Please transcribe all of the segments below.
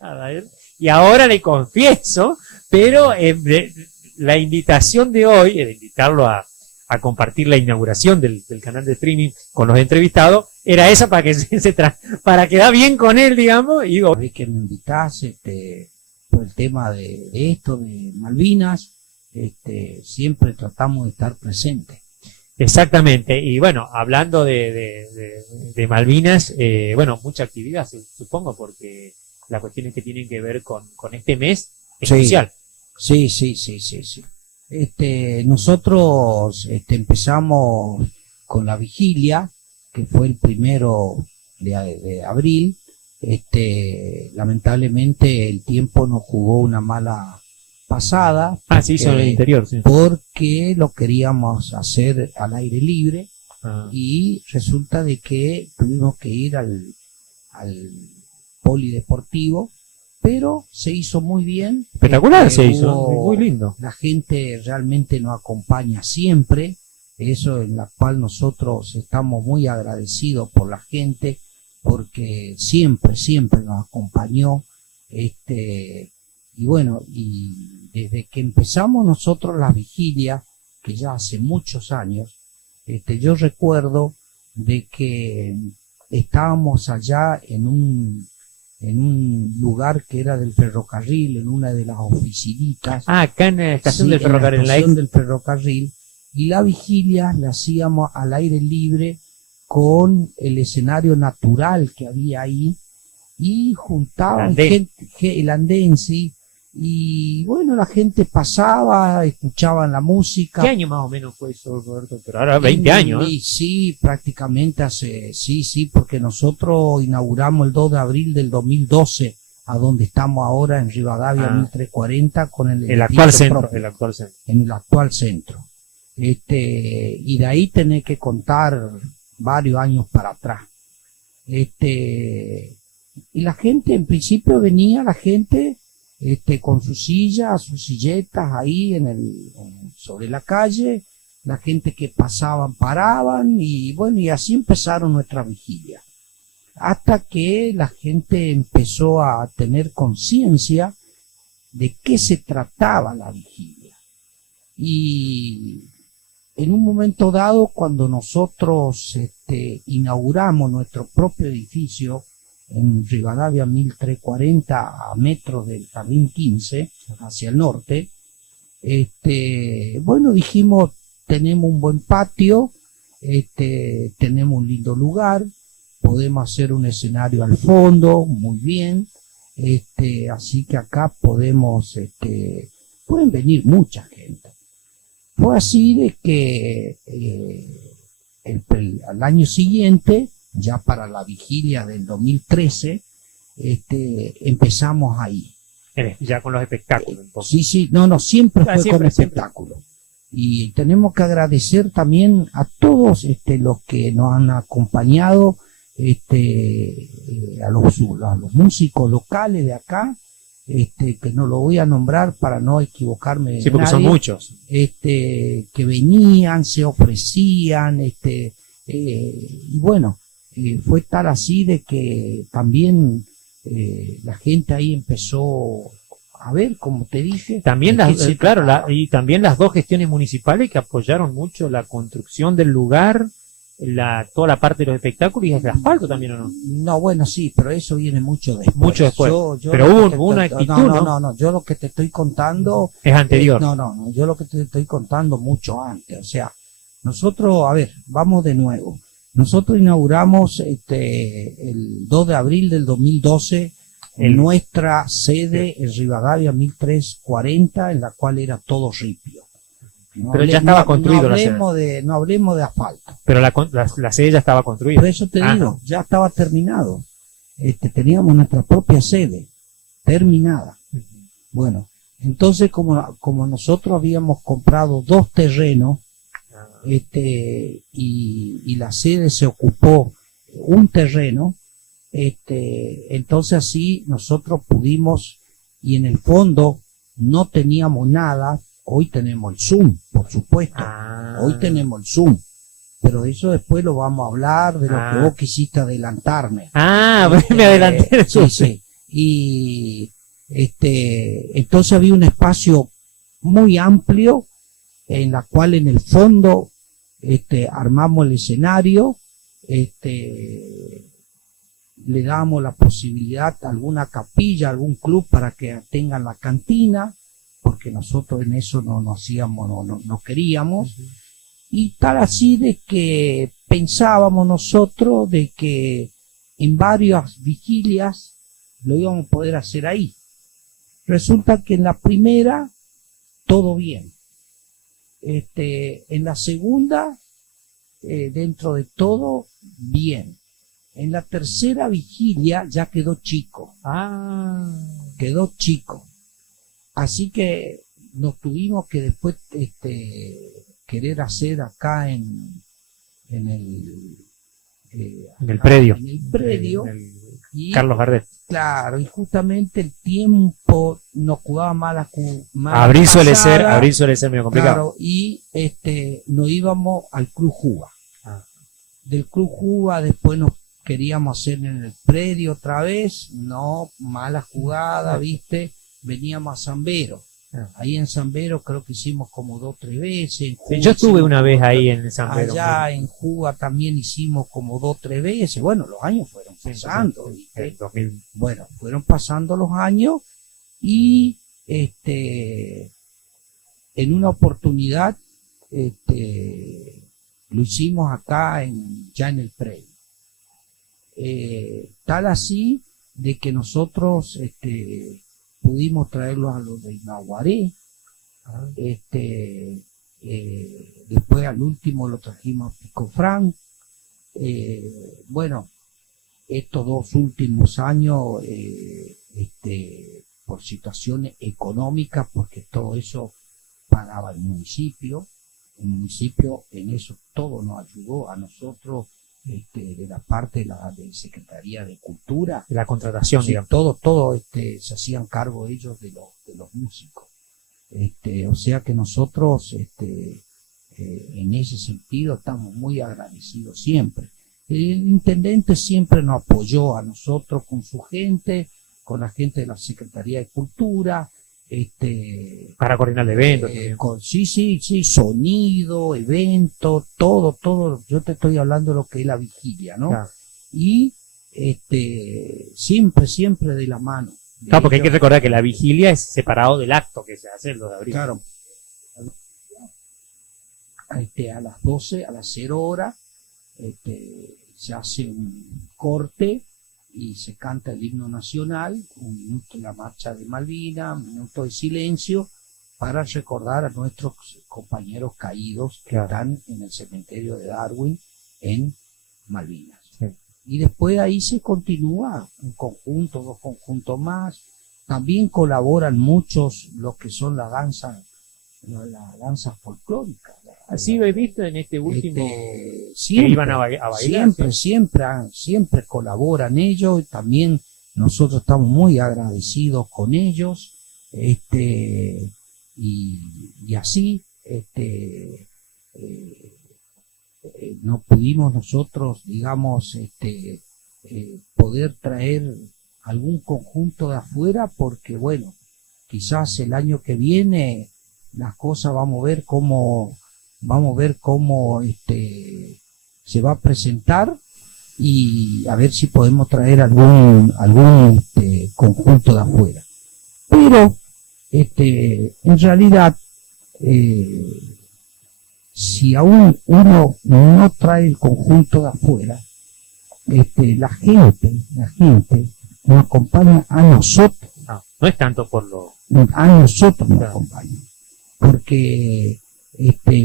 nada. Y ahora le confieso, pero la invitación de hoy, de invitarlo a compartir la inauguración del canal de streaming con los entrevistados, era esa para que para quedar bien con él, digamos. Y digo, sabés que me invitás por el tema de esto, de Malvinas, siempre tratamos de estar presentes. exactamente. Y bueno, hablando de Malvinas, bueno, mucha actividad, supongo, porque las cuestiones que tienen que ver con este mes es Sí. crucial. Sí. Nosotros empezamos con la vigilia, que fue el 1 de abril. Lamentablemente el tiempo nos jugó una mala pasada. Ah, sí, hizo en el interior, sí. Porque lo queríamos hacer al aire libre y resulta de que tuvimos que ir al polideportivo, pero se hizo muy bien. Espectacular se hizo, muy lindo. La gente realmente nos acompaña siempre, eso en la cual nosotros estamos muy agradecidos por la gente, porque siempre nos acompañó, y bueno, y desde que empezamos nosotros la vigilia, que ya hace muchos años, yo recuerdo de que estábamos allá en un lugar que era del ferrocarril, en una de las oficinitas. Ah, acá en la estación Sí, del ferrocarril. en la estación del ferrocarril. Y la vigilia la hacíamos al aire libre con el escenario natural que había ahí y juntaban gente, el andén, sí. Y bueno, la gente pasaba, escuchaban la música. ¿Qué año más o menos fue eso, Roberto? Pero ahora 20 años, ¿eh? Sí, prácticamente sí, porque nosotros inauguramos el 2 de abril del 2012, a donde estamos ahora en Rivadavia 1340 con el actual centro, propio, el actual centro. en el actual centro. Y de ahí tenés que contar varios años para atrás. Y la gente, en principio venía la gente con sus sillas, sus silletas ahí sobre la calle, la gente que pasaban paraban y bueno, y así empezaron nuestra vigilia. Hasta que la gente empezó a tener conciencia de qué se trataba la vigilia. Y en un momento dado, cuando nosotros inauguramos nuestro propio edificio, en Rivadavia 1340, a metros del Jardín 15, hacia el norte, bueno, dijimos, tenemos un buen patio, tenemos un lindo lugar, podemos hacer un escenario al fondo, muy bien, así que acá podemos, pueden venir mucha gente. Fue así de que al año siguiente, ya para la vigilia del 2013, empezamos ahí. Ya con los espectáculos. Sí, siempre fue con espectáculos. Y tenemos que agradecer también a todos los que nos han acompañado, a los músicos locales de acá, que no lo voy a nombrar para no equivocarme. Sí, porque nadie, son muchos. Que venían, se ofrecían, y bueno, fue tal así de que también la gente ahí empezó a ver, como te dije. También y también las dos gestiones municipales que apoyaron mucho la construcción del lugar, toda la parte de los espectáculos y el asfalto también, ¿o no? No, bueno, sí, pero eso viene mucho después. Mucho después. Pero hubo una actitud, no, yo lo que te estoy contando es anterior. No, yo lo que te estoy contando mucho antes. O sea, nosotros, a ver, vamos de nuevo. Nosotros inauguramos el 2 de abril del 2012 en nuestra sede en Rivadavia 1340, en la cual era todo ripio. Pero ya estaba construido la sede. No hablemos de asfalto. Pero la sede ya estaba construida. Por eso te digo, ya estaba terminado. Teníamos nuestra propia sede terminada. Bueno, entonces como nosotros habíamos comprado 2 terrenos, y la sede se ocupó un terreno, entonces así nosotros pudimos, y en el fondo no teníamos nada. Hoy tenemos el Zoom, por supuesto. Hoy tenemos el Zoom, pero eso después lo vamos a hablar, de lo que vos quisiste adelantarme. Me adelanté. Sí. y entonces había un espacio muy amplio en la cual en el fondo armamos el escenario, le damos la posibilidad a alguna capilla, algún club para que tengan la cantina, porque nosotros en eso no hacíamos, no queríamos, y tal así de que pensábamos nosotros de que en varias vigilias lo íbamos a poder hacer ahí. Resulta que en la primera todo bien, en la segunda dentro de todo bien, en la tercera vigilia ya quedó chico, así que nos tuvimos que después querer hacer acá en el predio, y, Carlos Gardel. Claro, y justamente el tiempo nos jugaba mal Abril suele ser medio complicado. Claro, y nos íbamos al Club Juba. Del Club Juba después nos queríamos hacer en el predio otra vez, no, mala jugada, viste, veníamos a Zambero. Ahí en Zambero creo que hicimos como 2 o 3 veces. Yo estuve una vez ahí en Zambero. Allá en Juba también hicimos como 2 o 3 veces. Bueno, los años fueron pasando. En 2000. Bueno, fueron pasando los años y en una oportunidad lo hicimos acá ya en el predio. Tal así de que nosotros pudimos traerlos a los de Inaguaré, después al último lo trajimos a Picofrán. Bueno, estos 2 últimos años, por situaciones económicas, porque todo eso pagaba el municipio en eso todo nos ayudó a nosotros, de la parte de Secretaría de Cultura, La contratación, sí, digamos. todo se hacían cargo ellos de los músicos, o sea que nosotros en ese sentido estamos muy agradecidos siempre. El intendente siempre nos apoyó a nosotros con su gente, con la gente de la Secretaría de Cultura, para coordinar el evento. sí, sonido, evento, todo, yo te estoy hablando de lo que es la vigilia, ¿no? Claro. Y siempre de la mano. Claro, porque hay que recordar que la vigilia es separado del acto que se hace el 2 de abril. Claro. A las 12, a las 0 horas, se hace un corte y se canta el himno nacional, 1 minuto la marcha de Malvinas, 1 minuto de silencio para recordar a nuestros compañeros caídos que están en el cementerio de Darwin en Malvinas. Sí. Y después ahí se continúa un conjunto, 2 conjuntos más. También colaboran muchos los que son la danza folclórica. Así lo he visto en este último siempre, que iban a bailar. Siempre colaboran ellos, y también nosotros estamos muy agradecidos con ellos, y así no pudimos nosotros, digamos, poder traer algún conjunto de afuera, porque bueno, quizás el año que viene las cosas vamos a ver cómo se va a presentar, y a ver si podemos traer algún conjunto de afuera. Pero en realidad, si aún uno no trae el conjunto de afuera, la gente nos acompaña a nosotros. No es tanto por lo... A nosotros nos acompaña, porque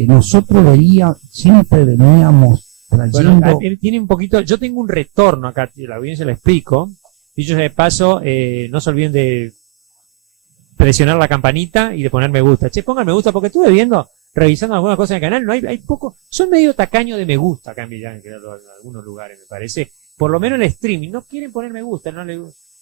nosotros siempre veníamos trayendo... Bueno, tiene un poquito... Yo tengo un retorno acá, la audiencia le explico. Dicho sea de paso, no se olviden de presionar la campanita y de poner me gusta. Pongan me gusta, porque estuve revisando algunas cosas en el canal, hay poco... Son medio tacaños de me gusta acá en Villán, en algunos lugares, me parece. Por lo menos el streaming, no quieren poner me gusta,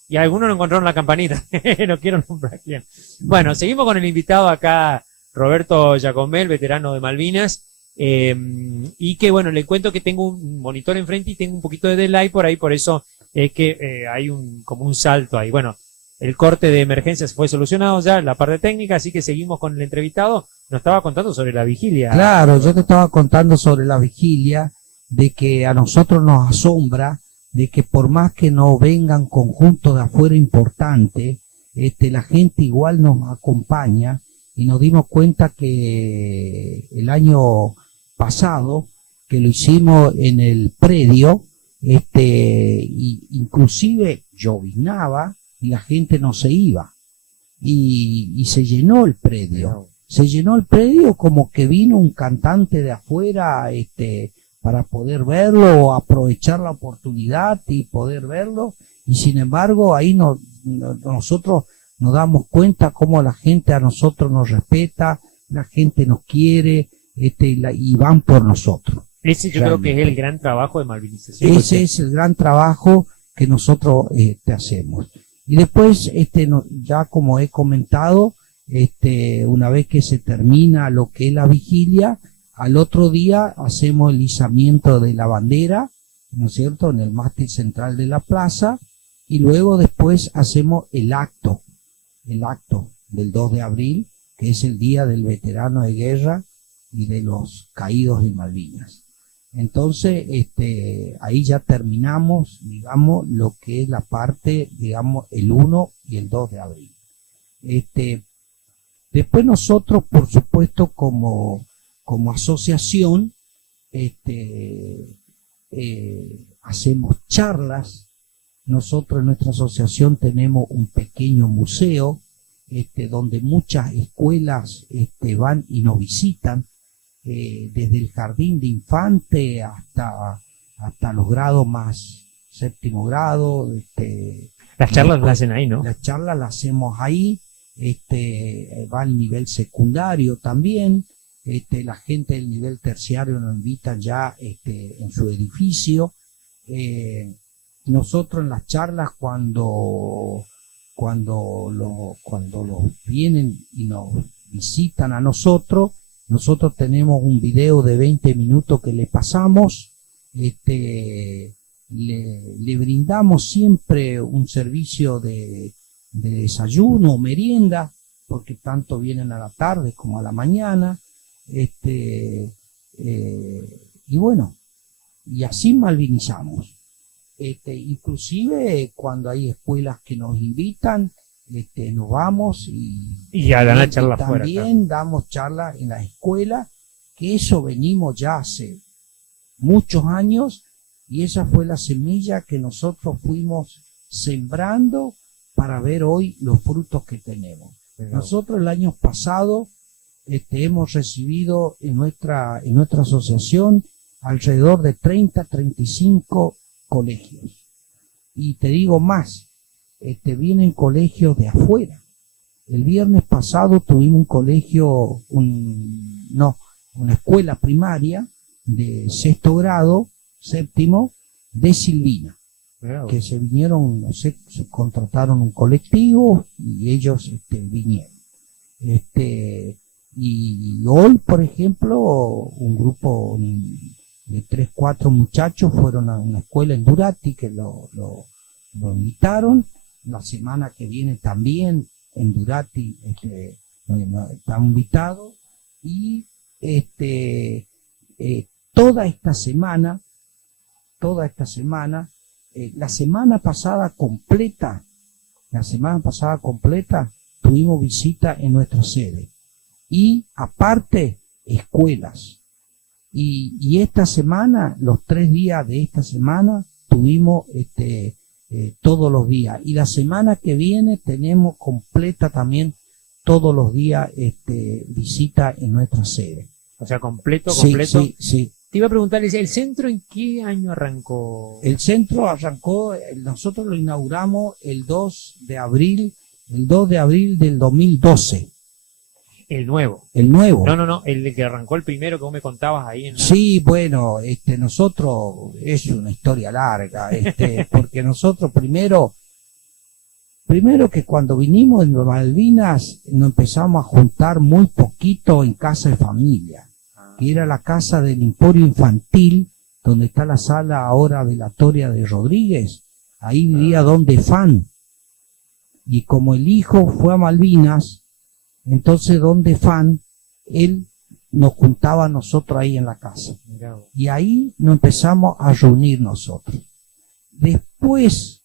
y algunos no encontraron la campanita. No quiero nombrar quién. Bueno, seguimos con el invitado acá, Roberto Giacomel, veterano de Malvinas, Y que bueno, le cuento que tengo un monitor enfrente y tengo un poquito de delay por ahí, por eso es que hay como un salto ahí. Bueno, el corte de emergencia se fue solucionado ya, la parte técnica, así que seguimos con el entrevistado. Nos estaba contando sobre la vigilia. Claro, yo te estaba contando sobre la vigilia, de que a nosotros nos asombra, de que por más que no vengan conjuntos de afuera importantes, la gente igual nos acompaña, y nos dimos cuenta que el año pasado, que lo hicimos en el predio, inclusive llovinaba y la gente no se iba, y se llenó el predio. Se llenó el predio como que vino un cantante de afuera, para poder verlo, o aprovechar la oportunidad y poder verlo, y sin embargo ahí nosotros nos damos cuenta cómo la gente a nosotros nos respeta, la gente nos quiere, y van por nosotros. Ese yo creo que es el gran trabajo de malvinización. Ese es el gran trabajo que nosotros hacemos. Y después, ya como he comentado, una vez que se termina lo que es la vigilia, al otro día hacemos el izamiento de la bandera, ¿no es cierto?, en el mástil central de la plaza, y luego después hacemos el acto del 2 de abril, que es el día del veterano de guerra y de los caídos en Malvinas. Entonces, ahí ya terminamos, digamos, lo que es la parte, digamos, el 1 y el 2 de abril. Después nosotros, por supuesto, como asociación, hacemos charlas. Nosotros en nuestra asociación tenemos un pequeño museo, donde muchas escuelas van y nos visitan, desde el jardín de infante hasta los grados más séptimo grado. Las charlas las hacen ahí, ¿no? Las charlas las hacemos ahí. Va al nivel secundario también. La gente del nivel terciario nos invitan ya en su edificio. Nosotros en las charlas, cuando los vienen y nos visitan a nosotros tenemos un video de 20 minutos que le pasamos. Le brindamos siempre un servicio de desayuno o merienda, porque tanto vienen a la tarde como a la mañana. Y bueno, y así malvinizamos. Inclusive cuando hay escuelas que nos invitan, nos vamos y ya dan la charla afuera. También damos charlas en las escuelas, que eso venimos ya hace muchos años, y esa fue la semilla que nosotros fuimos sembrando para ver hoy los frutos que tenemos. Nosotros el año pasado hemos recibido en nuestra asociación alrededor de 35 colegios. Y te digo más, vienen colegios de afuera. El viernes pasado tuvimos un colegio, una escuela primaria de sexto grado, séptimo, de Silvina, que se vinieron, no sé, se contrataron un colectivo y ellos vinieron. Y hoy, por ejemplo, un grupo de 3, 4 muchachos fueron a una escuela en Durati, que lo invitaron. La semana que viene también en Durati están invitados. Y toda esta semana, la semana pasada completa, tuvimos visita en nuestra sede. Y aparte, escuelas. Y esta semana, los 3 días de esta semana, tuvimos todos los días. Y la semana que viene tenemos completa también todos los días visita en nuestra sede. O sea, completo. Sí. Te iba a preguntar, ¿el centro en qué año arrancó? El centro arrancó, nosotros lo inauguramos el 2 de abril del 2012. El nuevo. El nuevo. No, el que arrancó el primero que vos me contabas ahí en la... Sí, bueno, nosotros, es una historia larga, porque nosotros primero que cuando vinimos en Malvinas nos empezamos a juntar muy poquito en casa de familia. que era la casa del Emporio Infantil, donde está la sala ahora velatoria de Rodríguez. Ahí vivía Don Defán. Y como el hijo fue a Malvinas, entonces Don Defán, él nos juntaba a nosotros ahí en la casa. Y ahí nos empezamos a reunir nosotros. Después,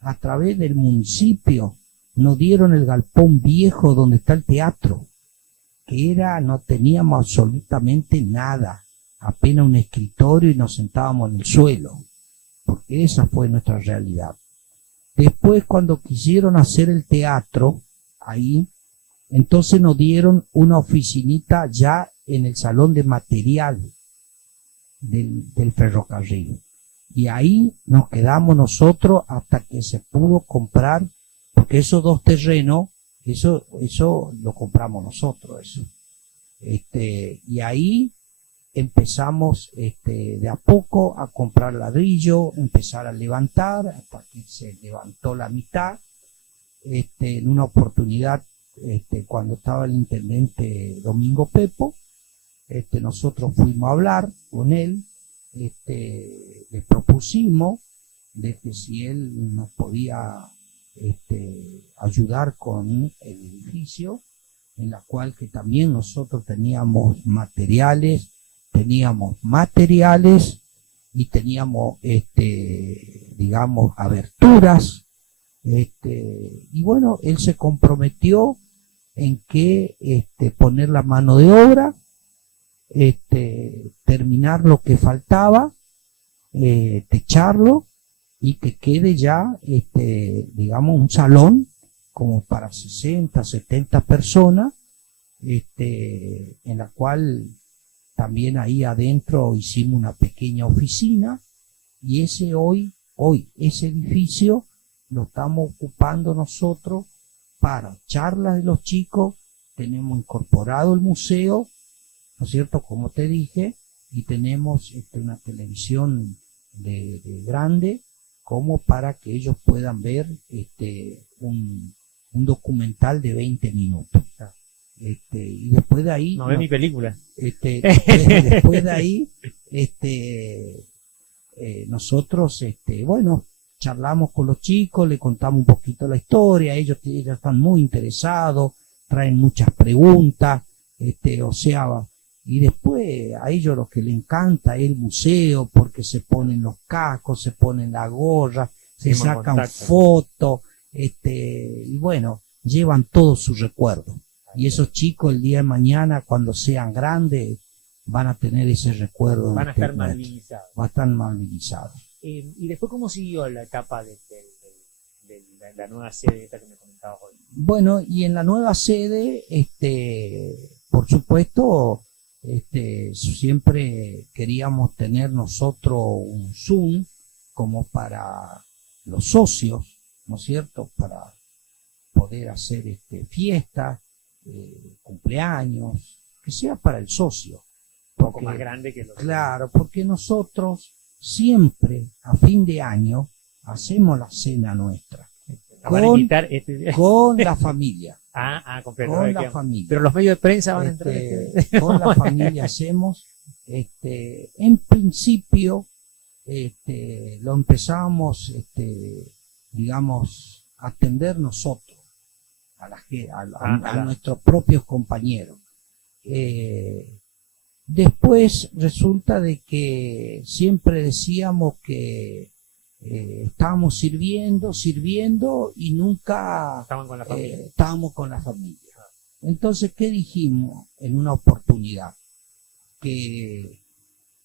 a través del municipio, nos dieron el galpón viejo donde está el teatro, que no teníamos absolutamente nada, apenas un escritorio y nos sentábamos en el suelo, porque esa fue nuestra realidad. Después, cuando quisieron hacer el teatro ahí, entonces nos dieron una oficinita ya en el salón de material del ferrocarril. Y ahí nos quedamos nosotros hasta que se pudo comprar, porque esos 2 terrenos, eso lo compramos nosotros, eso. Y ahí empezamos de a poco a comprar ladrillo, empezar a levantar, hasta que se levantó la mitad. En una oportunidad, cuando estaba el intendente Domingo Pepo, nosotros fuimos a hablar con él, le propusimos de que si él nos podía ayudar con el edificio, en la cual que también nosotros teníamos materiales y teníamos digamos aberturas, y bueno, él se comprometió en que poner la mano de obra, terminar lo que faltaba, techarlo y que quede ya digamos un salón como para 60, 70 personas, en la cual también ahí adentro hicimos una pequeña oficina, y ese edificio lo estamos ocupando nosotros para charlas de los chicos. Tenemos incorporado el museo, ¿no es cierto?, como te dije, y tenemos una televisión de grande como para que ellos puedan ver un documental de 20 minutos. Y después de ahí... No ve mi película. Después de ahí, nosotros, bueno, charlamos con los chicos, le contamos un poquito la historia, ellos están muy interesados, traen muchas preguntas, o sea, y después a ellos lo que les encanta es el museo, porque se ponen los cascos, se ponen la gorra, se sacan fotos, y bueno, llevan todos sus recuerdos. Y esos chicos el día de mañana, cuando sean grandes, van a tener ese recuerdo. Van a estar malvinizados. Van a estar malvinizados. ¿Y después cómo siguió la etapa de la nueva sede esta que me comentabas hoy? Bueno, y en la nueva sede, por supuesto, siempre queríamos tener nosotros un Zoom como para los socios, ¿no es cierto?, para poder hacer fiestas, cumpleaños, que sea para el socio. Un poco más grande que los... Claro, porque nosotros siempre a fin de año hacemos la cena nuestra con la familia. Con la familia. Pero los medios de prensa van a entrar. Con la familia hacemos, en principio, lo empezamos, digamos, a atender nosotros, a nuestros propios compañeros. Después resulta de que siempre decíamos que estábamos sirviendo y nunca estábamos con la familia. Entonces, ¿qué dijimos en una oportunidad? Que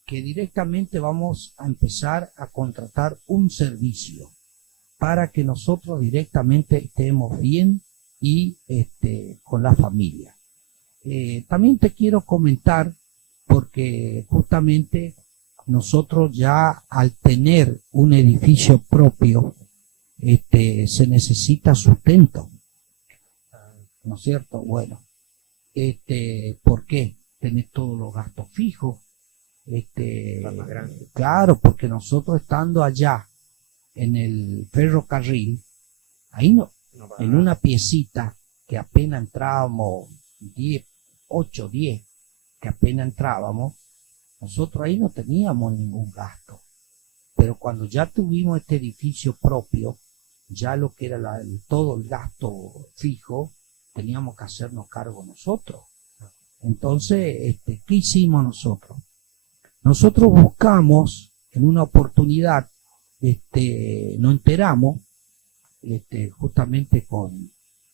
directamente vamos a empezar a contratar un servicio para que nosotros directamente estemos bien y con la familia. También te quiero comentar, porque justamente nosotros ya al tener un edificio propio, se necesita sustento, ¿no es cierto? Bueno, ¿por qué? Tener todos los gastos fijos, claro, porque nosotros estando allá en el ferrocarril, ahí en una piecita que apenas entrábamos 8, 10, que apenas entrábamos, nosotros ahí no teníamos ningún gasto. Pero cuando ya tuvimos este edificio propio, ya lo que era todo el gasto fijo, teníamos que hacernos cargo nosotros. Entonces, ¿qué hicimos nosotros? Nosotros buscamos en una oportunidad, nos enteramos, justamente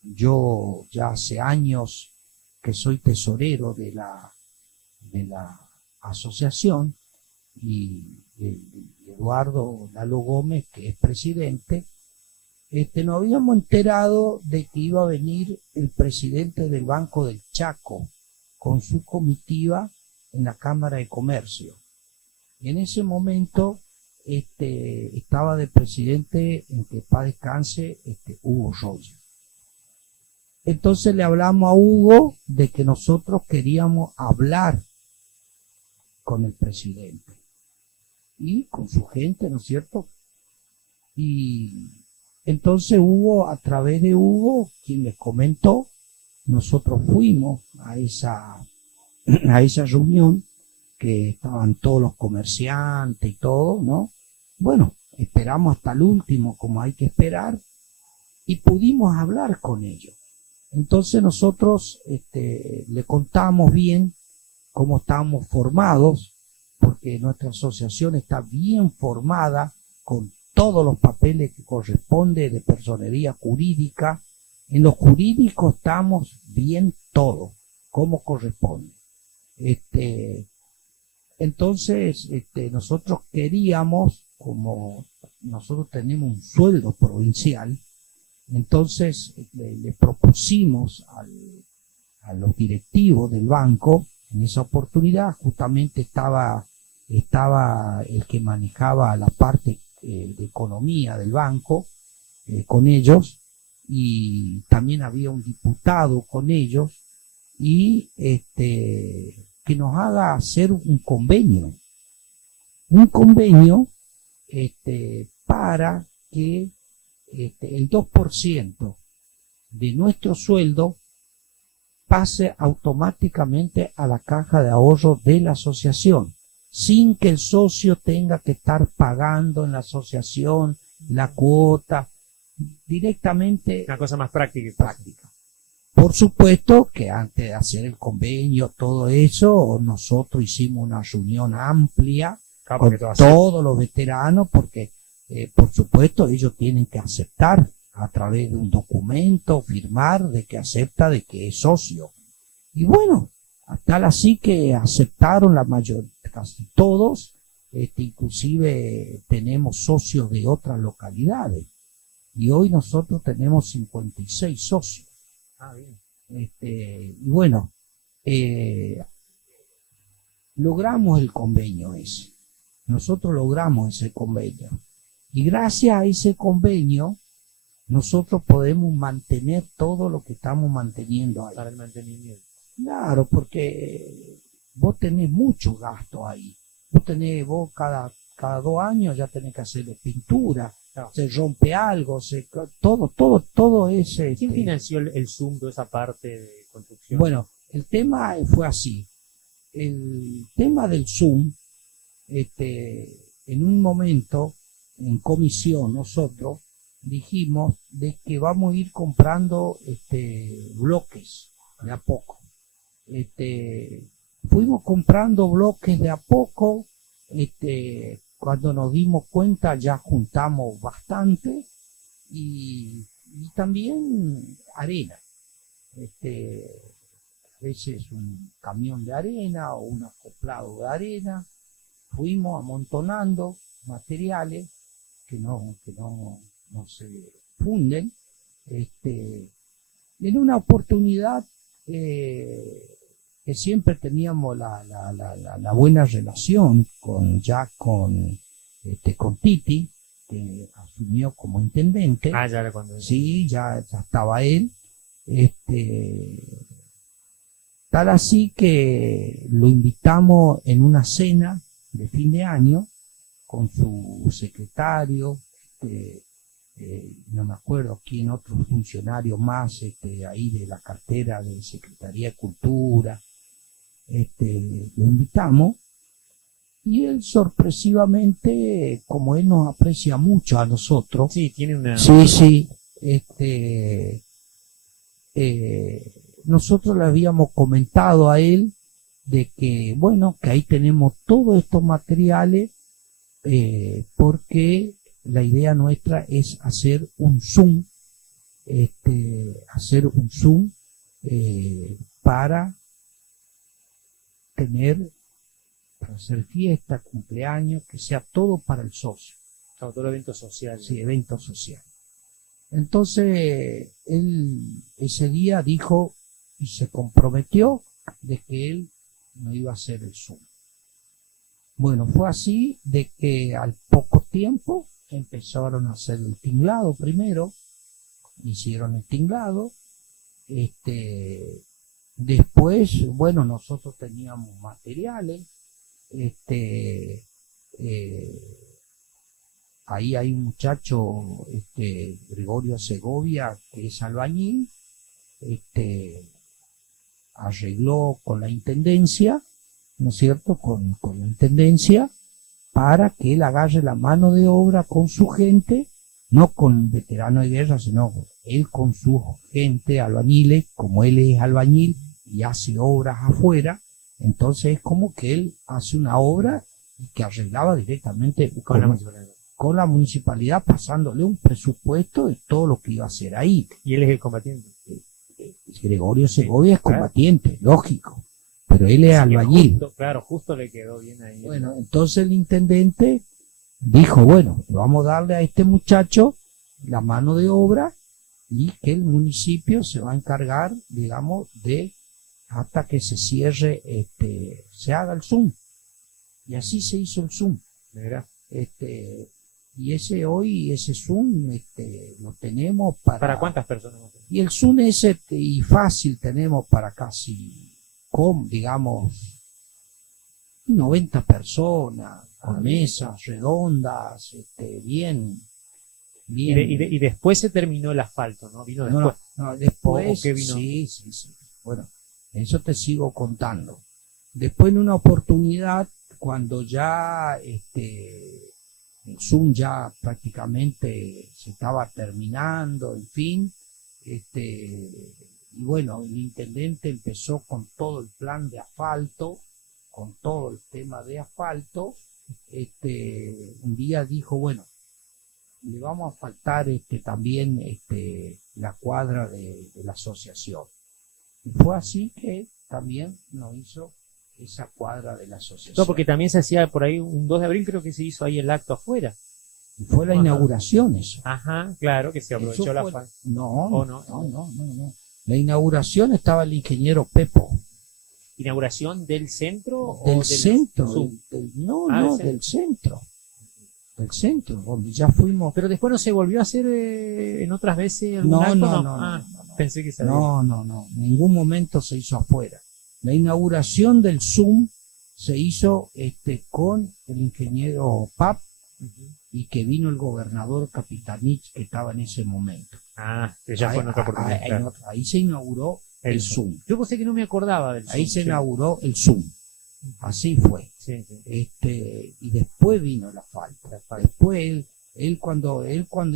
yo ya hace años que soy tesorero de la asociación, y Eduardo Lalo Gómez, que es presidente, nos habíamos enterado de que iba a venir el presidente del Banco del Chaco con su comitiva en la Cámara de Comercio. Y en ese momento estaba de presidente, en que paz descanse, Hugo Roger. Entonces le hablamos a Hugo de que nosotros queríamos hablar con el presidente y con su gente, ¿no es cierto? Y entonces Hugo, a través de Hugo, quien les comentó, nosotros fuimos a esa reunión, que estaban todos los comerciantes y todo, ¿no? Bueno, esperamos hasta el último, como hay que esperar, y pudimos hablar con ellos. Entonces nosotros le contamos bien cómo estábamos formados, porque nuestra asociación está bien formada, con todos los papeles que corresponde de personería jurídica. En lo jurídico estamos bien todo, como corresponde. Entonces, nosotros queríamos, como nosotros tenemos un sueldo provincial, entonces le propusimos a los directivos del banco. En esa oportunidad justamente estaba el que manejaba la parte de economía del banco con ellos, y también había un diputado con ellos, y que nos haga hacer un convenio para que el 2% de nuestro sueldo pase automáticamente a la caja de ahorro de la asociación, sin que el socio tenga que estar pagando en la asociación la cuota, directamente. Una cosa más práctica. Por supuesto que antes de hacer el convenio, todo eso, nosotros hicimos una reunión amplia con todos los veteranos, porque por supuesto ellos tienen que aceptar a través de un documento, firmar de que acepta de que es socio. Y bueno, tal así que aceptaron la mayoría, casi todos, inclusive tenemos socios de otras localidades. Y hoy nosotros tenemos 56 socios. Bien. Y bueno, logramos el convenio ese. Nosotros logramos ese convenio. Y gracias a ese convenio, nosotros podemos mantener todo lo que estamos manteniendo ahí. Para el mantenimiento. Claro, porque vos tenés mucho gasto ahí. Vos cada 2 años ya tenés que hacerle pintura, Claro. Se rompe algo, todo ese. ¿Quién financió el Zoom de esa parte de construcción? Bueno, el tema fue así. El tema del Zoom, en un momento, en comisión, nosotros dijimos de que vamos a ir comprando bloques de a poco. Fuimos comprando bloques de a poco. Cuando nos dimos cuenta ya juntamos bastante, y también arena. A veces un camión de arena o un acoplado de arena. Fuimos amontonando materiales que no se funden. En una oportunidad que siempre teníamos la buena relación con Titi, que asumió como intendente. Ya era cuando... Sí, ya estaba él. Tal así que lo invitamos en una cena de fin de año con su secretario, no me acuerdo quién, otro funcionario más ahí de la cartera de Secretaría de Cultura. lo invitamos y él sorpresivamente, como él nos aprecia mucho a nosotros, Sí, tiene una... sí, nosotros le habíamos comentado a él de que, bueno, que ahí tenemos todos estos materiales, porque la idea nuestra es hacer un Zoom, para para hacer fiesta, cumpleaños, que sea todo para el socio, Todo evento social. sí, evento social. Entonces, él ese día dijo y se comprometió de que él no iba a hacer el Zoom. Bueno, fue así de que al poco tiempo empezaron a hacer el tinglado primero, hicieron el tinglado, después, bueno, nosotros teníamos materiales, ahí hay un muchacho, Gregorio Segovia, que es albañil, arregló con la intendencia, ¿no es cierto?, con la intendencia, para que él agarre la mano de obra con su gente, no con veteranos de guerra, sino él con su gente, albañiles, como él es albañil y hace obras afuera, entonces es como que él hace una obra que arreglaba directamente con la municipalidad, pasándole un presupuesto de todo lo que iba a hacer ahí. Y él es el combatiente. Gregorio Segovia es combatiente, lógico, pero él es albañil. Justo le quedó bien ahí. Bueno, entonces el intendente dijo, bueno, vamos a darle a este muchacho la mano de obra y que el municipio se va a encargar, digamos, de hasta que se cierre, se haga el Zoom. Y así se hizo el Zoom. Mira. Y ese Zoom, lo tenemos ¿Para cuántas personas? Y el Zoom ese, y fácil, tenemos para casi, digamos, 90 personas, con mesas redondas, bien. Y después se terminó el asfalto, ¿no? ¿Vino después? No, después, ¿O qué vino? Sí. Bueno, eso te sigo contando. Después, en una oportunidad, cuando ya el Zoom ya prácticamente se estaba terminando, en fin, y bueno, el intendente empezó con todo el plan de asfalto, con todo el tema de asfalto. Un día dijo, bueno, le vamos a faltar también la cuadra de la asociación. Y fue así que también nos hizo esa cuadra de la asociación. No, porque también se hacía por ahí un 2 de abril, creo que se hizo ahí el acto afuera. Y fue la inauguración eso. Ajá, claro, que se aprovechó la falta. No. La inauguración estaba el ingeniero Pepo. ¿Inauguración del centro? Del centro. Del centro. Del centro, donde ya fuimos. Pero después no se volvió a hacer en otras veces algún acto. No. Pensé que se había. No. En ningún momento se hizo afuera. La inauguración del Zoom se hizo con el ingeniero Pap, y que vino el gobernador Capitanich, que estaba en ese momento. Que ya fue en otra oportunidad. Ahí se inauguró el Zoom. Yo pensé que no me acordaba del Zoom. Ahí se inauguró el Zoom. Así fue. Sí. Y después vino el asfalto. Después él cuando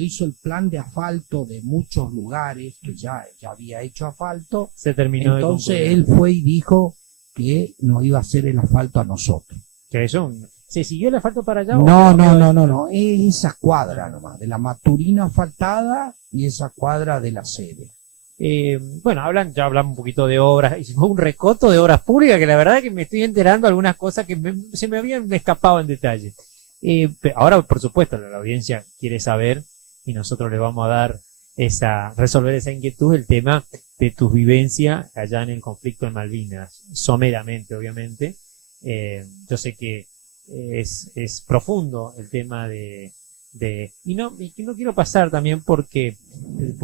hizo el plan de asfalto de muchos lugares, que ya había hecho asfalto, se terminó. Entonces él fue y dijo que nos iba a hacer el asfalto a nosotros. ¿Que eso? ¿Se siguió el asfalto para allá? No. Es esa cuadra nomás, de la Maturina asfaltada y esa cuadra de la sede. Bueno, ya hablamos un poquito de obras, hicimos un recoto de obras públicas, que la verdad es que me estoy enterando algunas cosas que se me habían escapado en detalle. Ahora, por supuesto, la audiencia quiere saber, y nosotros le vamos a resolver esa inquietud, el tema de tus vivencias allá en el conflicto en Malvinas, someramente, obviamente. Yo sé que es profundo el tema y no quiero pasar también por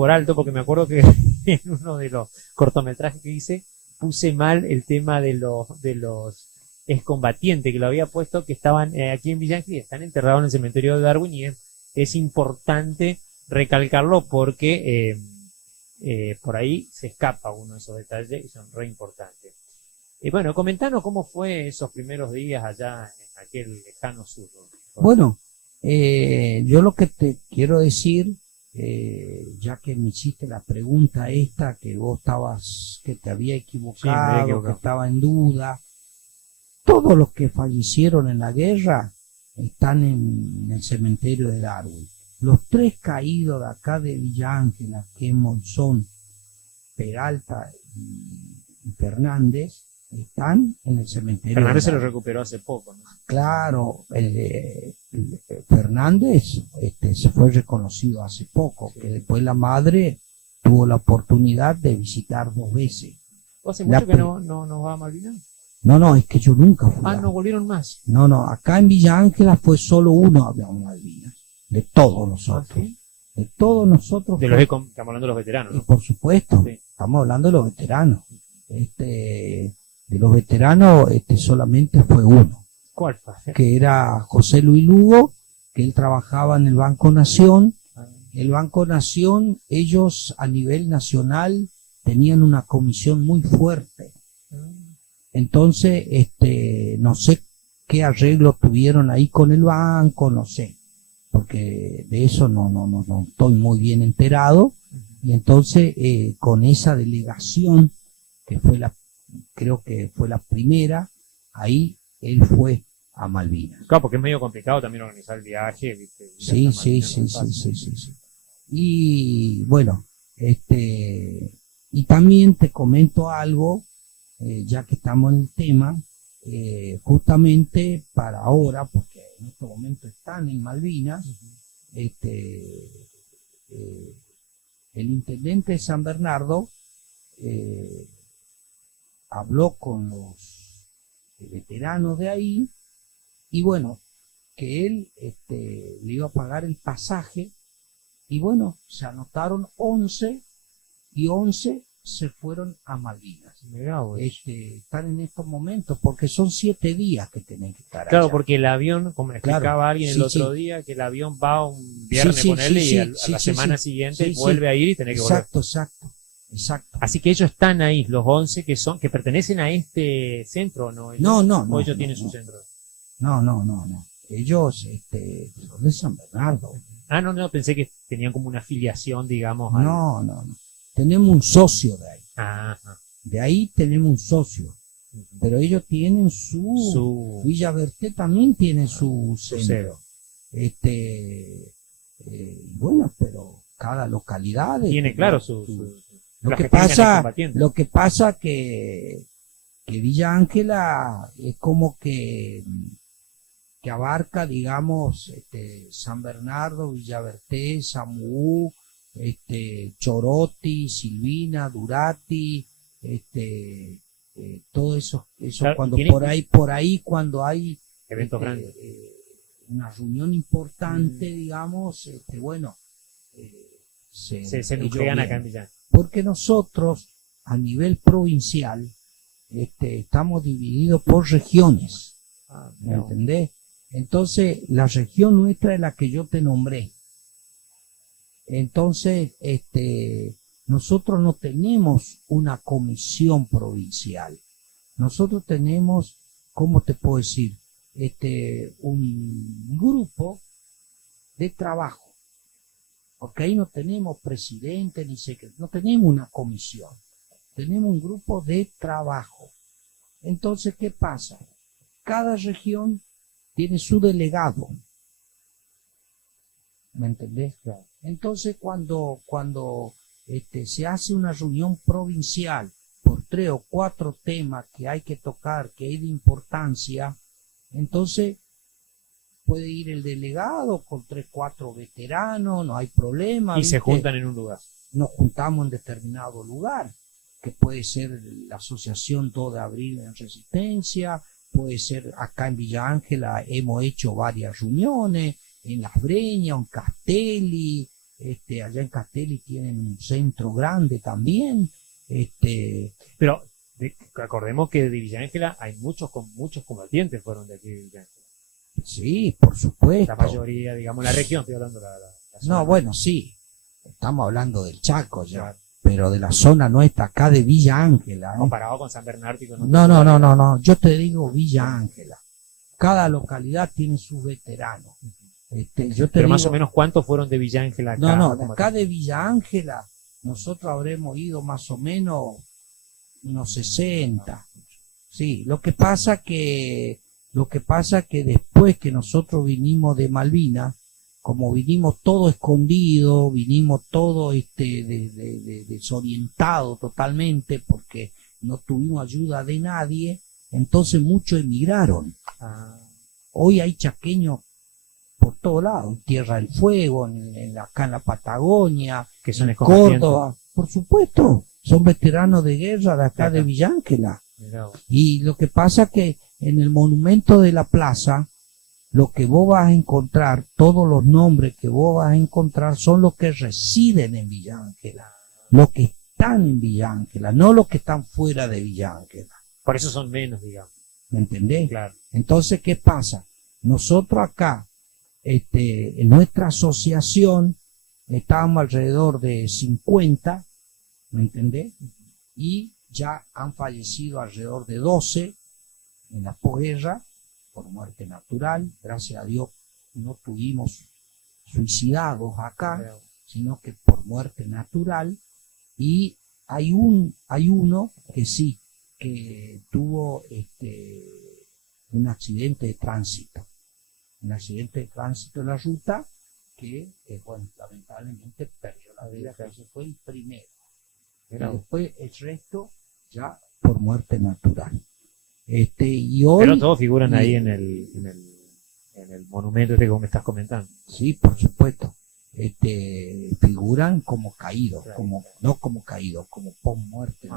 alto, porque me acuerdo que en uno de los cortometrajes que hice puse mal el tema de los excombatientes, que lo había puesto, que estaban aquí en Villa Ángel, están enterrados en el cementerio de Darwin, y es importante recalcarlo porque por ahí se escapa uno de esos detalles y son re importantes. Bueno, comentanos cómo fue esos primeros días allá en aquel lejano sur. Bueno, yo lo que te quiero decir, ya que me hiciste la pregunta esta, que vos estabas, que te había Sí, me había equivocado, que equivocado. estaba en duda, todos los que fallecieron en la guerra están en el cementerio de Darwin. Los 3 caídos de acá de Villa Ángela, que es Monzón, Peralta y Fernández, están en el cementerio de Fernández se lo Darwin. recuperó hace poco, ¿no? Claro, Fernández se fue reconocido hace poco, que después la madre tuvo la oportunidad de visitar 2 veces. ¿Hace La mucho que pri- no va a Malvinas? No, es que yo nunca fui. Ah, no volvieron más. No, acá en Villa Ángela fue solo uno a Malvinas, de todos nosotros. ¿Ah, sí? De todos nosotros. De los estamos hablando de los veteranos, Y ¿no? por supuesto, Sí. estamos hablando de los veteranos. De los veteranos solamente fue uno, ¿Cuál fue? que era José Luis Lugo, que él trabajaba en el Banco Nación. Ah, El Banco Nación, ellos a nivel nacional tenían una comisión muy fuerte. Entonces, no sé qué arreglo tuvieron ahí con el banco, no sé, porque de eso no estoy muy bien enterado. Y entonces, con esa delegación, que fue creo que fue la primera, ahí él fue a Malvinas. Claro, porque es medio complicado también organizar el viaje, ¿viste? Ir Sí, hasta sí, Malvinas no es fácil. sí. Y bueno, y también te comento algo, ya que estamos en el tema, justamente para ahora, porque en este momento están en Malvinas, el intendente de San Bernardo habló con los veteranos de ahí, y bueno, que él le iba a pagar el pasaje, y bueno, se anotaron 11 y 11 se fueron a Malvinas. Mirá vos. Están en estos momentos, porque son 7 días que tienen que estar Claro, allá. porque el avión, como me explicaba Claro, alguien el sí, otro sí. día, que el avión va un viernes Sí, con él y a sí, la sí, semana sí. siguiente Sí, sí. vuelve a ir y tiene que volver. Exacto. Así que ellos están ahí, los 11 que pertenecen a este centro, ¿no? No, O ellos tienen su no. centro. No. Ellos son de San Bernardo. Ah, no, pensé que tenían como una afiliación, digamos. No. Tenemos un socio de ahí. Ajá. De ahí tenemos un socio. Pero ellos tienen su Villa Berté también tiene su centro. Bueno, pero cada localidad Tiene, claro, su Lo las que tengan ahí pasa, combatiendo. lo que pasa que Villa Ángela es como que abarca, digamos, San Bernardo, Villa Berté, Samú, Choroti, Silvina, Durati, todo eso Claro, cuando tiene- por ahí cuando hay Eventos grandes. una reunión importante, digamos, bueno, Se ellos nuclean acá en vienen. Villán. Porque nosotros, a nivel provincial, estamos divididos por regiones, Ah, ¿me no. entendés? Entonces, la región nuestra es la que yo te nombré. Entonces, nosotros no tenemos una comisión provincial. Nosotros tenemos, ¿cómo te puedo decir? Un grupo de trabajo. Porque ahí no tenemos presidente ni secretario, no tenemos una comisión. Tenemos un grupo de trabajo. Entonces, ¿qué pasa? Cada región tiene su delegado. ¿Me entendés? Entonces, cuando se hace una reunión provincial por 3 o 4 temas que hay que tocar, que es de importancia, entonces puede ir el delegado con 3 o 4 veteranos, no hay problema. Y se ¿viste? juntan en un lugar. Nos juntamos en determinado lugar, que puede ser la Asociación 2 de Abril en Resistencia, puede ser acá en Villa Ángela, hemos hecho varias reuniones, en Las Breñas, en Castelli, allá en Castelli tienen un centro grande también, Pero acordemos que de Villa Ángela hay muchos combatientes fueron de aquí de Villa Ángela. sí, por supuesto. La mayoría, digamos, la región, estoy hablando de la zona. No, bueno, sí, estamos hablando del Chaco ya. pero de la zona nuestra, acá de Villa Ángela. Comparado con San Bernardo y con No, yo te digo Villa Ángela. Cada localidad tiene sus veteranos. Yo te Pero digo, más o menos, ¿cuántos fueron de Villa Ángela acá? de acá de Villa Ángela, nosotros habremos ido más o menos unos 60. Sí, lo que pasa que después que nosotros vinimos de Malvinas, como vinimos todo escondido, vinimos todo desorientado totalmente porque no tuvimos ayuda de nadie, entonces muchos emigraron. Hoy hay chaqueños por todos lados, en Tierra del Fuego, acá en la Patagonia, que son en Córdoba, por supuesto, son veteranos de guerra de acá de Villa Ángela. Y lo que pasa que en el monumento de la plaza, lo que vos vas a encontrar, todos los nombres que vos vas a encontrar son los que residen en Villa Ángela, los que están en Villa Ángela, no los que están fuera de Villa Ángela. Por eso son menos, digamos. ¿Me entendés? Claro. Entonces, ¿qué pasa? Nosotros acá, en nuestra asociación, estábamos alrededor de 50, ¿me entendés? Y ya han fallecido alrededor de 12 en la posguerra por muerte natural. Gracias a Dios no tuvimos suicidados acá, sino que por muerte natural. Y hay uno que sí, que tuvo un accidente de tránsito. Un accidente de tránsito en la ruta que, bueno, lamentablemente perdió la vida, que ese fue el primero. Pero después el resto ya por muerte natural. Y hoy, pero todos figuran ahí en el monumento que me estás comentando. Sí, por supuesto. Figuran como caídos, Claro. No como caídos, como por muerte.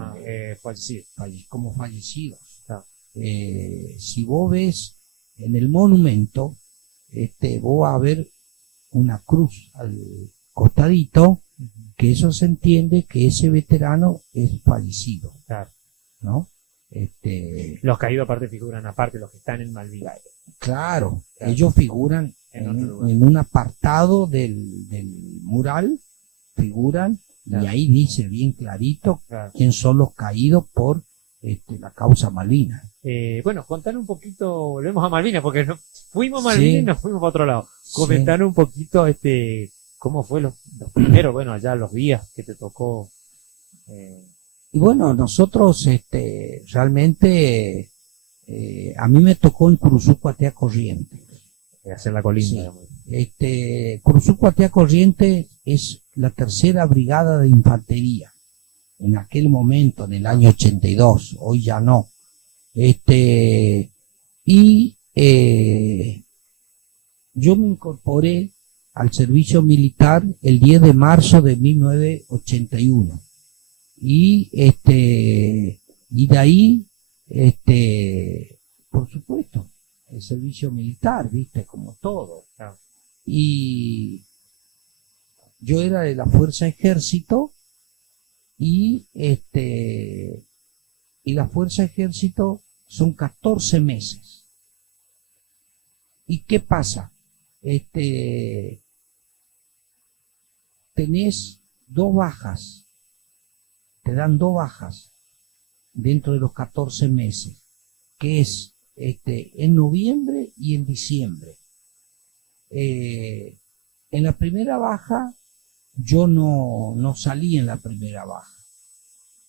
Fallecidos. Como fallecidos. Claro. Si vos ves en el monumento, vos vas a ver una cruz al costadito, que eso se entiende que ese veterano es fallecido. Claro. ¿No? Los caídos aparte figuran aparte, los que están en Malvinas. Claro, ellos figuran en un apartado del mural, figuran, y ahí dice bien clarito quién son los caídos por la causa Malvinas. Bueno, contar un poquito, volvemos a Malvinas, porque fuimos a Malvinas y nos fuimos para otro lado. Comentar un poquito cómo fue los primeros, bueno, allá los días que te tocó. Y bueno, nosotros realmente a mí me tocó en Curuzú Atea Corriente. Hacer la colinda. Curuzú Atea Corriente es la tercera brigada de infantería. En aquel momento, en el año 82, hoy ya no. Yo me incorporé al servicio militar el 10 de marzo de 1981. Y de ahí, por supuesto, el servicio militar, viste, como todo. Claro. Y yo era de la Fuerza Ejército y la Fuerza Ejército son 14 meses. ¿Y qué pasa? Tenés 2 bajas. Te dan 2 bajas dentro de los 14 meses, que es en noviembre y en diciembre. En la primera baja, yo no salí en la primera baja.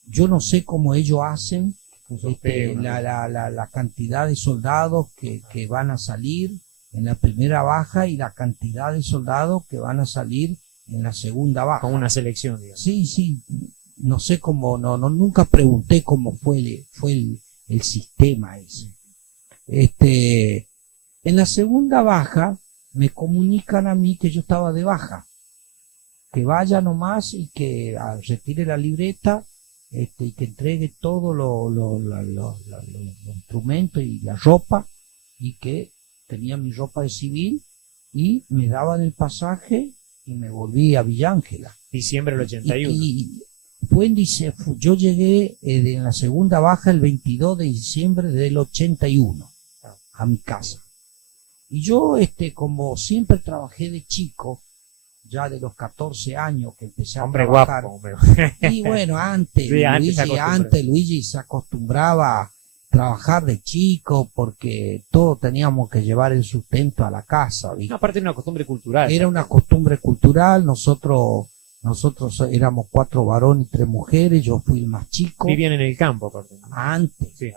Yo no sé cómo ellos hacen la cantidad de soldados que van a salir en la primera baja y la cantidad de soldados que van a salir en la segunda baja. Como una selección, digamos. Sí. No sé cómo, nunca pregunté cómo fue el sistema ese. En la segunda baja me comunican a mí que yo estaba de baja, que vaya nomás y que retire la libreta, y que entregue todos los instrumentos y la ropa, y que tenía mi ropa de civil, y me daban el pasaje y me volví a Villa Ángela. Diciembre del 81. Yo llegué en la segunda baja el 22 de diciembre del 81 a mi casa. Y yo, como siempre trabajé de chico, ya de los 14 años que empecé a Hombre trabajar. guapo, hombre. Y bueno, antes, Sí, Luigi se acostumbraba a trabajar de chico porque todos teníamos que llevar el sustento a la casa, ¿viste? No, aparte de una costumbre cultural. Era una costumbre cultural, nosotros éramos 4 varones y 3 mujeres, yo fui el más chico. Vivían en el campo, aparte, ¿no? Antes, Sí,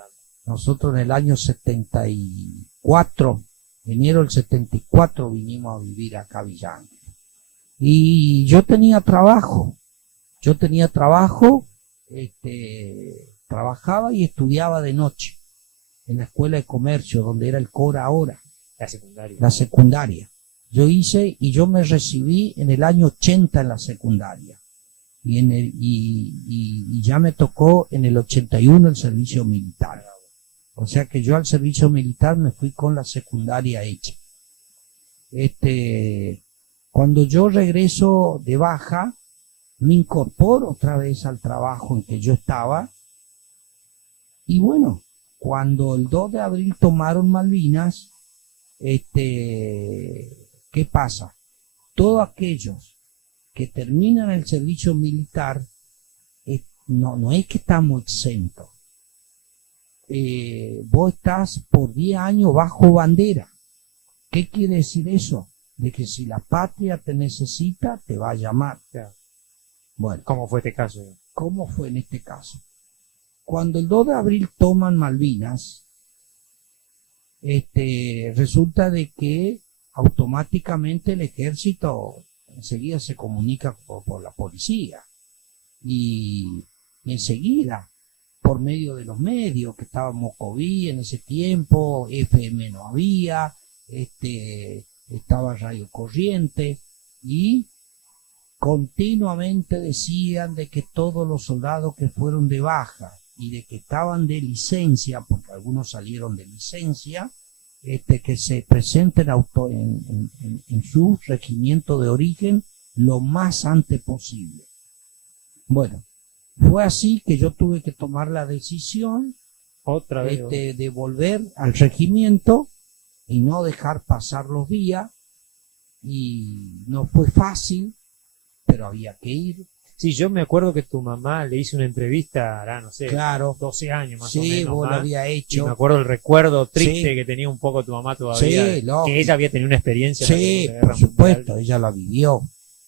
nosotros en el año 74, enero del 74, vinimos a vivir acá a Villa Ángel. Y yo tenía trabajo, trabajaba y estudiaba de noche en la escuela de comercio, donde era el CORA ahora, la secundaria. Yo me recibí en el año 80 en la secundaria. Y ya me tocó en el 81 el servicio militar. O sea que yo al servicio militar me fui con la secundaria hecha. Cuando yo regreso de baja, me incorporo otra vez al trabajo en que yo estaba. Y bueno, cuando el 2 de abril tomaron Malvinas, ¿qué pasa? Todos aquellos que terminan el servicio militar, no es que estamos exentos. Vos estás por 10 años bajo bandera. ¿Qué quiere decir eso? De que si la patria te necesita, te va a llamar. Claro. Bueno, ¿Cómo fue este caso? ¿cómo fue en este caso? Cuando el 2 de abril toman Malvinas, resulta de que automáticamente el ejército enseguida se comunica por la policía y enseguida por medio de los medios, que estábamos COVID en ese tiempo, FM no había, estaba Radio Corriente, y continuamente decían de que todos los soldados que fueron de baja y de que estaban de licencia, porque algunos salieron de licencia, que se presenten en su regimiento de origen lo más antes posible. Bueno, fue así que yo tuve que tomar la decisión Otra vez. de volver al regimiento y no dejar pasar los días, y no fue fácil, pero había que ir. Sí, yo me acuerdo que tu mamá le hizo una entrevista, hará, no sé, Claro. 12 años más o Sí, menos. vos lo más, había y hecho. me acuerdo el recuerdo triste Sí. que tenía un poco tu mamá todavía, Sí, lógico. que ella había tenido una experiencia en la Sí, Segunda Guerra por supuesto, Mundial. ella la vivió.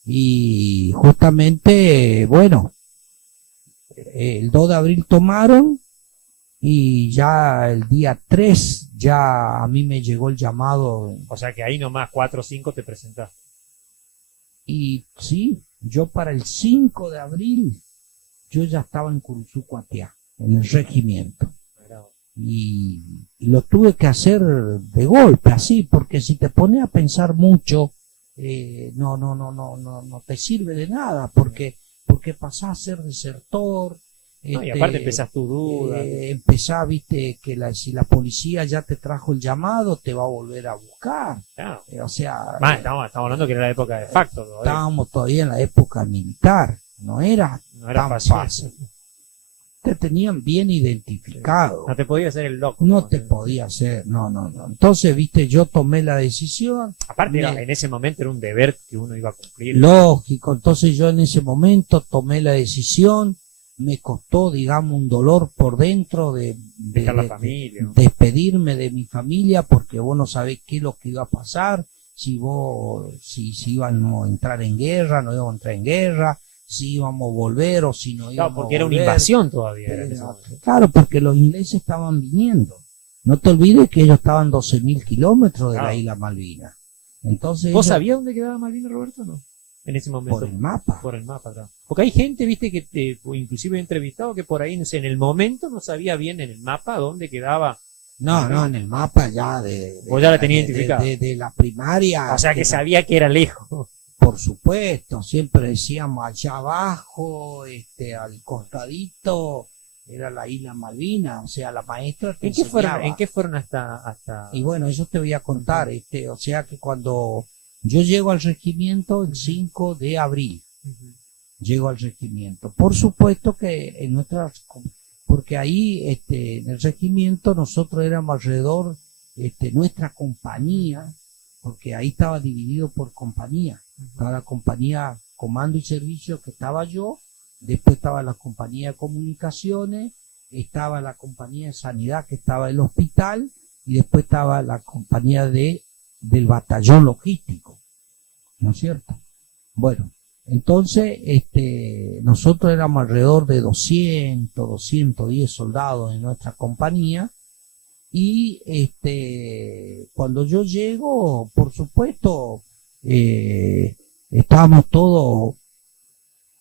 Y justamente, bueno, el 2 de abril tomaron, y ya el día 3 ya a mí me llegó el llamado. O sea que ahí nomás 4 o 5 te presentaste. Y sí, yo para el 5 de abril yo ya estaba en Curuzú-Cuatiá, en el regimiento. Y lo tuve que hacer de golpe, así, porque si te pones a pensar mucho, no te sirve de nada, porque pasás a ser desertor. No, y aparte empezás tu duda. Empezás, viste, que si la policía ya te trajo el llamado, te va a volver a buscar. Claro. O sea, Estamos hablando que era la época de facto todavía. estábamos todavía en la época militar, no era tan fácil. fácil. Te tenían bien identificado. No te podías hacer el loco. No te podía hacer, no. Entonces, viste, yo tomé la decisión. Aparte, en ese momento era un deber que uno iba a cumplir. Lógico, entonces yo en ese momento tomé la decisión. Me costó, digamos, un dolor por dentro de dejar la familia, ¿no? despedirme de mi familia, porque vos no sabés qué es lo que iba a pasar, si íbamos a entrar en guerra, no íbamos a entrar en guerra, si íbamos a volver o si no íbamos a volver. Claro, porque era una invasión todavía. Era en ese momento. Claro, porque los ingleses estaban viniendo. No te olvides que ellos estaban 12.000 kilómetros de la isla Malvinas. Entonces, ¿Vos sabías dónde quedaba Malvinas, Roberto, no? En ese momento. Por el mapa. Por el mapa, claro. Porque hay gente, viste, que inclusive he entrevistado que por ahí, no sé, en el momento no sabía bien en el mapa dónde quedaba. No, en el mapa ya Vos ya la tenías identificada. De la primaria. O sea que sabía que era lejos. Por supuesto, siempre decíamos allá abajo, al costadito, era la isla Malvinas, o sea, la maestra te enseñaba. ¿En qué fueron hasta...? Y bueno, eso te voy a contar, o sea que cuando yo llego al regimiento el 5 de abril, llego al regimiento. Por supuesto que porque ahí en el regimiento nosotros éramos alrededor, nuestra compañía, porque ahí estaba dividido por compañía. Estaba la compañía Comando y Servicio, que estaba yo, después estaba la compañía de Comunicaciones, estaba la compañía de Sanidad, que estaba el hospital, y después estaba la compañía del batallón logístico, ¿no es cierto? Bueno, entonces nosotros éramos alrededor de 210 soldados en nuestra compañía, y cuando yo llego, por supuesto, estábamos todos,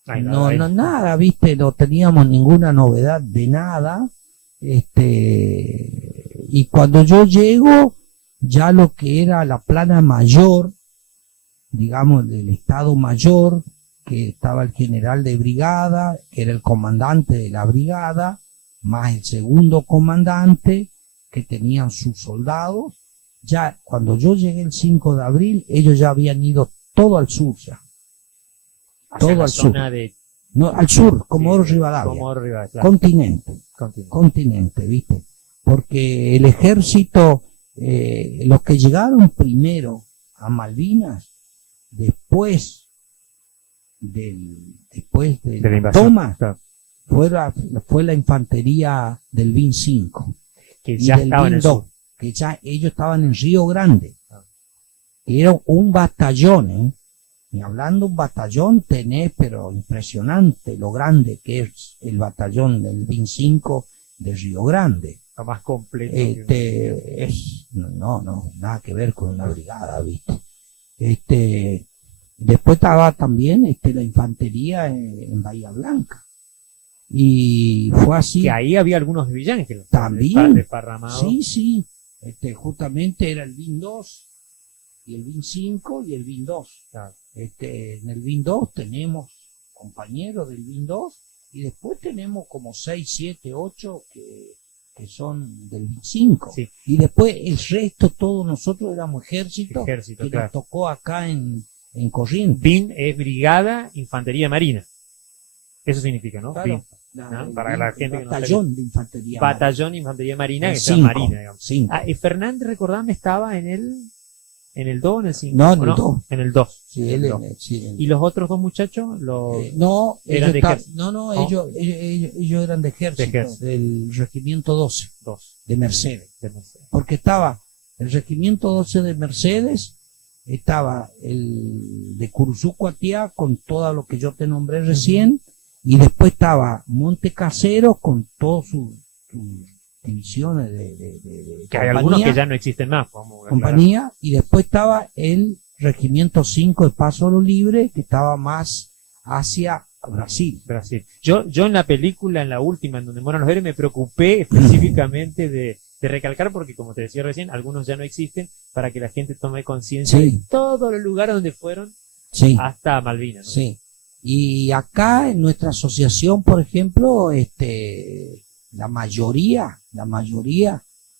nada, viste, no teníamos ninguna novedad de nada, y cuando yo llego, ya lo que era la plana mayor, digamos, del Estado Mayor, que estaba el general de brigada, que era el comandante de la brigada, más el segundo comandante, que tenían sus soldados. Ya cuando yo llegué el 5 de abril, ellos ya habían ido todo al sur ya. Todo al sur. No, al sur, Comodoro Rivadavia. Claro. Continente, ¿viste? Porque el ejército, los que llegaron primero a Malvinas, después de la invasión, toma, claro, fue la infantería del BIN 5. Que ya estaba en el sur. Que ya ellos estaban en Río Grande. Que era un batallón, Y hablando un batallón tenés, pero impresionante lo grande que es el batallón del BIN 5 de Río Grande. Lo más completo. No, nada que ver con una brigada, ¿viste? Después estaba también la infantería en Bahía Blanca. Y fue así. Que ahí había algunos de Villanes que también. Desparramados. Sí. Justamente era el BIN 2 y el BIN 5 y el BIN 2. Claro. En el BIN 2 tenemos compañeros del BIN 2 y después tenemos como 6, 7, 8 que son del BIN 5. Sí. Y después el resto, todos nosotros éramos ejército que claro, nos tocó acá en Corrientes. BIN es Brigada Infantería Marina. Eso significa, ¿no? Claro. BIN. Para la gente que no sabe. Batallón de Infantería Batallón de Infantería Marina, que está es Marina, digamos. 5. Y Fernández, recordame, estaba en el 2 o en el 5. No, en el 2. En el 2. Sí, ¿Y los otros dos muchachos? No, eran de ejército. No, ellos eran de ejército, del Regimiento 12 de Mercedes. Porque estaba el Regimiento 12 de Mercedes, estaba el de Curuzú Cuatiá con todo lo que yo te nombré recién, y después estaba Monte Casero con todas sus divisiones de que hay algunos que ya no existen más. Compañía, y después estaba el Regimiento 5 de Paso a lo Libre, que estaba más hacia Brasil. Yo en la película, en la última, en donde mueran los héroes, me preocupé específicamente de recalcar, porque como te decía recién, algunos ya no existen, para que la gente tome conciencia de todos los lugares donde fueron hasta Malvinas, ¿no? Sí. Y acá en nuestra asociación, por ejemplo, la mayoría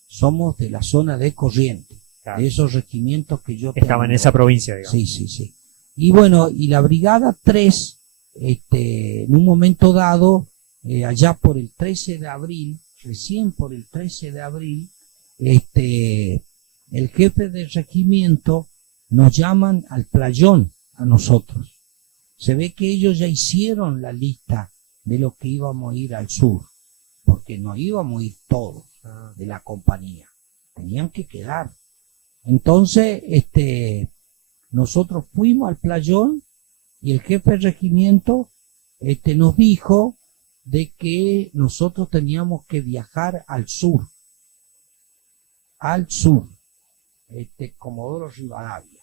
somos de la zona de Corrientes, de esos regimientos que yo estaba en esa provincia, digamos. Sí. Y bueno, y la Brigada 3, en un momento dado, allá por el 13 de abril, recién por el 13 de abril, el jefe del regimiento nos llaman al playón a nosotros. Se ve que ellos ya hicieron la lista de los que íbamos a ir al sur, porque no íbamos a ir todos de la compañía, tenían que quedar. Entonces, nosotros fuimos al playón y el jefe del regimiento nos dijo de que nosotros teníamos que viajar al sur, Comodoro Rivadavia.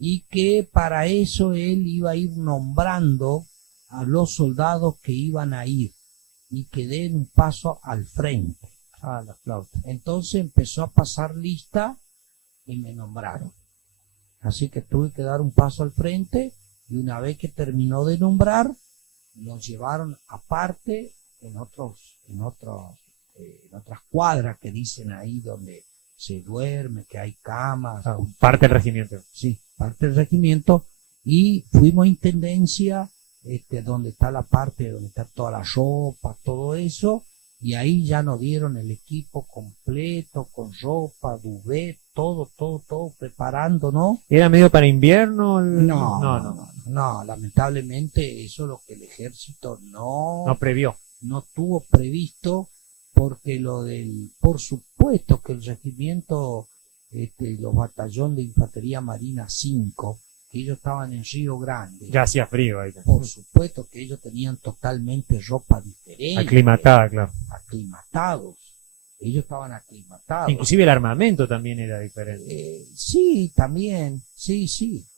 Y que para eso él iba a ir nombrando a los soldados que iban a ir y que den un paso al frente. La flauta. Entonces empezó a pasar lista y me nombraron. Así que tuve que dar un paso al frente y una vez que terminó de nombrar, nos llevaron aparte en otras cuadras que dicen ahí donde se duerme, que hay camas. Parte del regimiento. Sí, parte del regimiento, y fuimos a intendencia, donde está la parte donde está toda la ropa, todo eso, y ahí ya nos dieron el equipo completo, con ropa, duvet, todo preparando, ¿no? ¿Era medio para invierno? No, lamentablemente eso es lo que el ejército No previó. no tuvo previsto, porque por supuesto que el regimiento, los batallones de infantería marina 5, que ellos estaban en Río Grande, Ya hacía frío ahí. por supuesto que ellos tenían totalmente ropa diferente, Aclimatada, claro. aclimatados, ellos estaban aclimatados. Inclusive el armamento también era diferente. Sí, también, sí,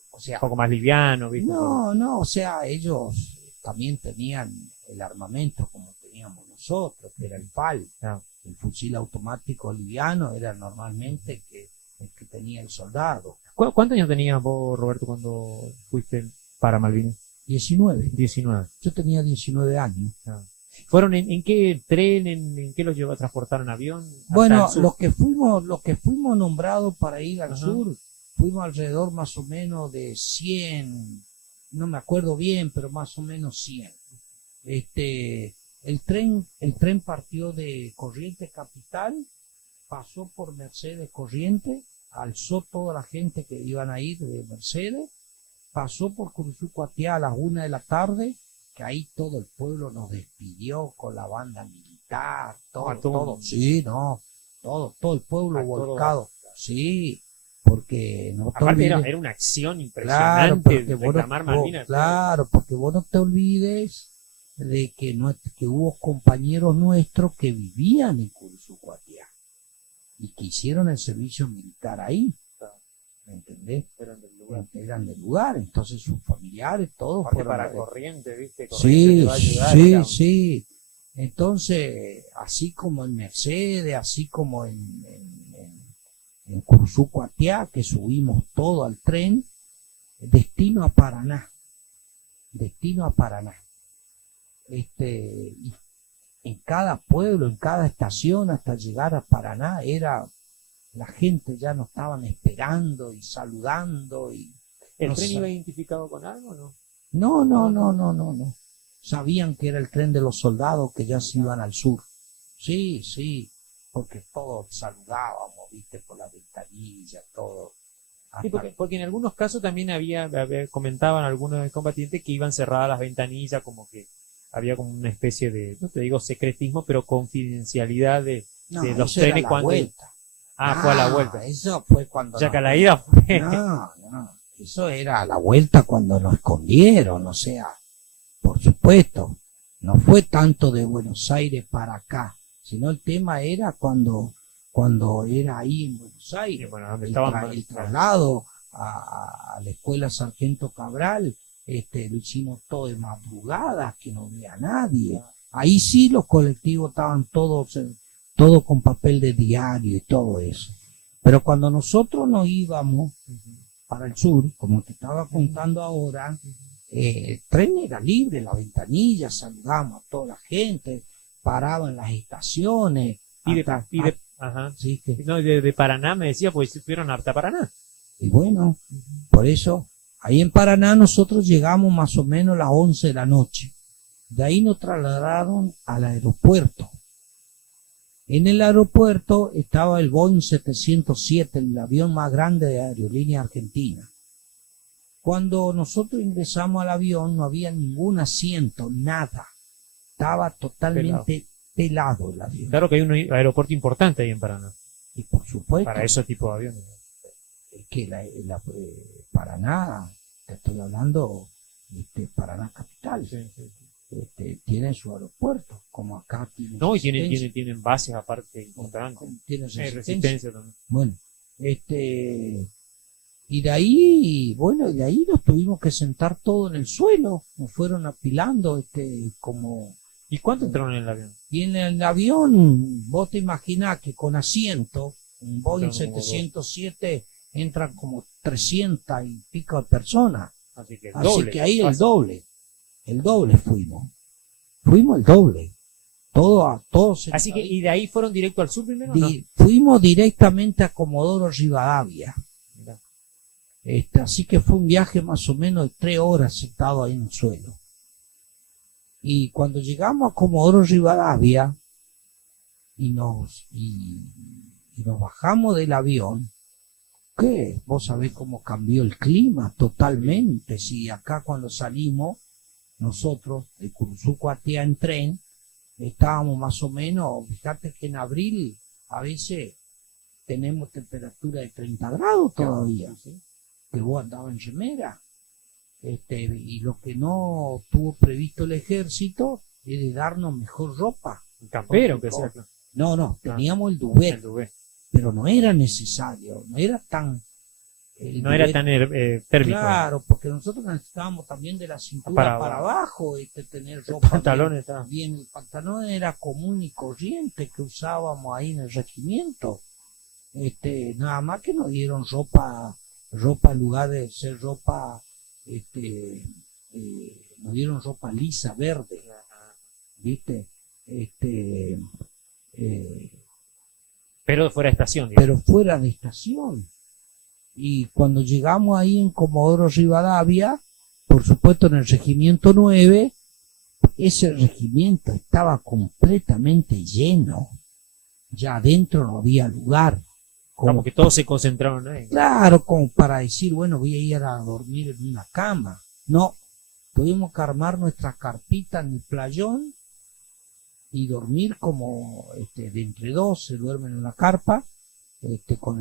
o sea, Un poco más liviano, ¿viste? no, o sea, ellos también tenían el armamento como teníamos nosotros, que era el PAL, Claro. el fusil automático liviano era normalmente el que tenía el soldado. ¿Cuántos años tenías vos, Roberto, cuando fuiste para Malvinas? 19. 19. Yo tenía 19 años. Claro. ¿Fueron en qué tren, en qué los llevó a transportar en avión? Hasta Bueno, el sur. los que fuimos nombrados para ir al Ajá. sur, fuimos alrededor más o menos de 100, no me acuerdo bien, pero más o menos 100. El tren partió de Corrientes Capital, pasó por Mercedes Corrientes, alzó toda la gente que iban a ir de Mercedes, pasó por Curuzú-Cuatiá a las 1 de la tarde, que ahí todo el pueblo nos despidió con la banda militar, todo, sí, no, todo el pueblo A todo volcado, sí, porque no te Aparte olvides, era una acción claro, impresionante porque de vos no- reclamar vos- Malvinas. claro, porque vos no te olvides de que hubo compañeros nuestros que vivían en Curuzú-Cuatiá y que hicieron el servicio militar ahí, ¿me entendés? Eran del lugar, entonces sus familiares, todos Aparte fueron para de- Corrientes, ¿viste? Corrientes Sí, te va a ayudar, sí, era un- sí. Entonces, así como en Mercedes, así como en Curuzú-Cuatiá, que subimos todo al tren, destino a Paraná. Y en cada pueblo, en cada estación, hasta llegar a Paraná, la gente ya nos estaban esperando y saludando y ¿El no tren sé. iba identificado con algo o no? No. Sabían que era el tren de los soldados que ya se iban al sur. Sí, porque todos saludábamos, viste, por la ventanilla, todo. Sí, porque en algunos casos también comentaban algunos combatientes que iban cerradas las ventanillas, como que había como una especie de, no te digo secretismo, pero confidencialidad de los eso era trenes la cuando... vuelta. fue a la vuelta. Eso fue cuando Ya nos- que a la ida fue... No, eso era a la vuelta cuando nos escondieron, o sea, por supuesto, no fue tanto de Buenos Aires para acá, sino el tema era cuando era ahí en Buenos Aires, Bueno, donde el, estaban... el traslado a la escuela Sargento Cabral, lo hicimos todo de madrugada, que no veía nadie. Ahí sí los colectivos estaban todos, todo con papel de diario y todo eso. Pero cuando nosotros nos íbamos para el sur, como te estaba contando ahora, el tren era libre, la ventanilla, saludamos a toda la gente, paraba en las estaciones. Ajá. Sí, No, de Paraná me decía, pues fueron hasta Paraná. y bueno, por eso, ahí en Paraná nosotros llegamos más o menos a las 11 de la noche. De ahí nos trasladaron al aeropuerto. En el aeropuerto estaba el Boeing 707, el avión más grande de Aerolínea Argentina. Cuando nosotros ingresamos al avión no había ningún asiento, nada. Estaba totalmente pelado el avión. Claro que hay un aeropuerto importante ahí en Paraná, Y por supuesto, para ese tipo de aviones. es que Paraná, te estoy hablando, Paraná Capital, tiene su aeropuerto, como acá tiene. No, y Resistencia. tienen bases aparte importantes. Tiene Hay Resistencia. resistencia también. Bueno, y de ahí nos tuvimos que sentar todo en el suelo, nos fueron apilando, como, ¿Y cuánto entraron en el avión? y en el avión, vos te imaginás que con asiento, un Boeing Entraron como 707, entran como 300 y pico de personas, Así que así que ahí Fácil. el doble fuimos el doble, todos Así que, ¿y de ahí fueron directo al sur primero? ¿No? fuimos directamente a Comodoro Rivadavia. Mirá. Así que fue un viaje más o menos de 3 horas sentado ahí en el suelo. Y cuando llegamos a Comodoro Rivadavia, y nos bajamos del avión. ¿Qué? Vos sabés cómo cambió el clima totalmente. Si acá cuando salimos, nosotros de Curuzuco a Tía en tren, estábamos más o menos, fíjate que en abril a veces tenemos temperatura de 30 grados todavía, ¿sí? Que vos andabas en remera. Y lo que no tuvo previsto el ejército es de darnos mejor ropa. Un campero, Porque que sea. No, teníamos el duvet, El duvet. pero no era necesario, no era tan... el No era duvet, tan térmico. claro, porque nosotros necesitábamos también de la cintura para abajo, tener El ropa pantalón bien, estaba. bien. El pantalón era común y corriente que usábamos ahí en el regimiento. Nada más que nos dieron ropa en lugar de ser ropa, nos dieron ropa lisa, verde, ¿viste? Pero fuera de estación, digamos. Pero fuera de estación. Y cuando llegamos ahí en Comodoro Rivadavia, por supuesto en el regimiento 9, ese regimiento estaba completamente lleno. Ya adentro no había lugar. Como que todos se concentraron ahí. Claro, como para decir, bueno, voy a ir a dormir en una cama. No, tuvimos que armar nuestra carpita en el playón y dormir como de entre dos, se duermen en una carpa, con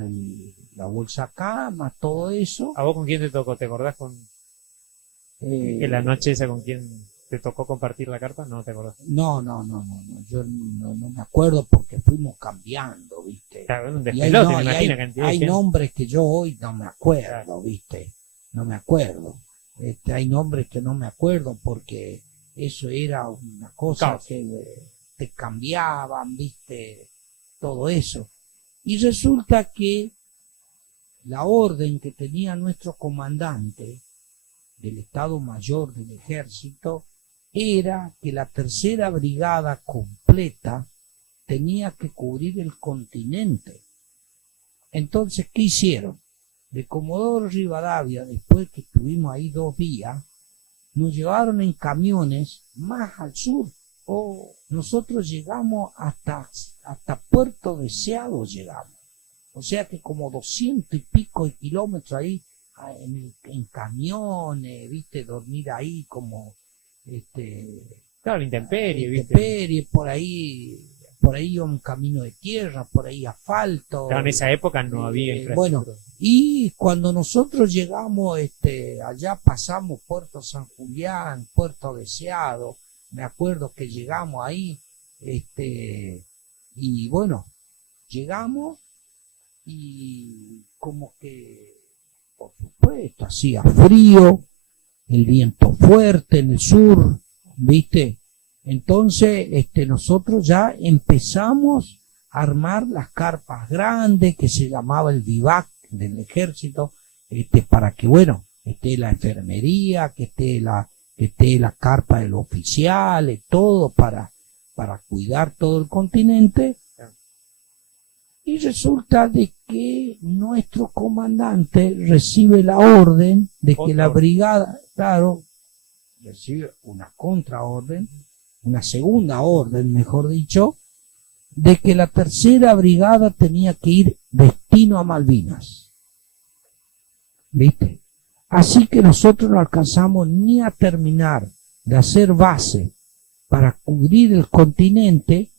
la bolsa cama, todo eso. ¿A vos con quién te tocó? ¿Te acordás en la noche esa con quién te tocó compartir la carpa? ¿No te acordás? No, yo no me acuerdo porque fuimos cambiando, ¿viste? Claro, un Y hay, despelote, me imagino, cantidad de hay gente. nombres que yo hoy no me acuerdo, Claro. ¿viste? No me acuerdo. Hay nombres que no me acuerdo porque eso era una cosa Caos. que te cambiaban, ¿viste? Todo eso. Y resulta que la orden que tenía nuestro comandante del Estado Mayor del Ejército era que la tercera brigada completa tenía que cubrir el continente. Entonces, ¿qué hicieron? De Comodoro Rivadavia, después que estuvimos ahí 2 días, nos llevaron en camiones más al sur. Nosotros llegamos hasta Puerto Deseado llegamos. O sea que como 200 y pico de kilómetros ahí, en camiones, ¿viste? Dormir ahí como, Claro, la intemperie, ¿viste? intemperie, por ahí un camino de tierra, por ahí asfalto. Claro, en esa época no había Bueno, infraestructura. y cuando nosotros llegamos, allá pasamos Puerto San Julián, Puerto Deseado, me acuerdo que llegamos ahí, y bueno, llegamos y como que, por supuesto, hacía frío, el viento fuerte en el sur, ¿viste? Entonces, nosotros ya empezamos a armar las carpas grandes que se llamaba el vivac del ejército, para que, bueno, esté la enfermería, que esté la carpa del oficial, todo para cuidar todo el continente. Y resulta de que nuestro comandante recibe la orden de que la brigada, claro, recibe una contraorden, una segunda orden, mejor dicho, de que la tercera brigada tenía que ir destino a Malvinas. ¿Viste? Así que nosotros no alcanzamos ni a terminar de hacer base para cubrir el continente,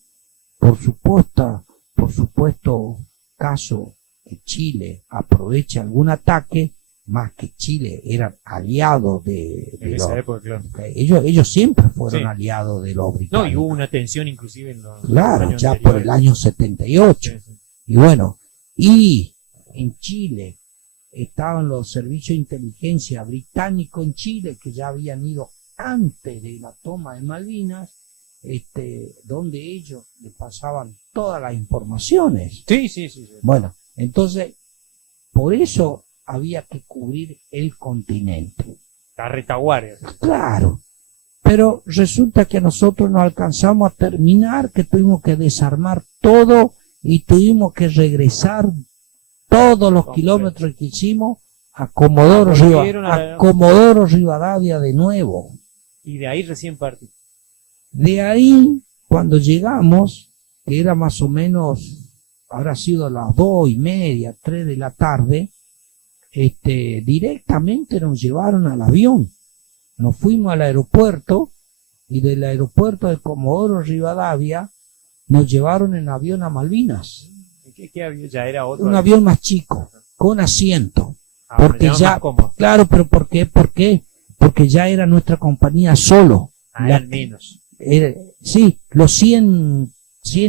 por supuesto, caso que Chile aproveche algún ataque, más que Chile eran aliados de En los, esa época, claro. ellos siempre fueron Sí. aliados de los No, británicos. y hubo una tensión inclusive en los Claro, años ya anteriores. por el año 78. Sí, sí. Y bueno, y en Chile estaban los servicios de inteligencia británicos en Chile, que ya habían ido antes de la toma de Malvinas, donde ellos le pasaban todas las informaciones. Sí, sí, sí, sí. Bueno, entonces, por eso había que cubrir el continente. La retaguardia. Claro, pero resulta que nosotros no alcanzamos a terminar, que tuvimos que desarmar todo y tuvimos que regresar todos los kilómetros que hicimos a Comodoro, a Comodoro Rivadavia de nuevo. Y de ahí recién partí. De ahí, cuando llegamos, que era más o menos, habrá sido a las 2:30, 3 de la tarde, directamente nos llevaron al avión. Nos fuimos al aeropuerto y del aeropuerto de Comodoro Rivadavia nos llevaron en avión a Malvinas. ¿Qué avión? Ya era otro Un avión más chico, con asiento. Ahora, Porque más ya, cómodo. claro, pero ¿por qué? ¿Por qué? Porque ya era nuestra compañía solo. Al menos. Sí, los 100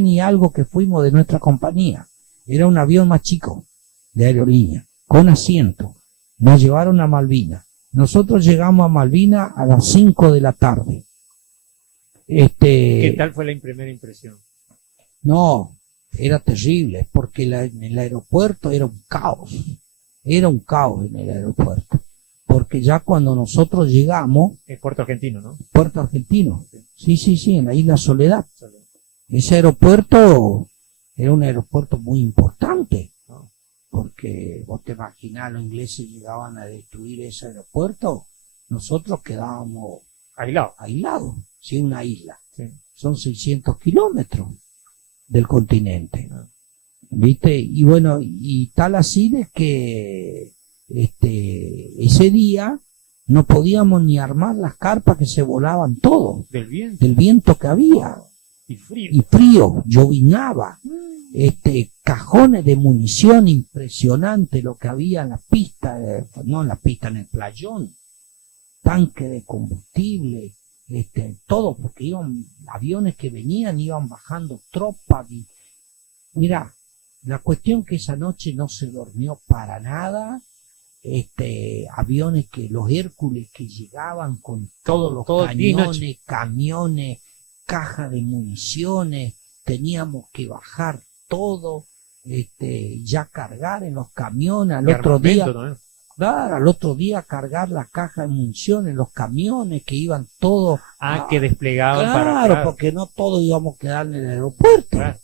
y algo que fuimos de nuestra compañía. Era un avión más chico de aerolínea, con asiento. Nos llevaron a Malvinas. Nosotros llegamos a Malvinas a las 5 de la tarde. ¿Qué tal fue la primera impresión? No, era terrible, porque en el aeropuerto era un caos. Era un caos en el aeropuerto. Porque ya cuando nosotros llegamos, Es Puerto Argentino, ¿no? Puerto Argentino, sí, en la isla Soledad. Ese aeropuerto era un aeropuerto muy importante, ¿no? Porque vos te imaginás, los ingleses llegaban a destruir ese aeropuerto, nosotros quedábamos Aislado. sí, una isla. Sí. Son 600 kilómetros del continente, Ah. ¿viste? Y bueno, y tal así de que ese día no podíamos ni armar las carpas, que se volaban todo Del viento. del viento que había. Y frío. Y frío, llovinaba, cajones de munición impresionante lo que había en la pista, no en la pista, en el playón, tanque de combustible, todo, porque iban aviones que venían, iban bajando tropas. Mira, la cuestión que esa noche no se durmió para nada. Aviones que los Hércules que llegaban con todos los todo día y noche. camiones, cajas de municiones, teníamos que bajar todo, ya cargar en los camiones, al Y otro día, armamento también. claro, al otro día cargar la caja de municiones en los camiones que iban todos. Que desplegaban Claro, para porque no todos íbamos a quedar en el aeropuerto, Claro.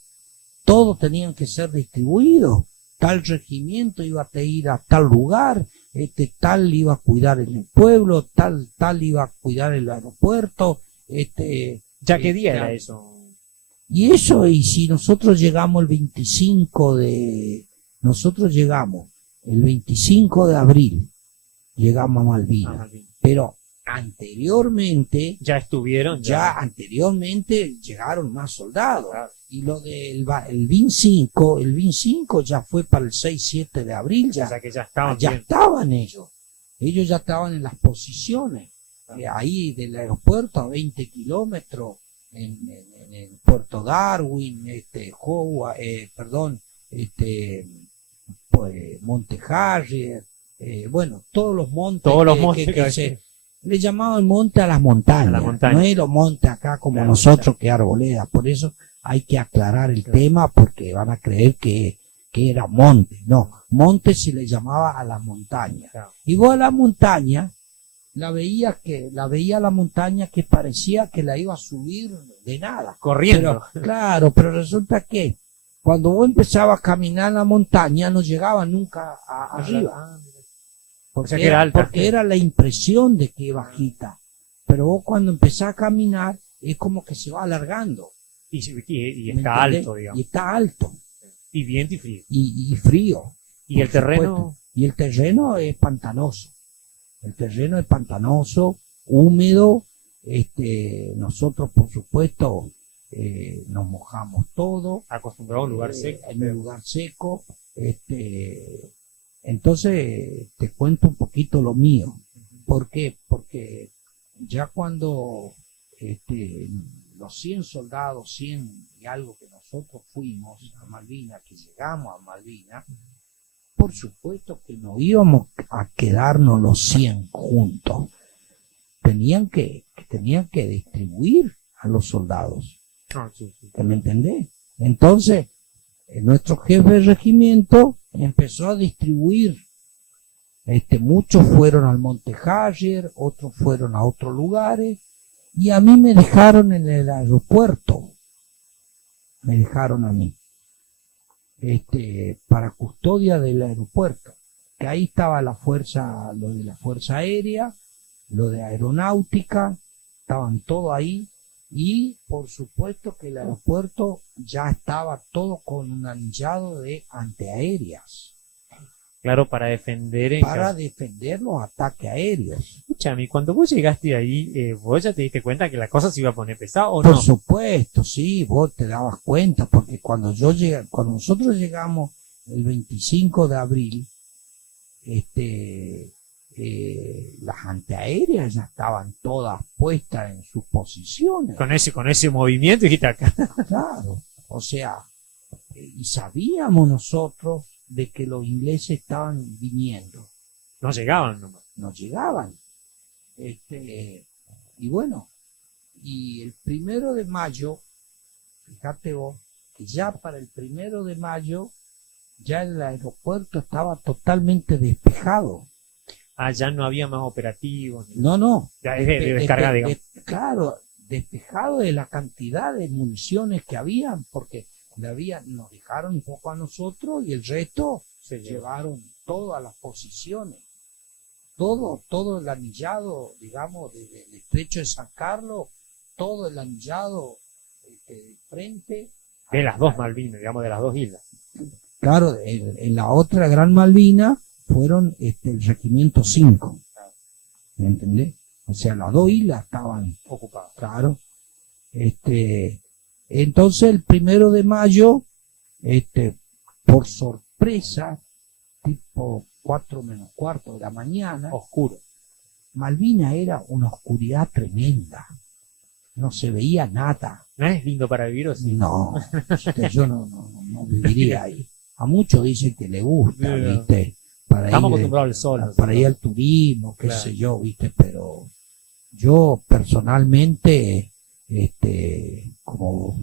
todos tenían que ser distribuidos. Tal regimiento iba a ir a tal lugar, tal iba a cuidar el pueblo, tal iba a cuidar el aeropuerto. ¿Ya qué día era eso? Y eso, y si nosotros llegamos nosotros llegamos el 25 de abril, llegamos a Malvinas, pero anteriormente, Ya estuvieron. anteriormente llegaron más soldados. Claro. Y lo del el BIN 5 ya fue para el 6-7 de abril, O sea que ya estaban ya bien. estaban ellos ya estaban en las posiciones, ahí del aeropuerto a 20 kilómetros, en Puerto Darwin, Monte Harrier, bueno, todos los montes, montes le llamaban monte a las montañas, no es los montes acá como Claro, nosotros que arboleda. Por eso hay que aclarar el tema, porque van a creer que era monte. No, monte se le llamaba a la montaña. Claro. Y vos a la montaña la veía la montaña que parecía que la iba a subir de nada, Corriendo. pero, claro, pero resulta que cuando vos empezabas a caminar la montaña no llegaba nunca arriba, O sea que era alta. porque era la impresión de que bajita, pero vos cuando empezás a caminar es como que se va alargando. Y ¿Me está entendés? alto, digamos. Y está alto. Y viento y frío. Y frío. Y el por terreno. supuesto. Y el terreno es pantanoso. El terreno es pantanoso, húmedo. Nosotros, por supuesto, nos mojamos todo. Acostumbrado a un lugar seco. En un lugar seco. Entonces, te cuento un poquito lo mío. ¿Por qué? Porque ya cuando los 100 soldados, 100 y algo que nosotros fuimos a Malvinas, que llegamos a Malvinas, por supuesto que no íbamos a quedarnos los 100 juntos. Tenían que distribuir a los soldados. Sí. ¿Me entendés? Entonces, nuestro jefe de regimiento empezó a distribuir. Muchos fueron al Monte Harrier, otros fueron a otros lugares, y a mí me dejaron en el aeropuerto. Me dejaron a mí. Para custodia del aeropuerto. Que ahí estaba lo de la Fuerza Aérea, lo de Aeronáutica, estaban todos ahí. Y por supuesto que el aeropuerto ya estaba todo con un anillado de antiaéreas Claro, para defender en para caso. defender los ataques aéreos. Escúchame, cuando vos llegaste ahí, vos ya te diste cuenta que la cosa se iba a poner pesada o Por no. supuesto, sí, vos te dabas cuenta, porque cuando nosotros llegamos el 25 de abril, las antiaéreas ya estaban todas puestas en sus posiciones. Con ese movimiento dijiste acá. Claro, o sea, y sabíamos nosotros de que los ingleses estaban viniendo, No llegaban nomás. no llegaban. Y bueno, y el 1 de mayo, fíjate vos, que ya para el 1 de mayo, ya el aeropuerto estaba totalmente despejado. Ah, ya no había más operativos. No, Ya es de descarga, digamos. claro, despejado de la cantidad de municiones que habían, porque nos dejaron un poco a nosotros y el resto Se llevó. llevaron todas las posiciones, todo el anillado, digamos, desde el estrecho de San Carlos, todo el anillado de frente. De las dos Malvinas, digamos, de las dos islas. Claro, en la otra Gran Malvina fueron el Regimiento 5, ¿me entendés? O sea, las dos islas estaban Ocupadas. claro. Entonces el 1 de mayo, por sorpresa, tipo 4 menos cuarto de la mañana, Oscuro. Malvina era una oscuridad tremenda. No se veía nada. ¿No es lindo para vivir o sí? No, yo no viviría ahí. A muchos dicen que le gusta, No. ¿viste? Para Estamos ir, acostumbrados al sol. ¿no? para ir al turismo, qué Claro. sé yo, ¿viste? Pero yo personalmente, como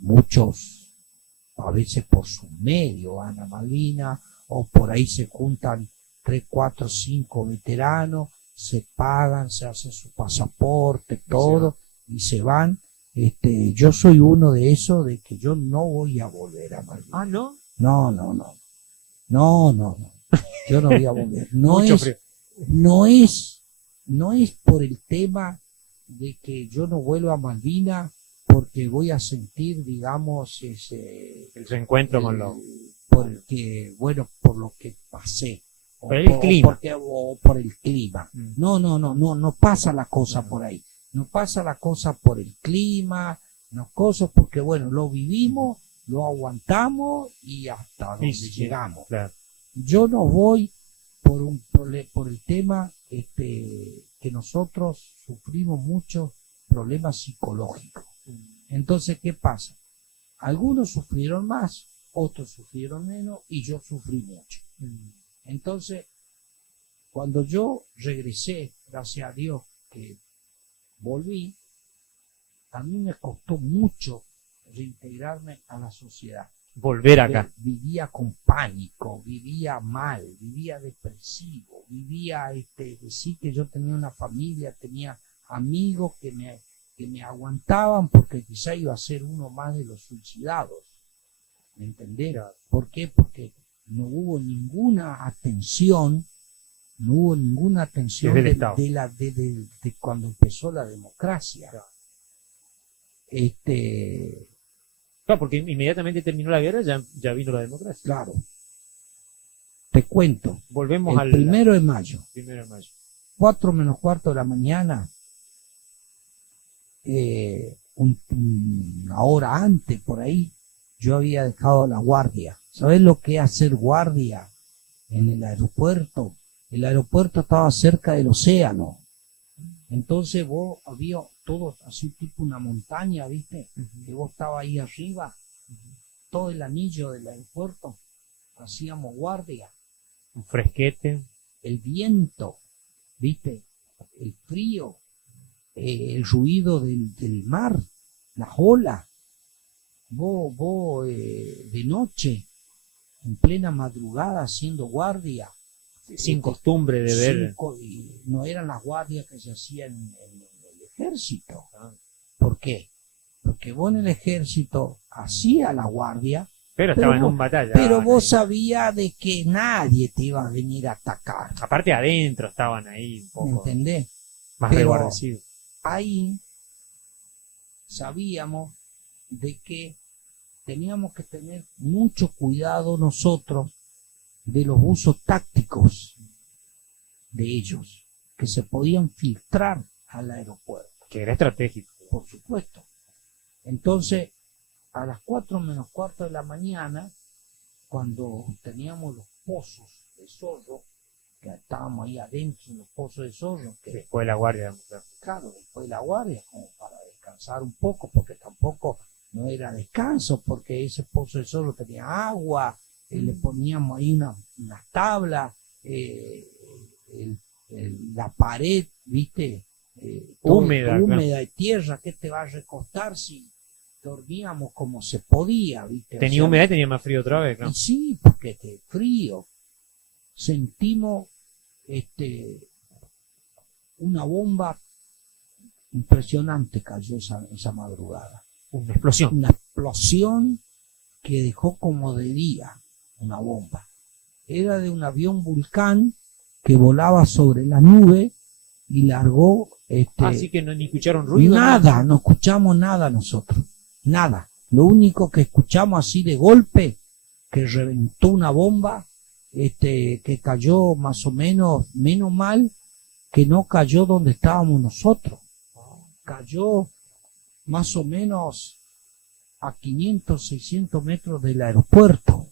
muchos, a veces por sus medios van a Malvina, o por ahí se juntan 3, 4, 5 veteranos, se pagan, se hacen su pasaporte, todo, y se van. Yo soy uno de esos de que yo no voy a volver a Malvina. Ah, ¿no? No. Yo no voy a volver. Mucho frío. No es por el tema de que yo no vuelva a Malvina porque voy a sentir, digamos, El reencuentro con los... porque, bueno, por lo que pasé. O Por el clima. o por el clima. No pasa la cosa por ahí. No pasa la cosa por el clima, no cosas porque, bueno, lo vivimos, lo aguantamos y hasta donde Sí, llegamos. Claro. Yo no voy por el tema que nosotros sufrimos muchos problemas psicológicos. Entonces, ¿qué pasa? Algunos sufrieron más, otros sufrieron menos y yo sufrí mucho. Entonces, cuando yo regresé, gracias a Dios que volví, a mí me costó mucho reintegrarme a la sociedad. Volver acá. Vivía con pánico, vivía mal, vivía depresivo, vivía decir que yo tenía una familia, tenía amigos que me aguantaban porque quizá iba a ser uno más de los suicidados. ¿Me entendés? ¿Por qué? Porque no hubo ninguna atención Desde el Estado. de cuando empezó la democracia. Claro, porque inmediatamente terminó la guerra, ya vino la democracia. Claro. Te cuento. Volvemos El al 1 de mayo, 1 de mayo. 4 menos cuarto de la mañana, una hora antes por ahí, yo había dejado la guardia. ¿Sabés lo que es hacer guardia en el aeropuerto? El aeropuerto estaba cerca del océano. Entonces vos había todo así tipo una montaña, ¿viste? Que vos estabas ahí arriba, todo el anillo del aeropuerto, hacíamos guardia. Un fresquete. El viento, ¿viste? El frío, el ruido del mar, las olas. Vos de noche, en plena madrugada, haciendo guardia. Sin costumbre de ver. Y no eran las guardias que se hacían en el ejército. ¿Por qué? Porque vos en el ejército hacías la guardia, Pero estaba en un batalla. pero vos sabías de que nadie te iba a venir a atacar. Aparte adentro estaban ahí un ¿Me poco entendés? más Pero resguardecidos. ahí sabíamos de que teníamos que tener mucho cuidado nosotros de los usos tácticos de ellos, que se podían filtrar al aeropuerto. Que era estratégico. Por supuesto. Entonces, a las 4 menos cuarto de la mañana, cuando teníamos los pozos de Zorro, que estábamos ahí adentro en los pozos de Zorro, que Después de la guardia. claro, después de la guardia, como para descansar un poco, porque tampoco no era descanso, porque ese pozo de Zorro tenía agua, le poníamos ahí unas tablas, la pared, viste, Húmeda, húmeda de tierra, que te va a recostar si dormíamos como se podía, viste. Tenía humedad y tenía más frío otra vez, claro. Y sí, porque este frío. Sentimos una bomba impresionante cayó esa madrugada. Una explosión. Una explosión que dejó como de día una bomba. Era de un avión Vulcán que volaba sobre la nube y largó Así que no, ni escucharon ruido. nada, no escuchamos nada nosotros, nada. Lo único que escuchamos así de golpe, que reventó una bomba, que cayó más o menos mal, que no cayó donde estábamos nosotros. Cayó más o menos a 500, 600 metros del aeropuerto.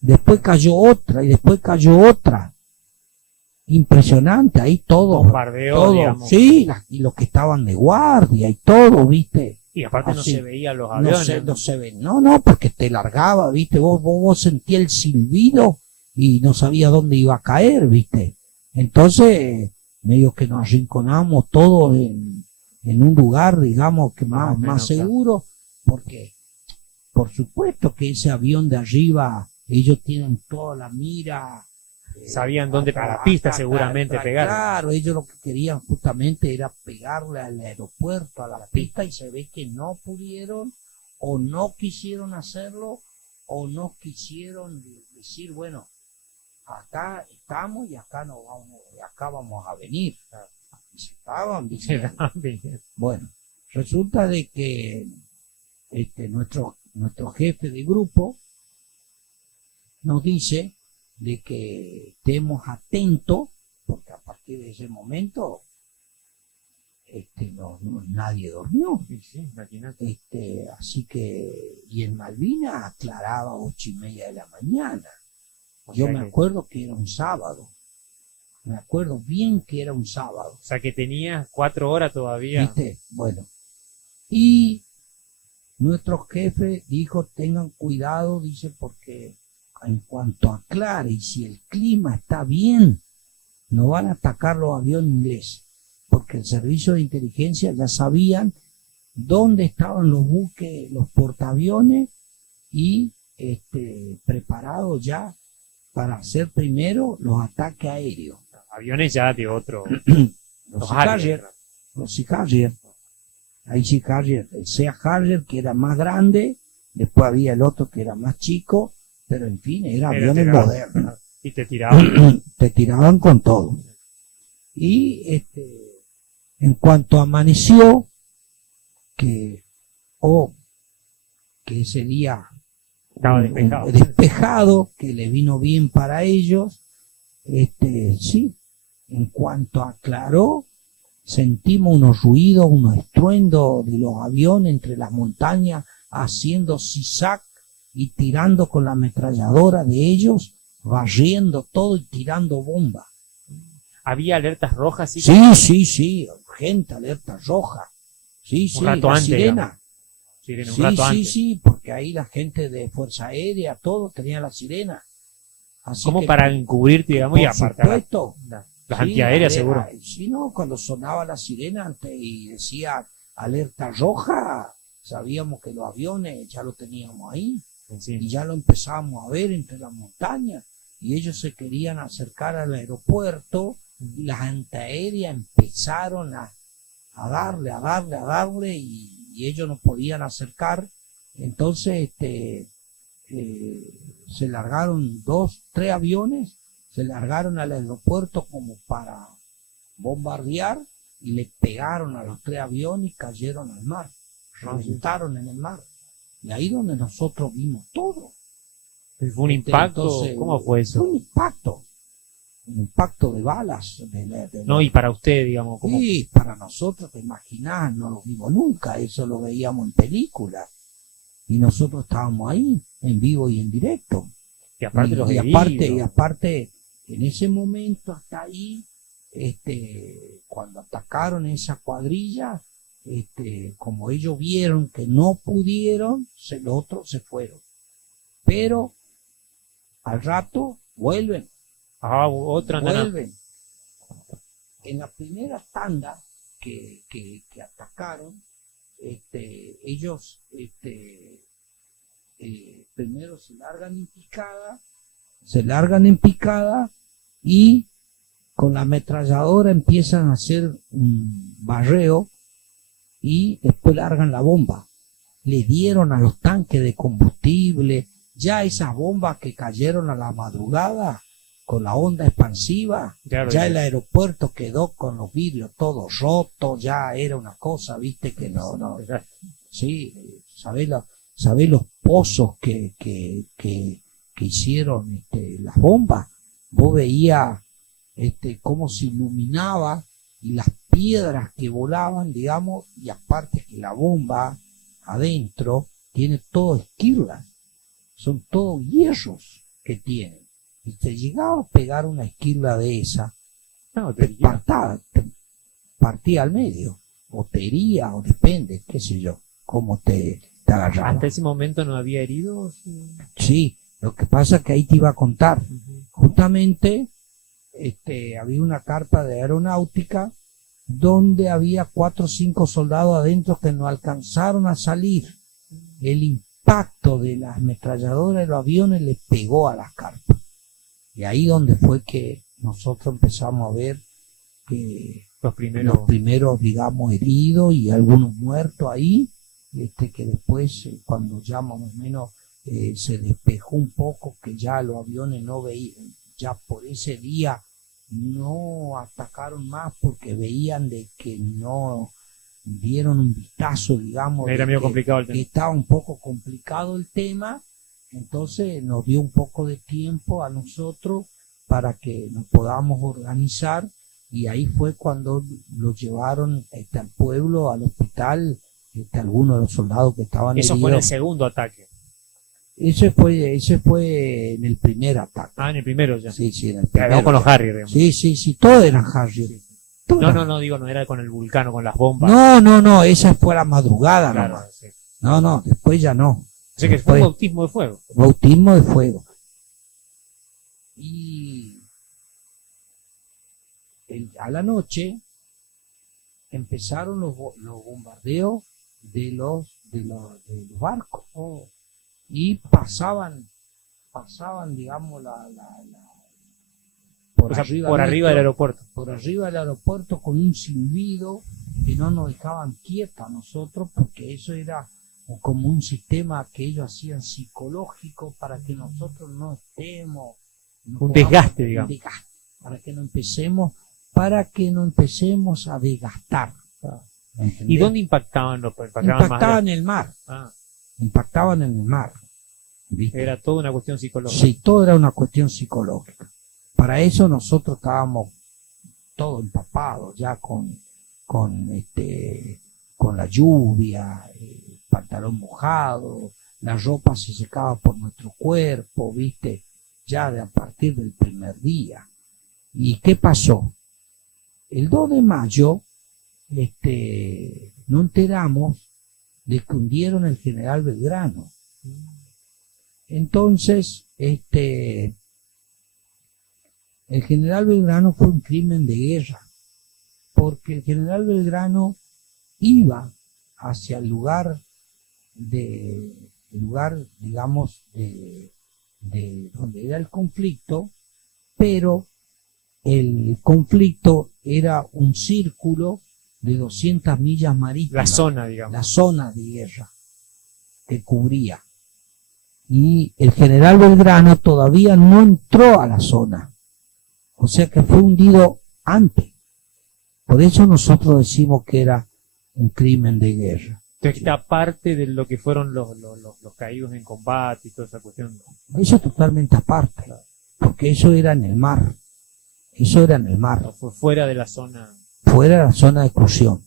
Después cayó otra y después cayó otra. Impresionante, ahí todo. Bombardeo, todo, digamos. sí, y los que estaban de guardia y todo, viste. Y aparte no Así. se veían los No aviones. no se ve, no, porque te largaba, viste, vos sentías el silbido y no sabía dónde iba a caer, viste. Entonces, medio que nos arrinconamos todos en un lugar, digamos, que Más o más menos, seguro, porque por supuesto que ese avión de arriba, ellos tienen toda la mira. Sabían dónde, a la pista seguramente pegar. Claro, ellos lo que querían justamente era pegarle al aeropuerto, a la pista, y se ve que no pudieron, o no quisieron hacerlo, o no quisieron decir, bueno, acá estamos y acá no vamos, acá vamos a venir. Y se estaban viniendo. Bueno, resulta de que nuestro jefe de grupo nos dice de que estemos atentos, porque a partir de ese momento nadie durmió. Sí, imagínate. Así que, y en Malvinas aclaraba 8:30 de la mañana. O Yo sea me que- acuerdo que era un sábado. Me acuerdo bien que era un sábado. O sea que tenía 4 horas todavía. ¿Viste? Bueno. Y nuestro jefe dijo, tengan cuidado, dice, porque en cuanto aclare y si el clima está bien, no van a atacar los aviones ingleses, porque el servicio de inteligencia ya sabían dónde estaban los buques, los portaaviones, y preparados ya para hacer primero los ataques aéreos. Aviones ya de otro. Los Harrier, Harrier, claro. los Sea Harrier. Hay Sea Harrier, el Sea Harrier que era más grande, después había el otro que era más chico, pero en fin, eran Pero aviones tiraban. modernos. Y te tiraban. Te tiraban con todo. Y en cuanto amaneció, que ese día Estaba despejado. despejado, que le vino bien para ellos, sí, en cuanto aclaró, sentimos unos ruidos, unos estruendos de los aviones entre las montañas, haciendo zigzag y tirando con la ametralladora de ellos, barriendo todo y tirando bombas. Había alertas rojas. Sí, urgente, alerta roja. Sí, Un rato la antes, sirena. Sirena, un Sí, rato sí, antes. sí, porque ahí la gente de Fuerza Aérea, todo tenía la sirena. Así Como que, para encubrirte, digamos, y por apartar supuesto, las sí, antiaéreas, seguro. Sí, no, cuando sonaba la sirena y decía alerta roja, sabíamos que los aviones ya lo teníamos ahí Sí. y ya lo empezábamos a ver entre las montañas y ellos se querían acercar al aeropuerto y las antiaéreas empezaron a darle y ellos no podían acercar. Entonces se largaron 2, 3 aviones, se largaron al aeropuerto como para bombardear y le pegaron a los 3 aviones y cayeron al mar, reventaron en el mar. Y ahí donde nosotros vimos todo. Fue un impacto. Entonces, ¿Cómo fue eso? Fue un impacto de balas. No, y para usted, digamos, como Sí, para nosotros, te imaginás, no lo vimos nunca, eso lo veíamos en películas. Y nosotros estábamos ahí, en vivo y en directo. que aparte los y heridos. aparte, en ese momento hasta ahí, cuando atacaron esa cuadrilla, como ellos vieron que no pudieron, los otros se fueron. Pero al rato vuelven. Otra nana. Vuelven. En la primera tanda que atacaron, ellos primero se largan en picada y con la ametralladora empiezan a hacer un barreo y después largan la bomba. Le dieron a los tanques de combustible, ya esas bombas que cayeron a la madrugada con la onda expansiva, Claro, ya el aeropuerto quedó con los vidrios todos rotos, ya era una cosa, viste que no, sí, sabés los pozos que hicieron las bombas, vos veías cómo se iluminaba y las piedras que volaban, digamos, y aparte que la bomba adentro tiene todo esquirlas, son todos hierros que tienen. Y te llegaba a pegar una esquirla de esa, No, te partía al medio, o te hería, o depende, qué sé yo, cómo te agarraba. Hasta ese momento no había heridos. Sí, lo que pasa es que ahí te iba a contar. Ujú. Justamente había una carpa de aeronáutica donde había 4 o 5 soldados adentro que no alcanzaron a salir. El impacto de las ametralladoras de los aviones les pegó a las carpas. Y ahí donde fue que nosotros empezamos a ver que Los primeros, digamos, heridos y algunos muertos ahí, que después, cuando ya más o menos se despejó un poco, que ya los aviones no veían, ya por ese día no atacaron más porque veían de que no dieron un vistazo, digamos, Era medio complicado el que tema. estaba un poco complicado el tema. Entonces nos dio un poco de tiempo a nosotros para que nos podamos organizar, y ahí fue cuando lo llevaron al pueblo, al hospital, algunos de los soldados que estaban Eso heridos. fue en el segundo ataque. Ese fue en el primer ataque. En el primero ya. Sí, en el Quedamos primero. con los Harrier, digamos. Sí, todos eran Harrier. Todos. No, digo, no era con el Vulcano, con las bombas. No, esa fue la madrugada Claro, nomás. sí. No, después ya no. Así que fue un Después- bautismo de fuego. Bautismo de fuego. Y a la noche empezaron los bombardeos de los barcos. Y pasaban, digamos, O sea, por arriba del aeropuerto. por arriba del aeropuerto, con un silbido que no nos dejaban quietos a nosotros, porque eso era como un sistema que ellos hacían psicológico para que nosotros no estemos, Un desgaste, digamos. un desgaste, para que no empecemos a desgastar. ¿entendés? ¿Y dónde impactaban los Impactaban en el mar, impactaban en el mar, ¿viste? Era toda una cuestión psicológica. Sí, todo era una cuestión psicológica. Para eso nosotros estábamos todos empapados ya con la lluvia, pantalón mojado, la ropa se secaba por nuestro cuerpo, viste, ya a partir del primer día. ¿Y qué pasó? El 2 de mayo, no enteramos de que hundieron el general Belgrano. Entonces, el general Belgrano fue un crimen de guerra, porque el general Belgrano iba hacia el lugar, digamos, de donde era el conflicto, pero el conflicto era un círculo de 200 millas marítimas. La zona, digamos. La zona de guerra que cubría. Y el general Belgrano todavía no entró a la zona. O sea que fue hundido antes. Por eso nosotros decimos que era un crimen de guerra. Entonces está parte de lo que fueron los caídos en combate y toda esa cuestión. Eso totalmente aparte, porque eso era en el mar. Eso era en el mar. No, fue fuera de la zona. Fuera de la zona de exclusión.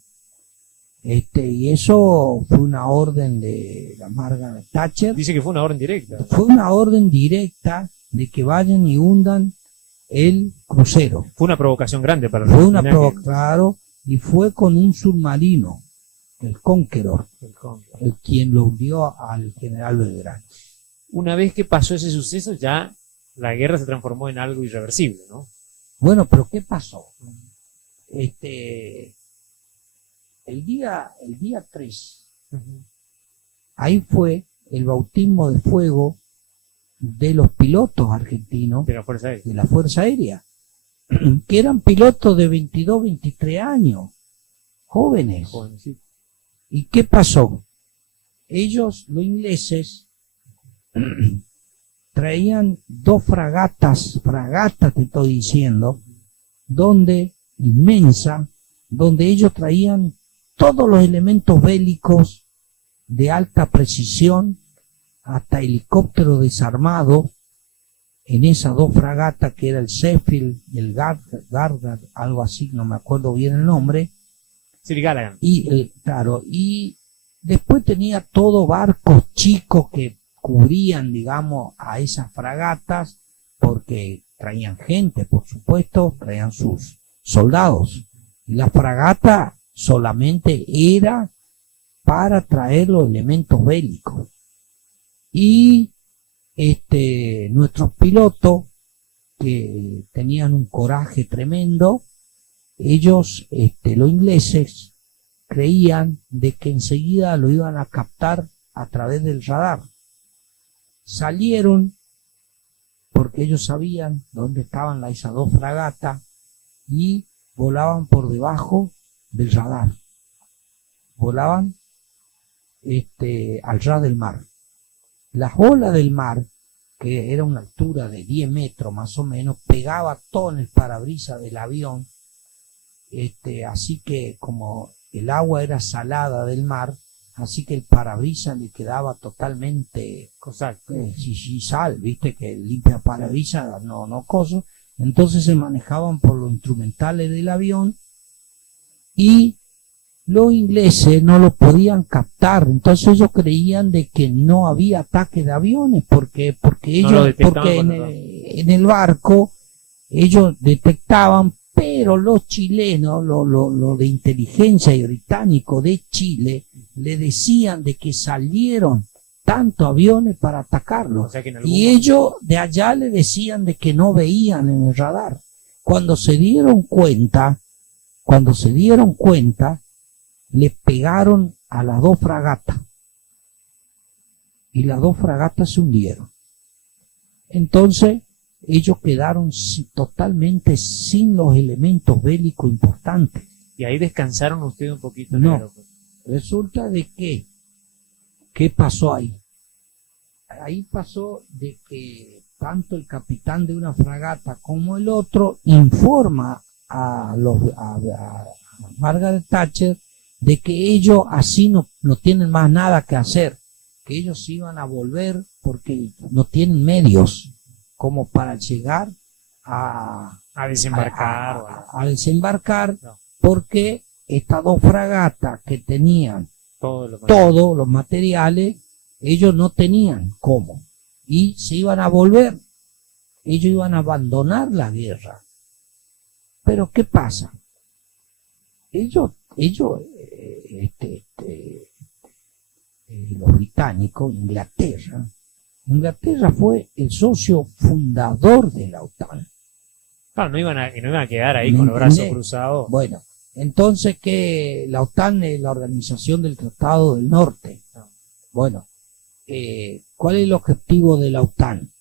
Y eso fue una orden de la Margaret Thatcher. Dice que fue una orden directa. Fue una orden directa de que vayan y hundan el crucero. Fue una provocación grande para los Fue una personajes. claro, y fue con un submarino, el Conqueror, el quien lo hundió al general Belgrano. Una vez que pasó ese suceso, ya la guerra se transformó en algo irreversible, ¿no? Bueno, pero ¿qué pasó? El día 3, ahí fue el bautismo de fuego de los pilotos argentinos De la Fuerza Aérea. de la Fuerza Aérea, que eran pilotos de 22, 23 años, jóvenes. Jovencito. ¿Y qué pasó? Ellos, los ingleses, traían 2 fragatas te estoy diciendo, inmensa, donde ellos traían todos los elementos bélicos de alta precisión, hasta helicóptero desarmado, en esas 2 fragatas que era el Sheffield y el Gardner, algo así, no me acuerdo bien el nombre. Sir Gallagher. Y después tenía todo barcos chicos que cubrían, digamos, a esas fragatas, porque traían gente, por supuesto, traían sus soldados. Y la fragata solamente era para traer los elementos bélicos. Y nuestros pilotos, que tenían un coraje tremendo, ellos, los ingleses, creían de que enseguida lo iban a captar a través del radar. Salieron, porque ellos sabían dónde estaban esas 2 fragatas, y volaban por debajo del radar. Volaban al ras del mar. Las olas del mar, que era una altura de 10 metros más o menos, pegaba todo en el parabrisas del avión. Así que como el agua era salada del mar, así que el parabrisas le quedaba totalmente sal, viste que limpia parabrisas, no coso. Entonces se manejaban por los instrumentales del avión y los ingleses no lo podían captar. Entonces ellos creían de que no había ataque de aviones porque ellos, en el barco ellos detectaban, pero los chilenos, lo de inteligencia y británico de Chile, le decían de que salieron tantos aviones para atacarlos. O sea Y ellos de allá le decían de que no veían en el radar. Cuando se dieron cuenta, le pegaron a las 2 fragatas. Y las 2 fragatas se hundieron. Entonces, ellos quedaron totalmente sin los elementos bélicos importantes. Y ahí descansaron ustedes un poquito. No, resulta de que, ¿qué pasó ahí? Ahí pasó de que tanto el capitán de una fragata como el otro informa a Margaret Thatcher de que ellos así no tienen más nada que hacer, que ellos se iban a volver porque no tienen medios como para llegar a desembarcar. A desembarcar, No. porque estas 2 fragatas que tenían todos los materiales, ellos no tenían cómo, y se iban a volver, ellos iban a abandonar la guerra. Pero ¿qué pasa? Los británicos, Inglaterra fue el socio fundador de la OTAN. Claro, no iban a quedar ahí con los brazos cruzados. Bueno, entonces que la OTAN es la Organización del Tratado del Norte. Bueno, ¿cuál es el objetivo de la OTAN?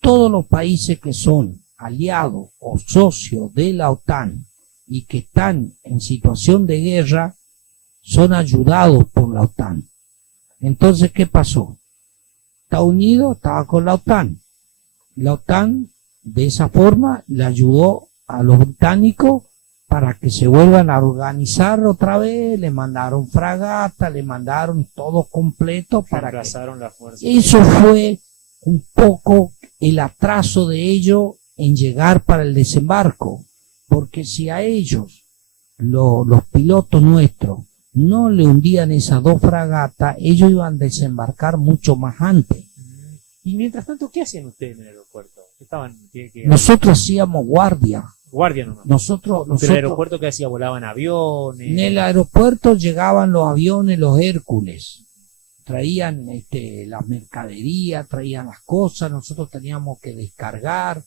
Todos los países que son aliados o socios de la OTAN y que están en situación de guerra son ayudados por la OTAN. Entonces, ¿qué pasó? Estados Unidos estaba con la OTAN. La OTAN, de esa forma, le ayudó a los británicos para que se vuelvan a organizar otra vez, le mandaron fragata, le mandaron todo completo para que... Reemplazaron la fuerza. Eso fue un poco el atraso de ellos en llegar para el desembarco, porque si a ellos, los pilotos nuestros, no le hundían esas dos fragatas, ellos iban a desembarcar mucho más antes. Y mientras tanto, ¿qué hacían ustedes en el aeropuerto? Estaban, Nosotros hacíamos guardia. Guardia nomás. Nosotros, ¿Pero el aeropuerto qué hacía? ¿Volaban aviones? En el aeropuerto llegaban los aviones, los Hércules. Traían la mercadería, traían las cosas, nosotros teníamos que descargar,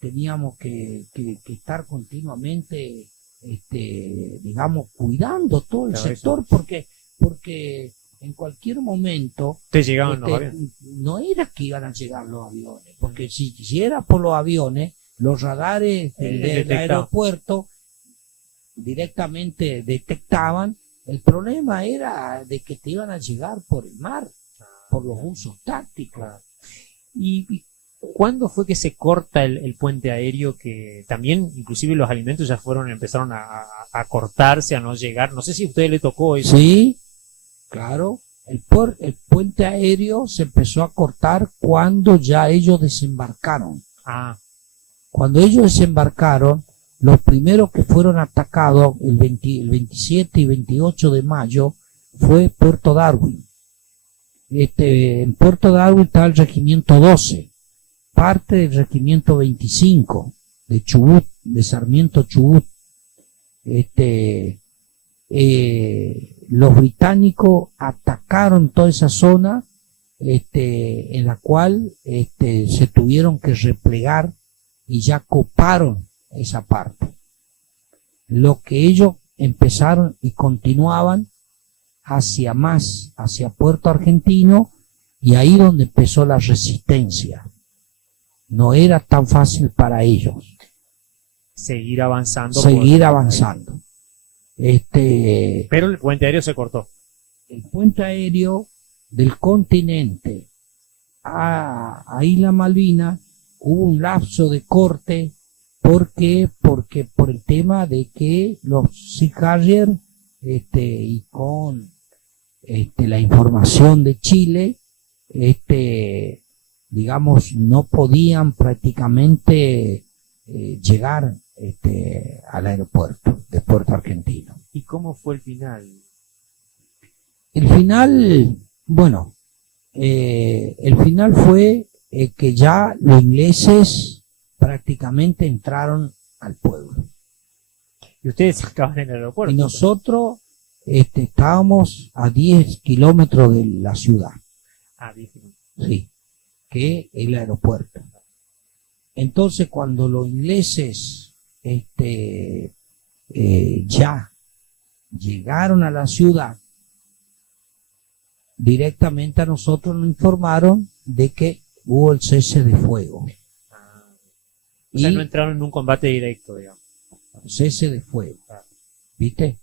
teníamos que estar continuamente, digamos, cuidando todo el Claro, sector, porque en cualquier momento Te llegaban los aviones. no era que iban a llegar los aviones, porque si era por los aviones, los radares del aeropuerto directamente detectaban. El problema era de que te iban a llegar por el mar, por los usos tácticos. ¿Y cuándo fue que se corta el puente aéreo? Que también, inclusive los alimentos ya empezaron a cortarse, a no llegar. No sé si a ustedes le tocó eso. Sí, claro. El puente aéreo se empezó a cortar cuando ya ellos desembarcaron. Cuando ellos desembarcaron, los primeros que fueron atacados el 27 y 28 de mayo fue Puerto Darwin. En Puerto Darwin estaba el regimiento 12, parte del regimiento 25 de Chubut, de Sarmiento Chubut. Los británicos atacaron toda esa zona, en la cual se tuvieron que replegar y ya coparon esa parte. Lo que ellos empezaron y continuaban hacia Puerto Argentino, y ahí donde empezó la resistencia. No era tan fácil para ellos seguir avanzando. Pero el puente aéreo se cortó. El puente aéreo del continente a Isla Malvina hubo un lapso de corte. ¿Por qué? Porque por el tema de que los Sea Harrier, y con la información de Chile, digamos, no podían prácticamente llegar al aeropuerto de Puerto Argentino. ¿Y cómo fue el final? El final, bueno, el final fue que ya los ingleses prácticamente entraron al pueblo. Y ustedes acaban en el aeropuerto. Y nosotros estábamos a 10 kilómetros de la ciudad. 10 kilómetros. Sí, que es el aeropuerto. Entonces, cuando los ingleses ya llegaron a la ciudad, directamente a nosotros nos informaron de que hubo el cese de fuego. O sea, no entraron en un combate directo, digamos. Cese de fuego. ¿Viste?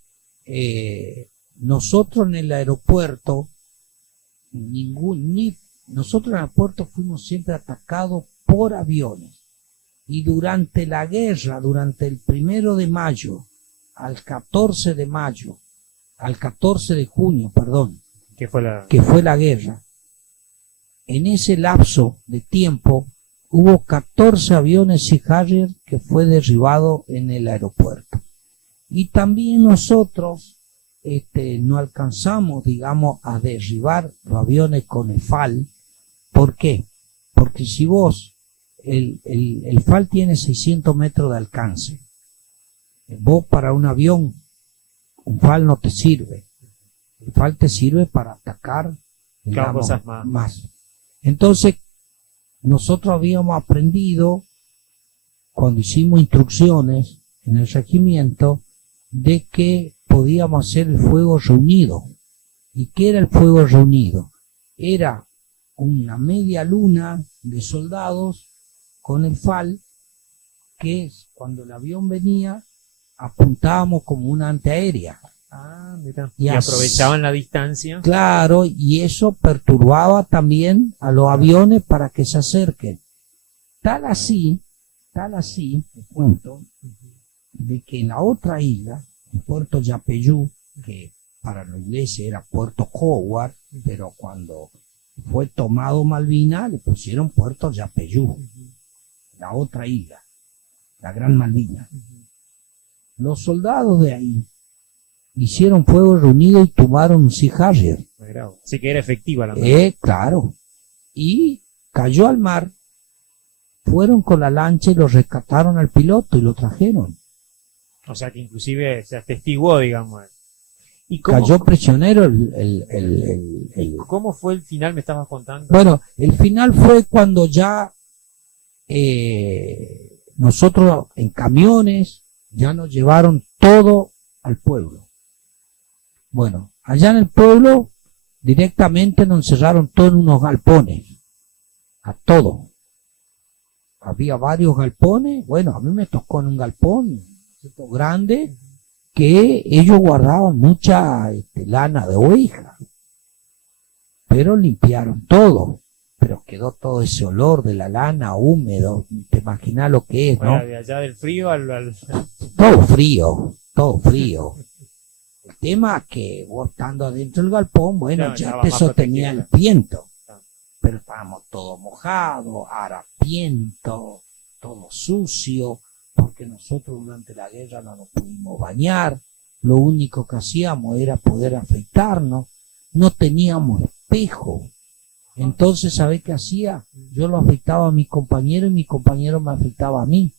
Nosotros en el aeropuerto, nosotros en el aeropuerto fuimos siempre atacados por aviones. Y durante la guerra, durante el 1 de mayo al 14 de mayo, al 14 de junio, perdón, que fue la guerra, en ese lapso de tiempo hubo 14 aviones Sea Harrier que fue derribado en el aeropuerto. Y también nosotros no alcanzamos, digamos, a derribar los aviones con el FAL. ¿Por qué? Porque si vos, el FAL tiene 600 metros de alcance. Vos para un avión, un FAL no te sirve. El FAL te sirve para atacar, digamos, cosas más. Entonces, nosotros habíamos aprendido, cuando hicimos instrucciones en el regimiento, de que podíamos hacer el fuego reunido. ¿Y qué era el fuego reunido? Era una media luna de soldados con el FAL, que cuando el avión venía, apuntábamos como una antiaérea. Mira. Y aprovechaban la distancia. Claro, y eso perturbaba también a los aviones para que se acerquen. Tal así, te cuento, de que en la otra isla, en Puerto Yapeyú, que para los ingleses era Puerto Howard, pero cuando fue tomado Malvinas le pusieron Puerto Yapeyú, la otra isla, la Gran Malvina. Los soldados de ahí hicieron fuego reunido y tomaron un Sea Harrier. Así que era efectiva la Claro. Y cayó al mar, fueron con la lancha y lo rescataron al piloto y lo trajeron. O sea que inclusive se atestiguó, digamos. ¿Y Cayó prisionero ¿Cómo fue el final? Me estabas contando. Bueno, el final fue cuando ya nosotros en camiones ya nos llevaron todo al pueblo. Bueno, allá en el pueblo directamente nos encerraron todo en unos galpones, a todo. Había varios galpones, bueno, a mí me tocó en un galpón grande que ellos guardaban mucha lana de oveja, pero limpiaron todo, pero quedó todo ese olor de la lana húmedo, te imaginas lo que es, ¿no? De allá del frío al... Todo frío, todo frío. El tema es que vos estando adentro del galpón, bueno, Claro, ya estaba te más sostenía protegido. el viento, Claro. pero estábamos todos mojados, harapientos, todo sucio, porque nosotros durante la guerra no nos pudimos bañar, lo único que hacíamos era poder afeitarnos, no teníamos espejo. Entonces, ¿sabés qué hacía? Yo lo afeitaba a mi compañero y mi compañero me afeitaba a mí.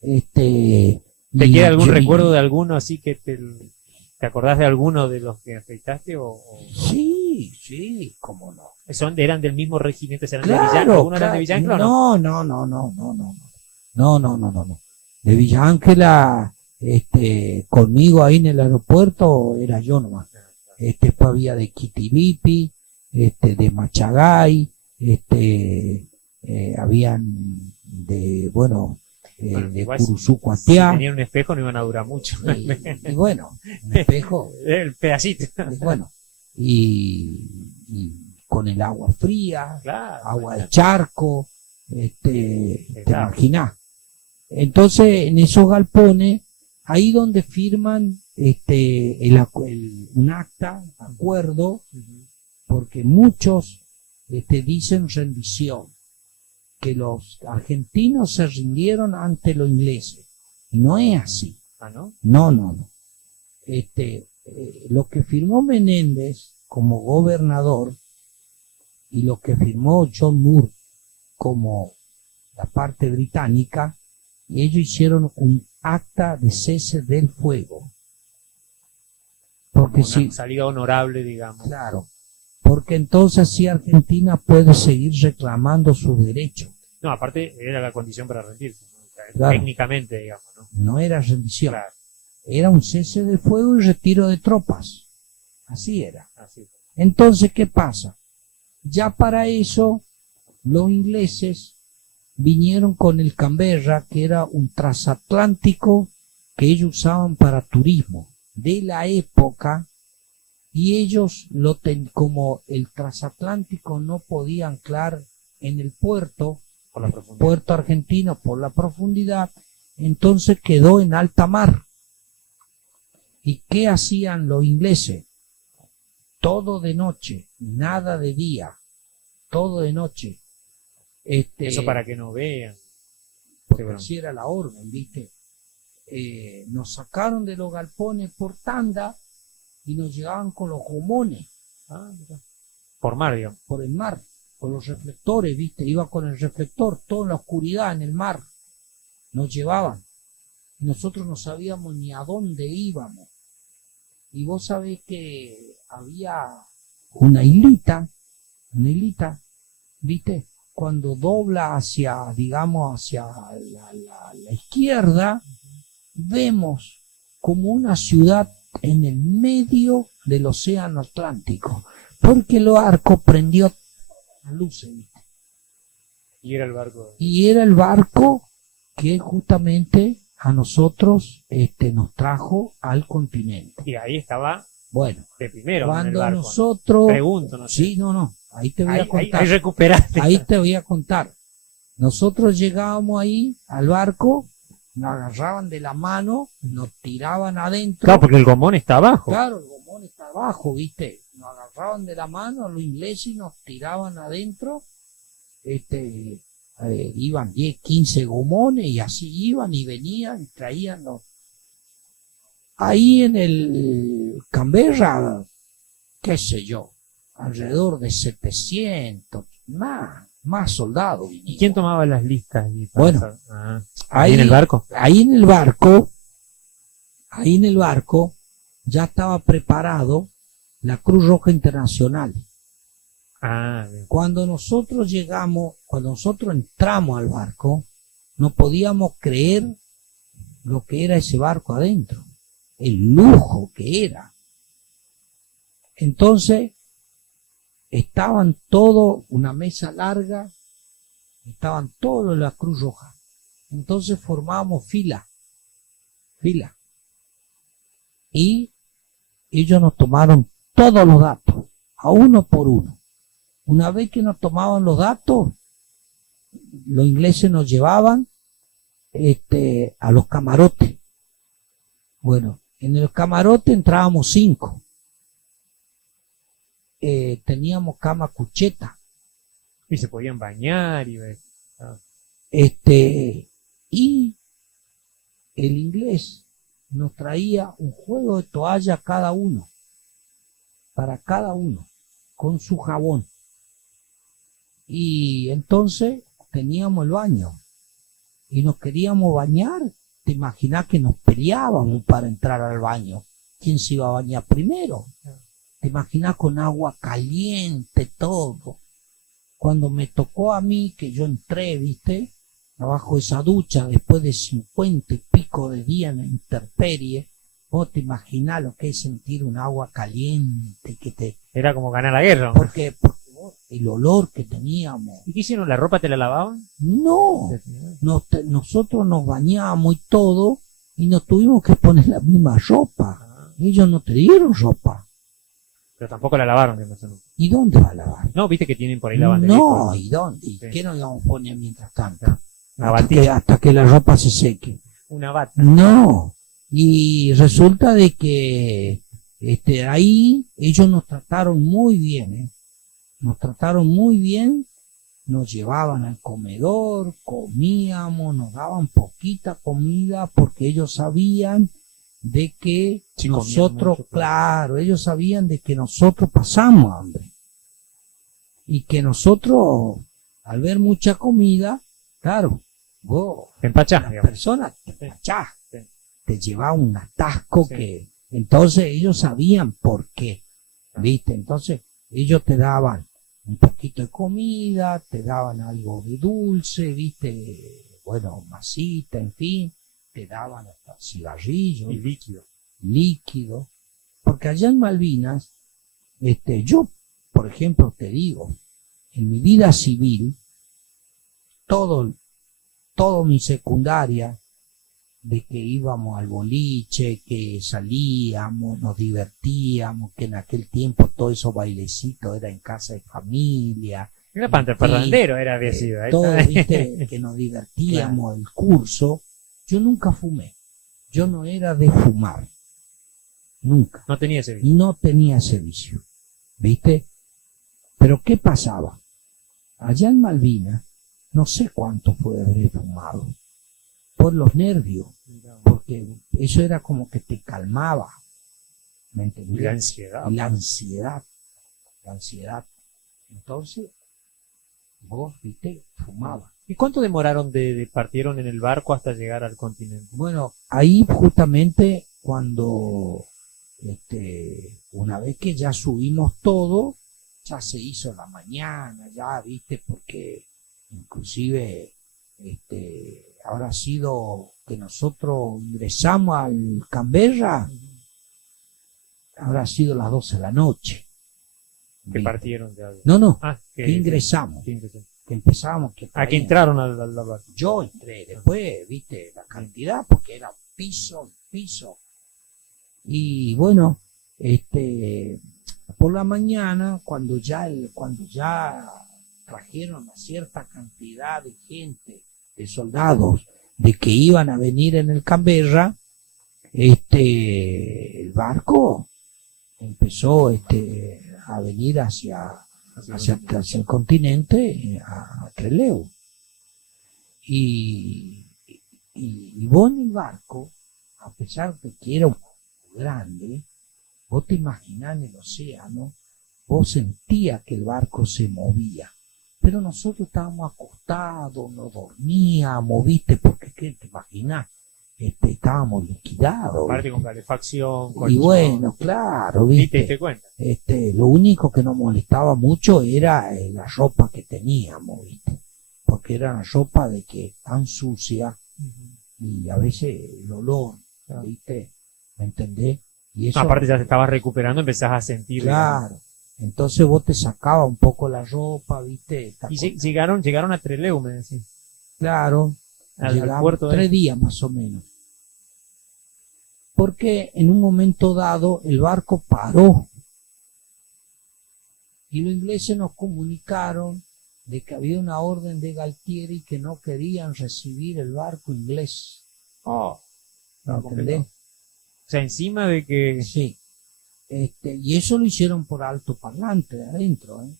¿Te queda algún recuerdo de alguno así que te acordás de alguno de los que afeitaste o? Sí, cómo no. ¿Eran del mismo regimiento? ¿Eran Claro, de Villa? ¿Algunos claro. eran de Villa Ángela o no? No. De Villa Ángela, conmigo ahí en el aeropuerto era yo nomás. Después había de Quitilipi, de Machagay, habían de, de igual Curuzú Si Cuatiá. tenían un espejo no iban a durar mucho. Y bueno, un espejo, El pedacito. y bueno, y con el agua fría, Claro. agua de charco, te Claro. imaginás. Entonces, en esos galpones, ahí donde firman un acta, acuerdo, porque muchos dicen rendición, que los argentinos se rindieron ante los ingleses. Y no es así. Ah, ¿no? No. Lo que firmó Menéndez como gobernador y lo que firmó John Moore como la parte británica, ellos hicieron un acta de cese del fuego. Porque Como una salida honorable, digamos. claro, porque entonces sí Argentina puede seguir reclamando sus derechos. No, aparte era la condición para rendirse, ¿no? O sea, Claro. técnicamente, digamos, ¿no? No era rendición, Claro, era un cese de fuego y retiro de tropas. Así era. así. Entonces, ¿qué pasa? Ya para eso, los ingleses vinieron con el Canberra, que era un transatlántico que ellos usaban para turismo de la época, y ellos como el transatlántico no podía anclar en el puerto, Por la profundidad. puerto argentino por la profundidad, entonces quedó en alta mar. ¿Y qué hacían los ingleses? Todo de noche, nada de día, todo de noche. Eso para que no vean. Porque bueno. así era la orden, ¿viste? Nos sacaron de los galpones por tanda y nos llegaban con los gomones Ah, mira. Por mar, digamos. por el mar, con los reflectores, ¿viste? Iba con el reflector, todo en la oscuridad, en el mar. Nos llevaban. Y nosotros no sabíamos ni a dónde íbamos. Y vos sabés que había una islita, ¿viste? Cuando dobla hacia, digamos, hacia la izquierda, vemos como una ciudad en el medio del océano Atlántico, porque el barco prendió las luces, ¿viste? Y era el barco. Y era el barco que justamente a nosotros nos trajo al continente. Y ahí estaba Bueno, de primero en el cuando barco. nosotros... Pregunto, no sé. Sí, no, ahí te voy a contar. Ahí recuperaste. Ahí te voy a contar. Nosotros llegábamos ahí al barco nos agarraban de la mano, nos tiraban adentro. Claro, porque el gomón está abajo. Claro, el gomón está abajo, ¿viste? Nos agarraban de la mano los ingleses y nos tiraban adentro. Iban 10, 15 gomones y así iban y venían y traían los... Ahí en el Canberra, qué sé yo, alrededor de 700, más soldados ¿Y vinieron. quién tomaba las listas? Bueno, ahí en el barco. Ahí en el barco ya estaba preparado la Cruz Roja Internacional. Bien. Cuando nosotros entramos al barco, no podíamos creer lo que era ese barco adentro, el lujo que era. Entonces, estaban todos, una mesa larga, estaban todos en la Cruz Roja. Entonces formábamos fila. Y ellos nos tomaron todos los datos, a uno por uno. Una vez que nos tomaban los datos, los ingleses nos llevaban a los camarotes. Bueno, en el camarote entrábamos 5. Teníamos cama cucheta. Y se podían bañar y ver. Y el inglés nos traía un juego de toalla cada uno, para cada uno, con su jabón. Y entonces teníamos el baño y nos queríamos bañar. Te imaginás que nos peleábamos para entrar al baño. ¿Quién se iba a bañar primero? Te imaginás con agua caliente, todo. Cuando me tocó a mí, que yo entré, ¿viste? Abajo de esa ducha, después de 50 y pico de días en la intemperie, vos te imaginás lo que es sentir un agua caliente que te... Era como ganar la guerra. Porque el olor que teníamos. ¿Y qué hicieron? ¿La ropa te la lavaban? No, nosotros nos bañábamos y todo, y nos tuvimos que poner la misma ropa. Ellos no te dieron ropa. Pero tampoco la lavaron, que no sé. ¿Y dónde va a lavar? No, viste que tienen por ahí lavandería. No, ¿y dónde? ¿Y Sí. qué nos íbamos a poner mientras tanto? Una batilla. Hasta que la ropa se seque. Una bata. No, y resulta de que ahí ellos nos trataron muy bien, ¿eh? Nos trataron muy bien, nos llevaban al comedor, comíamos, nos daban poquita comida porque ellos sabían de que Sí, nosotros, mucho, claro, ellos sabían de que nosotros pasamos hambre. Y que nosotros, al ver mucha comida, claro, vos, Te empachás, la digamos. persona te empachás, Sí. te llevaba un atasco Sí. que, entonces ellos sabían por qué, ¿viste? Entonces ellos te daban un poquito de comida, te daban algo de dulce, ¿viste? Bueno, masita, en fin, te daban hasta cigarrillos, Y líquido. líquido, porque allá en Malvinas, yo, por ejemplo, te digo, en mi vida civil, todo mi secundaria, de que íbamos al boliche, que salíamos, nos divertíamos, que en aquel tiempo todo esos bailecitos era en casa de familia. Era parrandero, había sido. Todo, viste, que nos divertíamos, el curso. Yo nunca fumé. Yo no era de fumar. Nunca. No tenía ese vicio. No tenía ese vicio. ¿Viste? Pero ¿qué pasaba? Allá en Malvinas, no sé cuánto puede haber fumado. Por los nervios. Porque eso era como que te calmaba. ¿Me entendés? Y la ansiedad. Y la ansiedad. La ansiedad. Entonces, vos, viste, fumabas. ¿Y cuánto demoraron partieron en el barco hasta llegar al continente? Bueno, ahí justamente cuando, una vez que ya subimos todo, ya se hizo la mañana, ya, viste, porque inclusive, habrá sido que nosotros ingresamos al Canberra, habrá sido las 12 de la noche. Que partieron ya. No, Que que ingresamos, que empezábamos, que que traían. entraron al barco. Yo entré, después, viste, la cantidad, porque era piso. Y bueno, por la mañana, cuando ya trajeron a cierta cantidad de gente, de soldados, de que iban a venir en el Canberra, el barco empezó a venir hacia el continente, a Trelew. Y vos en el barco, a pesar de que era un poco grande, vos te imaginás en el océano, vos sentías que el barco se movía. Pero nosotros estábamos acostados, no dormíamos, ¿viste? Porque, ¿qué te imaginás? Estábamos liquidados. Aparte con calefacción, y bueno, claro, ¿viste? ¿Te diste cuenta? Lo único que nos molestaba mucho era la ropa que teníamos, ¿viste? Porque era una ropa de que tan sucia y a veces el olor, ¿viste? ¿Me entendés? Y eso, aparte ya te estabas recuperando, empezás a sentir. claro. Entonces vos te sacabas un poco la ropa, ¿viste? Y llegaron a Trelew, me decís. Claro. Al puerto 3 días más o menos. Porque en un momento dado el barco paró y los ingleses nos comunicaron de que había una orden de Galtieri que no querían recibir el barco inglés. Oh, ¿No entendés? O sea, encima de que... Sí. Y eso lo hicieron por altoparlante de adentro, ¿eh?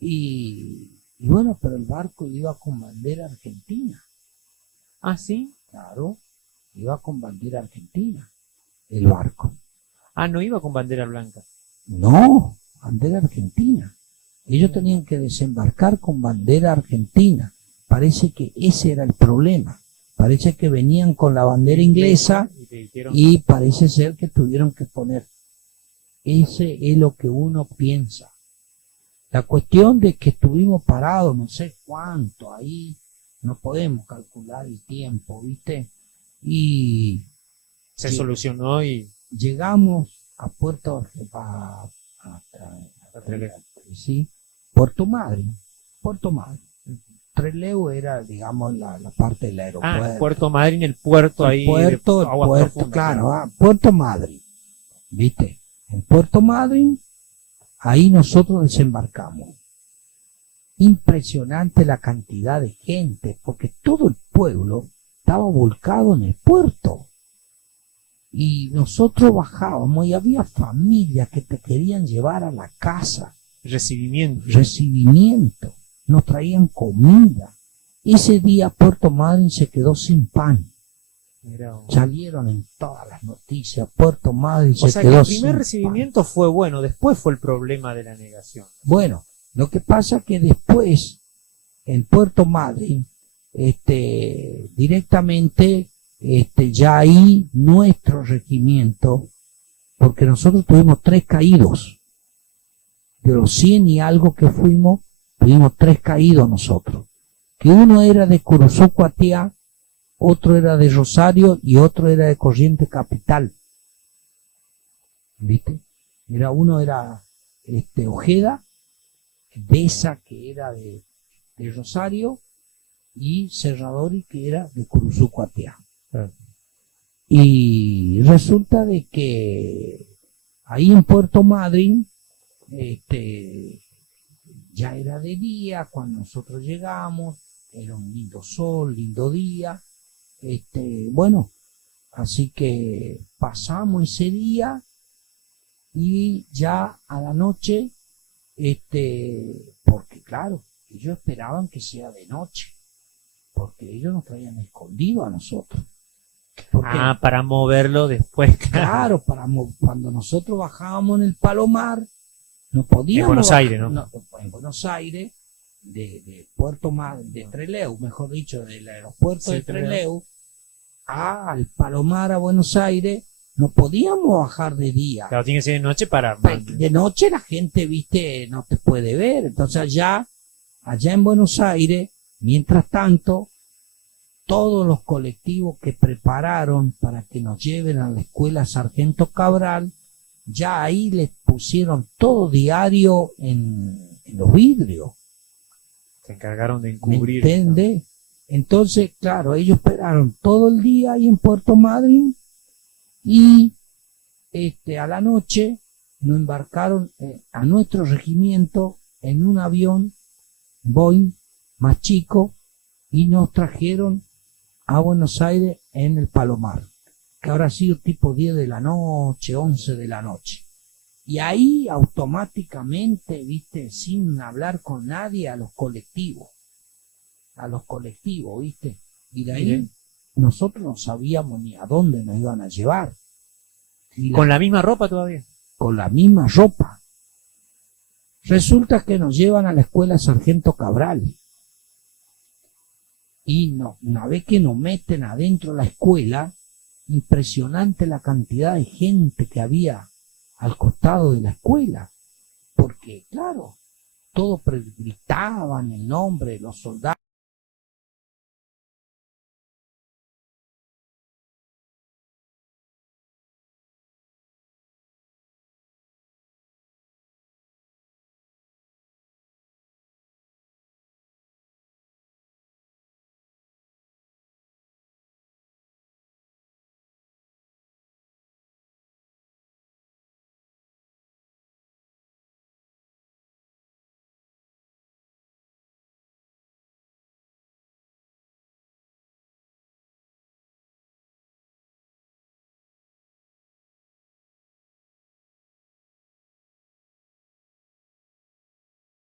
Y bueno, pero el barco iba con bandera argentina. Ah, ¿sí? Claro, iba con bandera argentina, el barco. Ah, no iba con bandera blanca. No, bandera argentina. Ellos tenían que desembarcar con bandera argentina. Parece que ese era el problema. Parece que venían con la bandera inglesa y parece ser que tuvieron que poner. Ese es lo que uno piensa. La cuestión de que estuvimos parados no sé cuánto ahí, no podemos calcular el tiempo, ¿viste? Y se solucionó y llegamos a ¿sí? Puerto Madryn. Trelew era, digamos, la parte del aeropuerto. Ah, Puerto Madryn, el puerto ahí. Puerto, claro, Puerto Madryn, ¿viste? En Puerto Madryn, ahí nosotros desembarcamos. Impresionante la cantidad de gente, porque todo el pueblo estaba volcado en el puerto. Y nosotros bajábamos y había familias que te querían llevar a la casa. Recibimiento. Nos traían comida. Ese día Puerto Madryn se quedó sin pan. Salieron en todas las noticias. Puerto Madryn se quedó sin pan. O sea que el primer recibimiento fue bueno, después fue el problema de la negación. Bueno, lo que pasa que después en Puerto Madryn directamente ya ahí nuestro regimiento, porque nosotros tuvimos 3 caídos de los 100 y algo que fuimos, tuvimos 3 caídos nosotros, que uno era de Curuzú Cuatiá, otro era de Rosario y otro era de Corriente Capital, ¿viste? Uno era Ojeda, Besa, que era de Rosario, y Serradori, que era de Curuzú Cuatiá. Y resulta de que ahí en Puerto Madryn ya era de día cuando nosotros llegamos, era un lindo sol, lindo día, bueno, así que pasamos ese día y ya a la noche, porque claro, ellos esperaban que sea de noche, porque ellos nos traían escondido a nosotros. Porque, para moverlo después. Claro, cuando nosotros bajábamos en el Palomar, no podíamos. En Buenos Aires, ¿no? En Buenos Aires, de Puerto Madryn, de Trelew, mejor dicho, del aeropuerto de Trelew, al Palomar, a Buenos Aires, no podíamos bajar de día. Claro, tiene que ser de noche para... De noche la gente, viste, no te puede ver. Entonces allá en Buenos Aires, mientras tanto, todos los colectivos que prepararon para que nos lleven a la escuela Sargento Cabral, ya ahí les pusieron todo diario en los vidrios. Se encargaron de encubrir. ¿Me entiendes? Entonces, claro, ellos esperaron todo el día ahí en Puerto Madryn y a la noche nos embarcaron a nuestro regimiento en un avión Boeing más chico y nos trajeron a Buenos Aires en el Palomar, que habrá sido tipo 10 de la noche, 11 de la noche. Y ahí automáticamente, viste, sin hablar con nadie, a los colectivos, viste. Y de ahí Miren. nosotros no sabíamos ni a dónde nos iban a llevar. ¿Con la misma ropa todavía? Con la misma ropa. Resulta que nos llevan a la escuela Sargento Cabral. Y no, una vez que nos meten adentro de la escuela, impresionante la cantidad de gente que había al costado de la escuela. Porque, claro, todos gritaban el nombre de los soldados.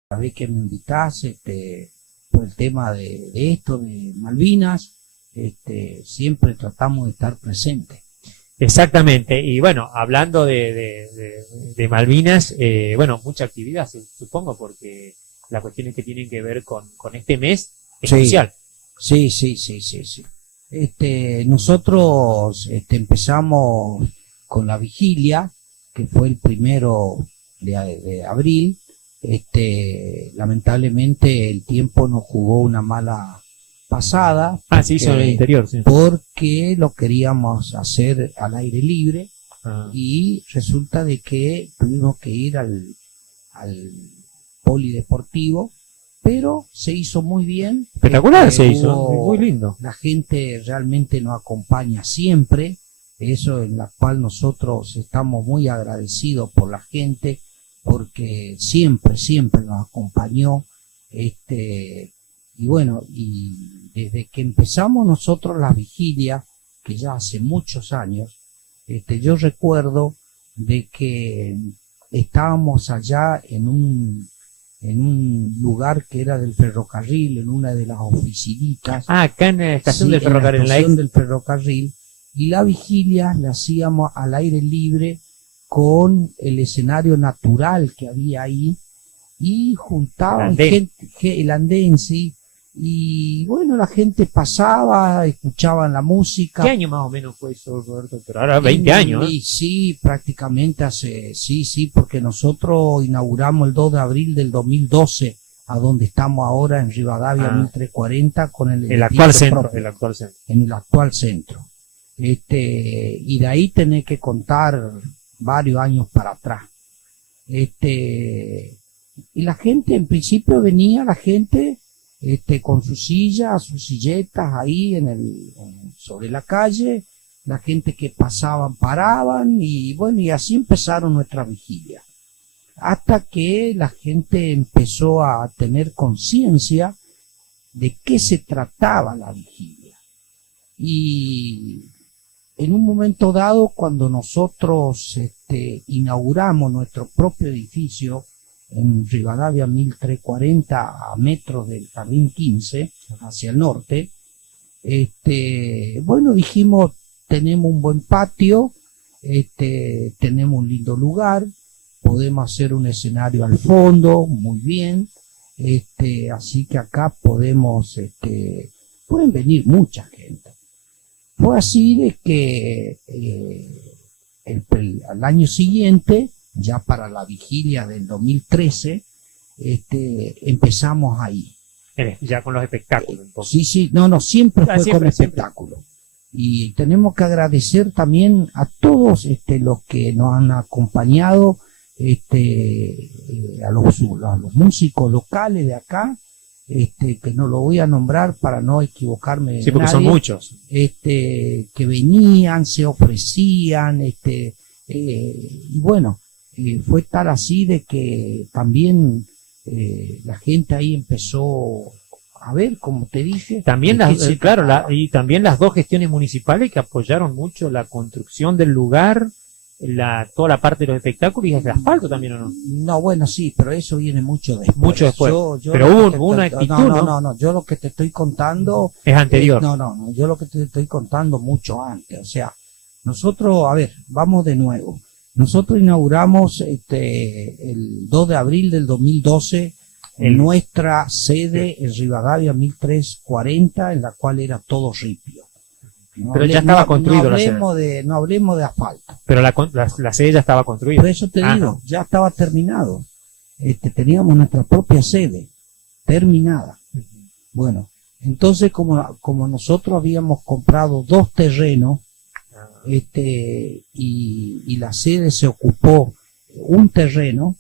La vez que me invitás, por el tema de esto, de Malvinas, siempre tratamos de estar presentes. Exactamente. Y bueno, hablando de Malvinas, bueno, mucha actividad, supongo, porque las cuestiones que tienen que ver con este mes es Sí. crucial. Sí. Nosotros empezamos con la vigilia, que fue el 1 de abril. Lamentablemente el tiempo nos jugó una mala pasada. Ah, se hizo en el interior, sí. Porque lo queríamos hacer al aire libre Ah. y resulta de que tuvimos que ir al polideportivo, pero se hizo muy bien. Espectacular se hizo, Hubo- muy lindo. La gente realmente nos acompaña siempre, eso en la cual nosotros estamos muy agradecidos por la gente, porque siempre nos acompañó, y bueno, y desde que empezamos nosotros la vigilia, que ya hace muchos años, yo recuerdo de que estábamos allá en un lugar que era del ferrocarril, en una de las oficinitas. Ah, acá en la estación Sí, del ferrocarril, en la estación del ferrocarril, y la vigilia la hacíamos al aire libre con el escenario natural que había ahí, y juntaban El andén. gente, el andén, sí, y bueno, la gente pasaba, escuchaban la música. ¿Qué año más o menos fue eso, Roberto? Pero ahora 20 años, ¿eh? Y sí, prácticamente sí, porque nosotros inauguramos el 2 de abril del 2012, a donde estamos ahora en Rivadavia Ah. 1340, con el El actual edificio centro, propio, el actual centro. en el actual centro. Y de ahí tenés que contar varios años para atrás. Y la gente, en principio venía la gente, con sus sillas, sus silletas ahí sobre la calle, la gente que pasaban paraban, y bueno, y así empezaron nuestra vigilia. Hasta que la gente empezó a tener conciencia de qué se trataba la vigilia. Y en un momento dado, cuando nosotros inauguramos nuestro propio edificio en Rivadavia 1340, a metros del Jardín 15, hacia el norte, bueno, dijimos, tenemos un buen patio, tenemos un lindo lugar, podemos hacer un escenario al fondo, muy bien, así que acá podemos, pueden venir mucha gente. Fue así de que al año siguiente, ya para la vigilia del 2013, empezamos ahí. Ya con los espectáculos. Entonces. Sí, no, siempre Ah, fue siempre, con siempre. espectáculo. Y tenemos que agradecer también a todos los que nos han acompañado, a los músicos locales de acá, que no lo voy a nombrar para no equivocarme de Sí, porque son nadie, muchos. que venían, se ofrecían, y bueno, fue tal así de que también la gente ahí empezó a ver, como te dije. También ¿de qué las, se claro, trataba? y también las dos gestiones municipales que apoyaron mucho la construcción del lugar, toda la parte de los espectáculos y el asfalto también, ¿o no? No, bueno, sí, pero eso viene mucho después. Mucho después. Yo Pero lo que hubo te una estoy- actitud, ¿no? no, yo lo que te estoy contando Es anterior. no, yo lo que te estoy contando mucho antes, o sea, nosotros, a ver, vamos de nuevo. Nosotros inauguramos el 2 de abril del 2012 nuestra sede en Rivadavia 1340, en la cual era todo ripio. Pero ya estaba construido la sede. No hablemos de asfalto. Pero la sede ya estaba construida. Por eso te digo, ya estaba terminado. Teníamos nuestra propia sede terminada. Bueno, entonces como nosotros habíamos comprado 2 terrenos, y la sede se ocupó un terreno,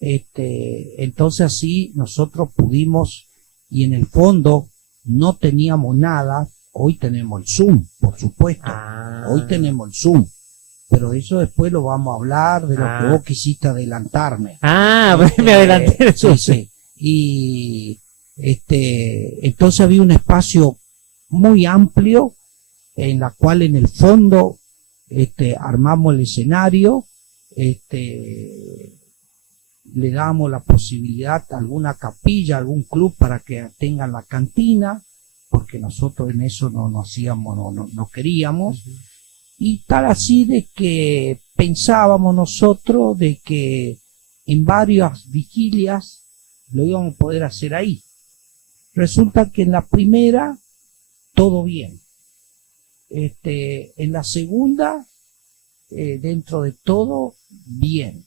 entonces así nosotros pudimos, y en el fondo no teníamos nada. Hoy tenemos el Zoom, por supuesto. Hoy tenemos el Zoom. Pero eso después lo vamos a hablar de lo que vos quisiste adelantarme. Me adelanté. Sí. Y entonces había un espacio muy amplio en la cual en el fondo armamos el escenario, le damos la posibilidad a alguna capilla, algún club para que tengan la cantina, porque nosotros en eso no hacíamos, no queríamos, y tal así de que pensábamos nosotros de que en varias vigilias lo íbamos a poder hacer ahí. Resulta que en la primera todo bien. En la segunda, dentro de todo, bien.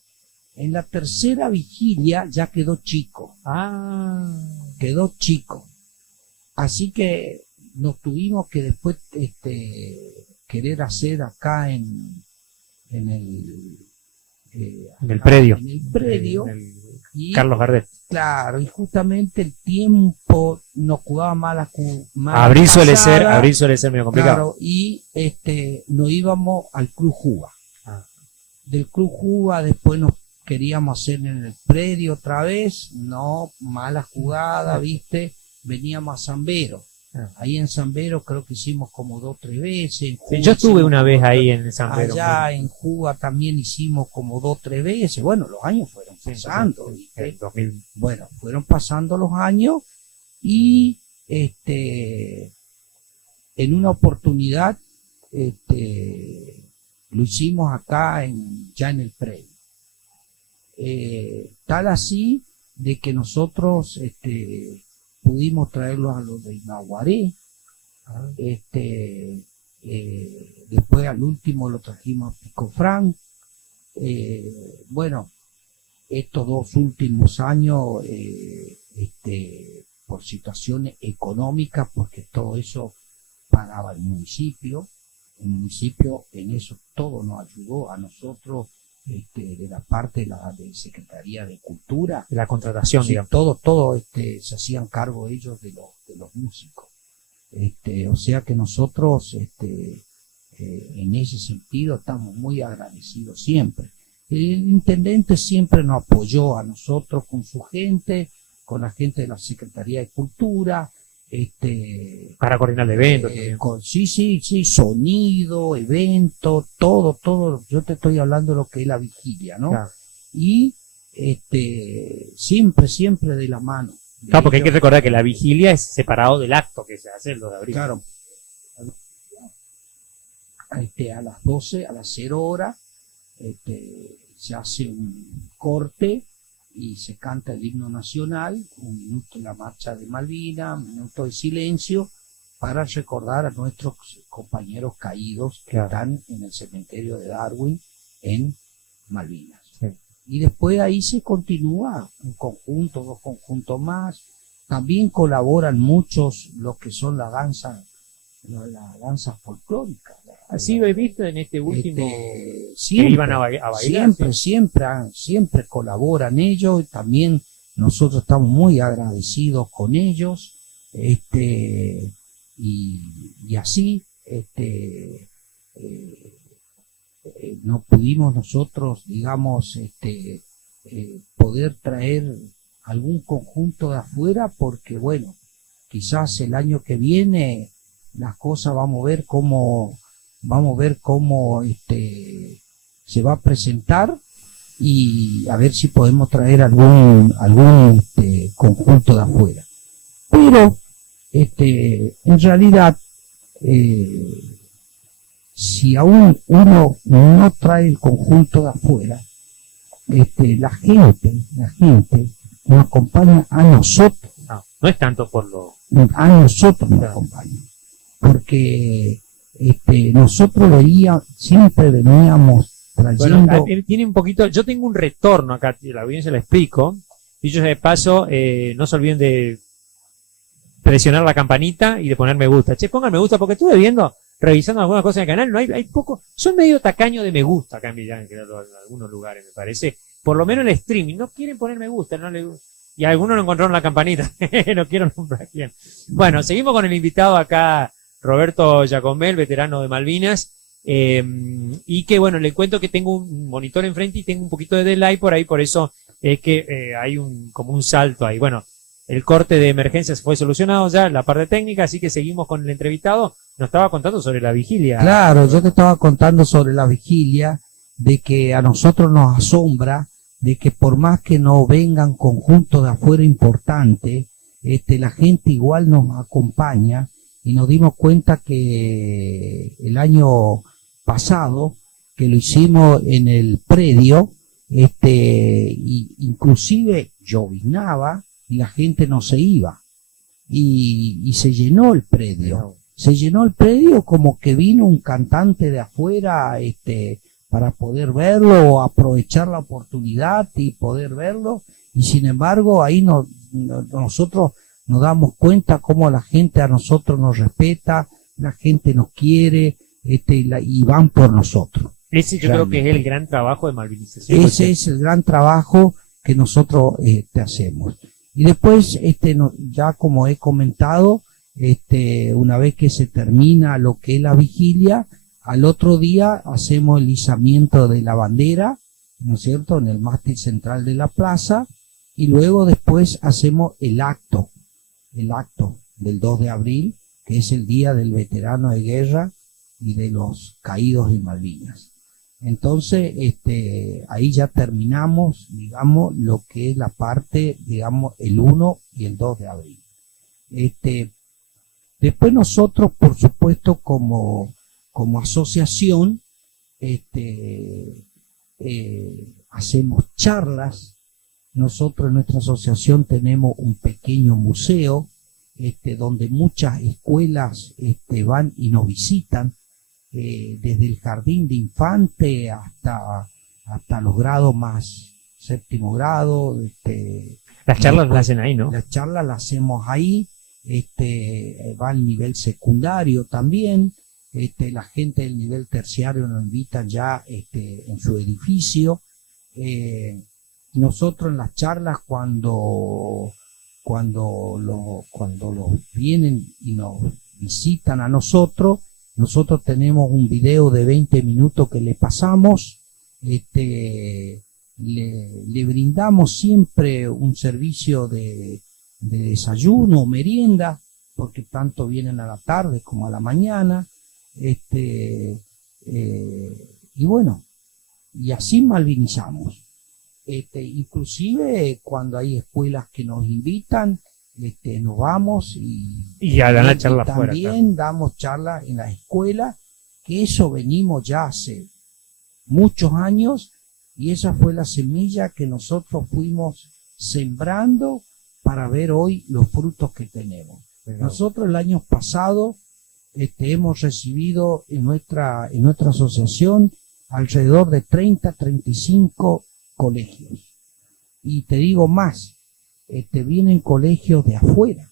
En la tercera vigilia ya quedó chico. Quedó chico. Así que nos tuvimos que después querer hacer acá en el predio. En el predio. Y, Carlos Gardel. Claro, y justamente el tiempo nos jugaba mal abril suele ser medio complicado. Claro, y nos íbamos al Club Juba. Del Club Juba después nos queríamos hacer en el predio otra vez, no, mala jugada, viste, veníamos a Zambero. Ahí en Zambero creo que hicimos como 2 o 3 veces. Yo estuve una vez ahí en Zambero. Allá en Juba también hicimos como 2 o 3 veces. Bueno, los años fueron pasando. Bueno, fueron pasando los años y en una oportunidad lo hicimos acá ya en el predio. Tal así de que nosotros pudimos traerlos a los de Inaguaré, después al último lo trajimos a Picofrán. Bueno, estos 2 últimos años, por situaciones económicas, porque todo eso pagaba el municipio en eso todo nos ayudó a nosotros, de la parte de Secretaría de Cultura, de la contratación, sí, digamos. todo se hacían cargo ellos de los músicos, o sea que nosotros en ese sentido estamos muy agradecidos siempre. El intendente siempre nos apoyó a nosotros con su gente, con la gente de la Secretaría de Cultura, para coordinar el evento. Sí, sonido, evento, todo, yo te estoy hablando de lo que es la vigilia, ¿no? Claro. Y siempre de la mano. Claro, porque hay que recordar que la vigilia es separado del acto que se hace el 2 de abril. Claro. A las 12, a las 0 horas, se hace un corte y se canta el himno nacional, 1 minuto en la marcha de Malvinas, 1 minuto de silencio para recordar a nuestros compañeros caídos que están en el cementerio de Darwin en Malvinas. Sí. Y después ahí se continúa un conjunto, 2 conjuntos más. También colaboran muchos los que son la danza folclórica. Así lo he visto en este último siempre, que iban a bailar. Siempre colaboran ellos, y también nosotros estamos muy agradecidos con ellos, y así no pudimos nosotros, digamos, poder traer algún conjunto de afuera, porque bueno, quizás el año que viene las cosas vamos a ver cómo se va a presentar y a ver si podemos traer algún conjunto de afuera. Pero en realidad si aún uno no trae el conjunto de afuera, la gente nos acompaña a nosotros. No es tanto por lo... A nosotros nos acompaña. Porque nosotros siempre veníamos trayendo... Bueno, tiene un poquito... Yo tengo un retorno acá, la audiencia la explico. Dicho de paso, no se olviden de presionar la campanita y de poner me gusta. Che, pongan me gusta porque estuve viendo, revisando algunas cosas en el canal, hay poco, son medio tacaños de me gusta acá en Millán, en algunos lugares me parece, por lo menos en el streaming, no quieren poner me gusta, y algunos no encontraron la campanita, no quiero nombrar quién. Bueno, seguimos con el invitado acá, Roberto Giacomel, veterano de Malvinas, y que bueno, le cuento que tengo un monitor enfrente y tengo un poquito de delay por ahí, por eso es que hay como un salto ahí. Bueno, el corte de emergencia fue solucionado ya, la parte técnica, así que seguimos con el entrevistado. Nos estaba contando sobre la vigilia. Claro, yo te estaba contando sobre la vigilia, de que a nosotros nos asombra, de que por más que no vengan conjuntos de afuera importantes, la gente igual nos acompaña, y nos dimos cuenta que el año pasado, que lo hicimos en el predio, inclusive llovinaba, y la gente no se iba, y se llenó el predio, como que vino un cantante de afuera, para poder verlo, o aprovechar la oportunidad y poder verlo, y sin embargo ahí nosotros nos damos cuenta cómo la gente a nosotros nos respeta, la gente nos quiere, y van por nosotros. Ese yo creo que es el gran trabajo de malvinización. Ese es el gran trabajo que nosotros hacemos. Y después, ya como he comentado, una vez que se termina lo que es la vigilia, al otro día hacemos el izamiento de la bandera, ¿no es cierto?, en el mástil central de la plaza, y luego después hacemos el acto del 2 de abril, que es el día del veterano de guerra y de los caídos en Malvinas. Entonces, ahí ya terminamos, digamos, lo que es la parte, digamos, el 1 y el 2 de abril. Después nosotros, por supuesto, como asociación, hacemos charlas. Nosotros en nuestra asociación tenemos un pequeño museo, donde muchas escuelas van y nos visitan, desde el jardín de infante hasta los grados más séptimo grado. Las charlas las hacen ahí, ¿no? Las charlas las hacemos ahí, va al nivel secundario también, la gente del nivel terciario nos invitan ya en su edificio. Nosotros en las charlas cuando los vienen y nos visitan a nosotros tenemos un video de 20 minutos que le pasamos, le brindamos siempre un servicio de desayuno o merienda, porque tanto vienen a la tarde como a la mañana, y bueno, y así malvinizamos. Inclusive cuando hay escuelas que nos invitan, nos vamos y dan la charla afuera. También damos charlas en las escuelas, que eso venimos ya hace muchos años, y esa fue la semilla que nosotros fuimos sembrando para ver hoy los frutos que tenemos. Nosotros el año pasado hemos recibido en nuestra asociación alrededor de 35 colegios, y te digo más, vienen colegios de afuera.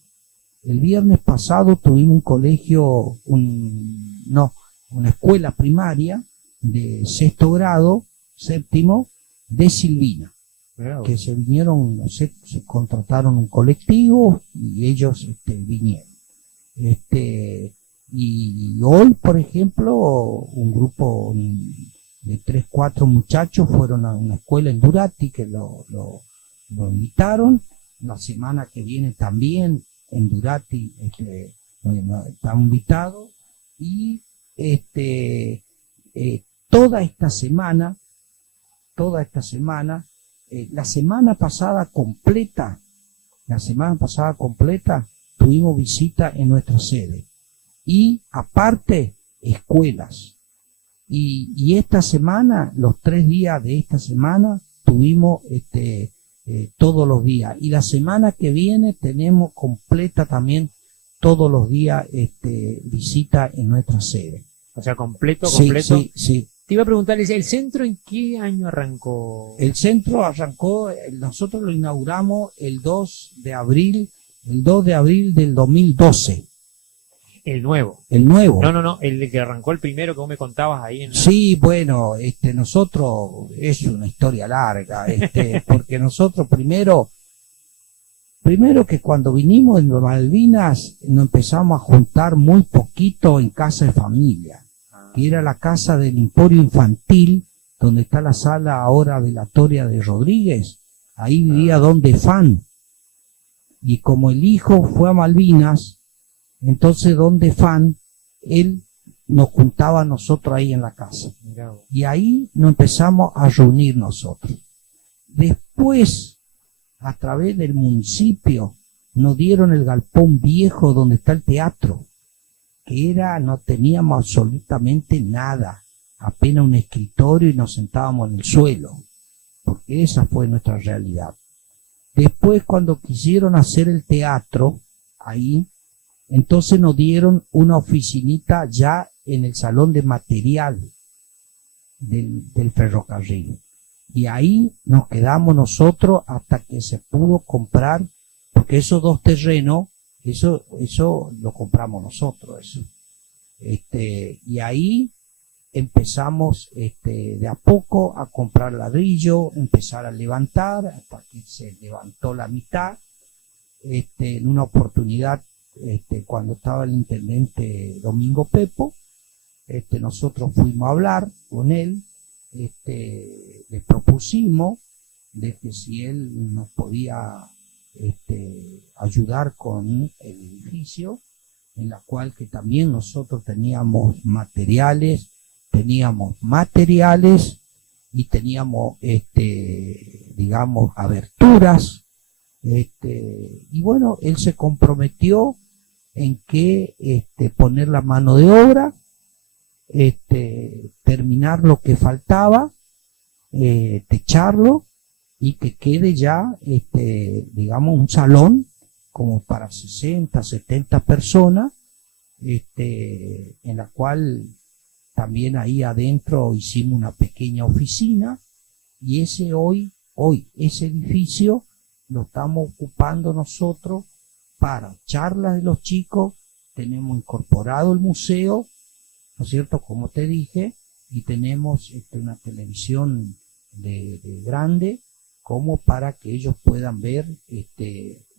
El viernes pasado tuvimos un colegio, una escuela primaria de sexto grado, séptimo, de Silvina, que se vinieron, no sé, se contrataron un colectivo y ellos vinieron. Y hoy, por ejemplo, un grupo de 3, 4 muchachos fueron a una escuela en Durati, que lo invitaron. La semana que viene también en Durati, estamos invitados, y toda esta semana, la semana pasada completa, tuvimos visita en nuestra sede, y aparte escuelas, y esta semana, los 3 días de esta semana, tuvimos todos los días, y la semana que viene tenemos completa también todos los días visita en nuestra sede. O sea, completo. Sí. Te iba a preguntar, ¿el centro en qué año arrancó? El centro arrancó, nosotros lo inauguramos el 2 de abril del 2012. El nuevo. El nuevo. No, el que arrancó el primero que vos me contabas ahí en Sí, bueno, nosotros, es una historia larga, porque nosotros primero que cuando vinimos en Malvinas nos empezamos a juntar muy poquito en casa de familia, que era la casa del Emporio Infantil, donde está la sala ahora velatoria de Rodríguez. Ahí vivía Don Defán, y como el hijo fue a Malvinas, entonces Don Defán, él nos juntaba a nosotros ahí en la casa, y ahí nos empezamos a reunir nosotros. Después, a través del municipio, nos dieron el galpón viejo donde está el teatro, que no teníamos absolutamente nada, apenas un escritorio, y nos sentábamos en el suelo, porque esa fue nuestra realidad. Después, cuando quisieron hacer el teatro ahí, entonces nos dieron una oficinita ya en el salón de material del ferrocarril. Y ahí nos quedamos nosotros hasta que se pudo comprar, porque esos 2 terrenos, eso lo compramos nosotros, eso. Y ahí empezamos de a poco a comprar ladrillo, empezar a levantar, hasta que se levantó la mitad. En una oportunidad, cuando estaba el intendente Domingo Pepo, nosotros fuimos a hablar con él, le propusimos de que si él nos podía ayudar con el edificio, en la cual que también nosotros teníamos materiales y teníamos digamos aberturas, y bueno, él se comprometió en que poner la mano de obra, terminar lo que faltaba, techarlo, y que quede ya digamos un salón como para 60, 70 personas, en la cual también ahí adentro hicimos una pequeña oficina, y ese ese edificio lo estamos ocupando nosotros para charlas de los chicos. Tenemos incorporado el museo, ¿no es cierto?, como te dije, y tenemos una televisión de grande, como para que ellos puedan ver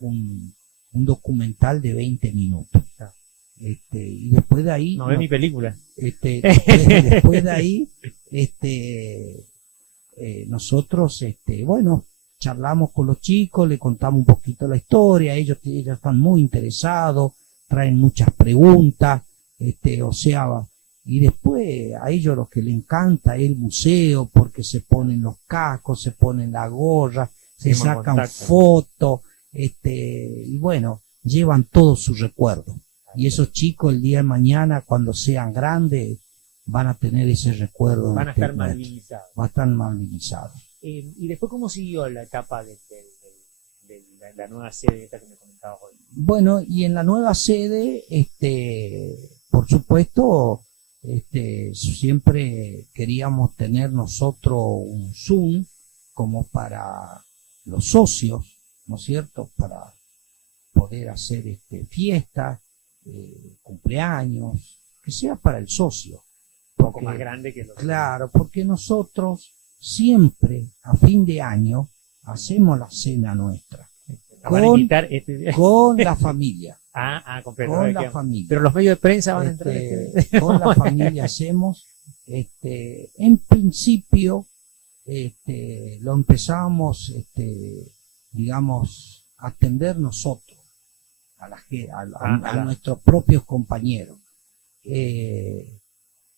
un documental de 20 minutos. Y después de ahí... No ve mi película. Después de ahí, nosotros, bueno, charlamos con los chicos, le contamos un poquito la historia, ellos están muy interesados, traen muchas preguntas, o sea, y después a ellos lo que les encanta es el museo, porque se ponen los cascos, se ponen la gorra, se sacan fotos, y bueno, llevan todo su recuerdo. Y esos chicos el día de mañana, cuando sean grandes, van a tener ese recuerdo. Van a estar malvinizados. Van a estar malvinizados. ¿Y después cómo siguió la etapa de la nueva sede esta que me comentabas hoy? Bueno, y en la nueva sede, por supuesto, siempre queríamos tener nosotros un Zoom como para los socios, ¿no es cierto?, para poder hacer fiestas, cumpleaños, que sea para el socio. Un poco más grande que los... Claro, porque nosotros siempre a fin de año hacemos la cena nuestra con la familia. Con la familia. Pero los medios de prensa van a entrar. Con la familia hacemos, en principio, lo empezamos, digamos, a atender nosotros. a nuestros propios compañeros.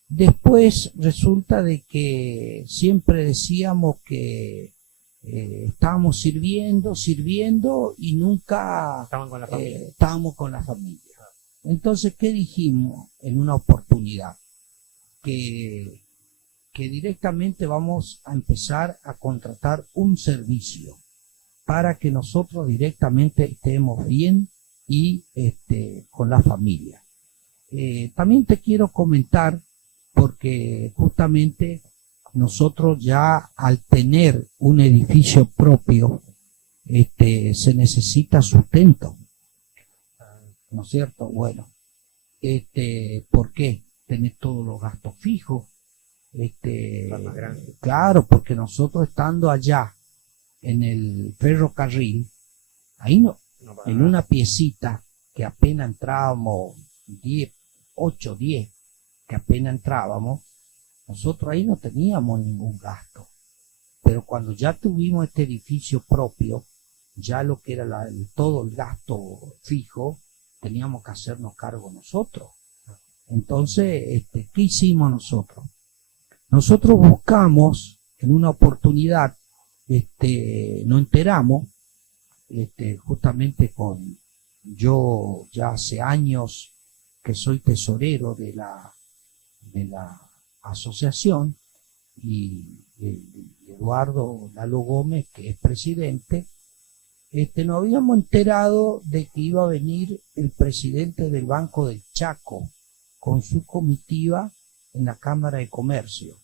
Después resulta de que siempre decíamos que estábamos sirviendo y nunca estábamos con la familia. Entonces, ¿qué dijimos en una oportunidad? Que directamente vamos a empezar a contratar un servicio para que nosotros directamente estemos bien y con la familia. También te quiero comentar, porque justamente nosotros ya al tener un edificio propio, se necesita sustento, ¿no es cierto? Bueno, ¿por qué? Tener todos los gastos fijos, claro, porque nosotros estando allá en el ferrocarril, ahí no, en una piecita que apenas entrábamos 8, 10, que apenas entrábamos, nosotros ahí no teníamos ningún gasto. Pero cuando ya tuvimos este edificio propio, ya lo que era todo el gasto fijo, teníamos que hacernos cargo nosotros. Entonces, ¿qué hicimos nosotros? Nosotros buscamos en una oportunidad, nos enteramos, justamente yo ya hace años que soy tesorero de la asociación, y Eduardo Lalo Gómez, que es presidente, nos habíamos enterado de que iba a venir el presidente del Banco del Chaco con su comitiva en la Cámara de Comercio.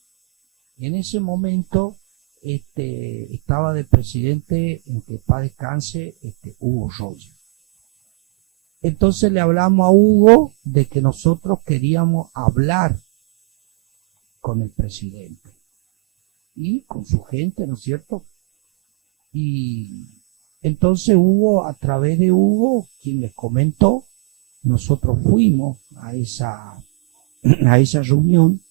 Y en ese momento estaba de presidente, en que paz descanse, Hugo Roger. Entonces le hablamos a Hugo de que nosotros queríamos hablar con el presidente y con su gente, ¿no es cierto? Y entonces Hugo, a través de Hugo, quien les comentó, nosotros fuimos a esa reunión,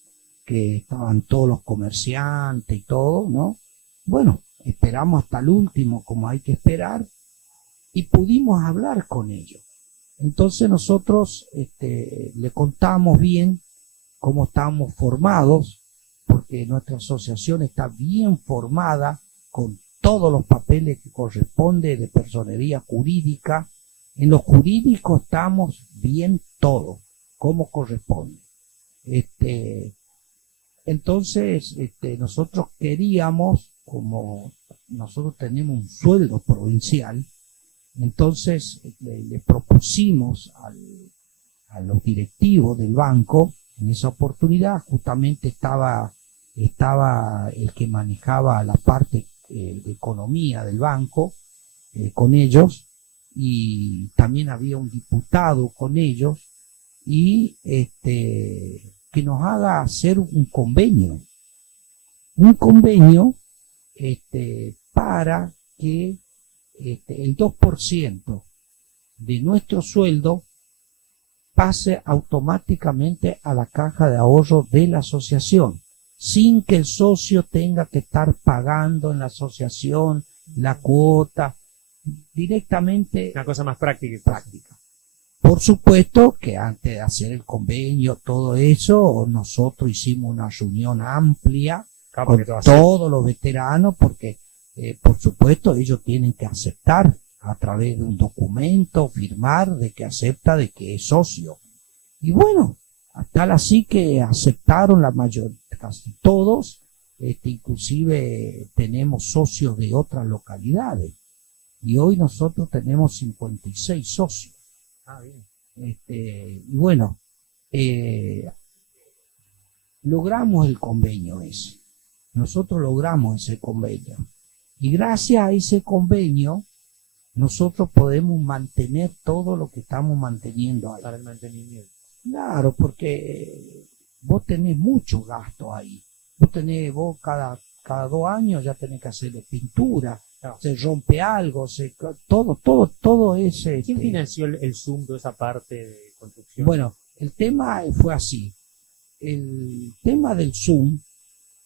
que estaban todos los comerciantes y todo, ¿no? Bueno, esperamos hasta el último, como hay que esperar, y pudimos hablar con ellos. Entonces nosotros le contamos bien cómo estamos formados, porque nuestra asociación está bien formada con todos los papeles que corresponde de personería jurídica. En lo jurídico estamos bien todo, como corresponde. Entonces, nosotros queríamos, como nosotros tenemos un sueldo provincial, entonces le propusimos a los directivos del banco. En esa oportunidad justamente estaba el que manejaba la parte de economía del banco con ellos, y también había un diputado con ellos, y que nos haga hacer un convenio para que el 2% de nuestro sueldo pase automáticamente a la caja de ahorro de la asociación, sin que el socio tenga que estar pagando en la asociación la cuota, directamente. Una cosa más práctica. Por supuesto que antes de hacer el convenio, todo eso, nosotros hicimos una reunión amplia con todos los veteranos, porque por supuesto ellos tienen que aceptar a través de un documento, firmar de que acepta de que es socio. Y bueno, tal así que aceptaron la mayoría, casi todos, inclusive tenemos socios de otras localidades. Y hoy nosotros tenemos 56 socios. Bien. Y bueno, logramos el convenio ese. Nosotros logramos ese convenio. Y gracias a ese convenio, nosotros podemos mantener todo lo que estamos manteniendo ahí. Para el mantenimiento. Claro, porque vos tenés mucho gasto ahí. Vos cada 2 años ya tenés que hacerle pintura, se rompe algo, todo ese. ¿Quién financió el Zoom de esa parte de construcción? Bueno, el tema fue así. El tema del Zoom,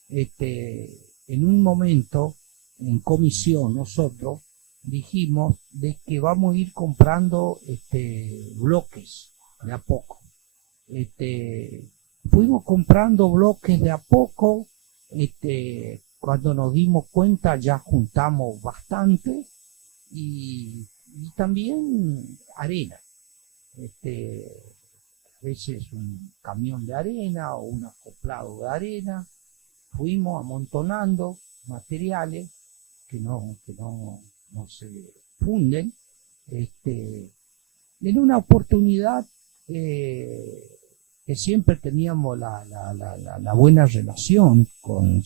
en un momento, en comisión, nosotros dijimos de que vamos a ir comprando bloques de a poco. Fuimos comprando bloques de a poco. Cuando nos dimos cuenta ya juntamos bastante y también arena. A veces un camión de arena o un acoplado de arena. Fuimos amontonando materiales que no se funden. En una oportunidad que siempre teníamos la buena relación con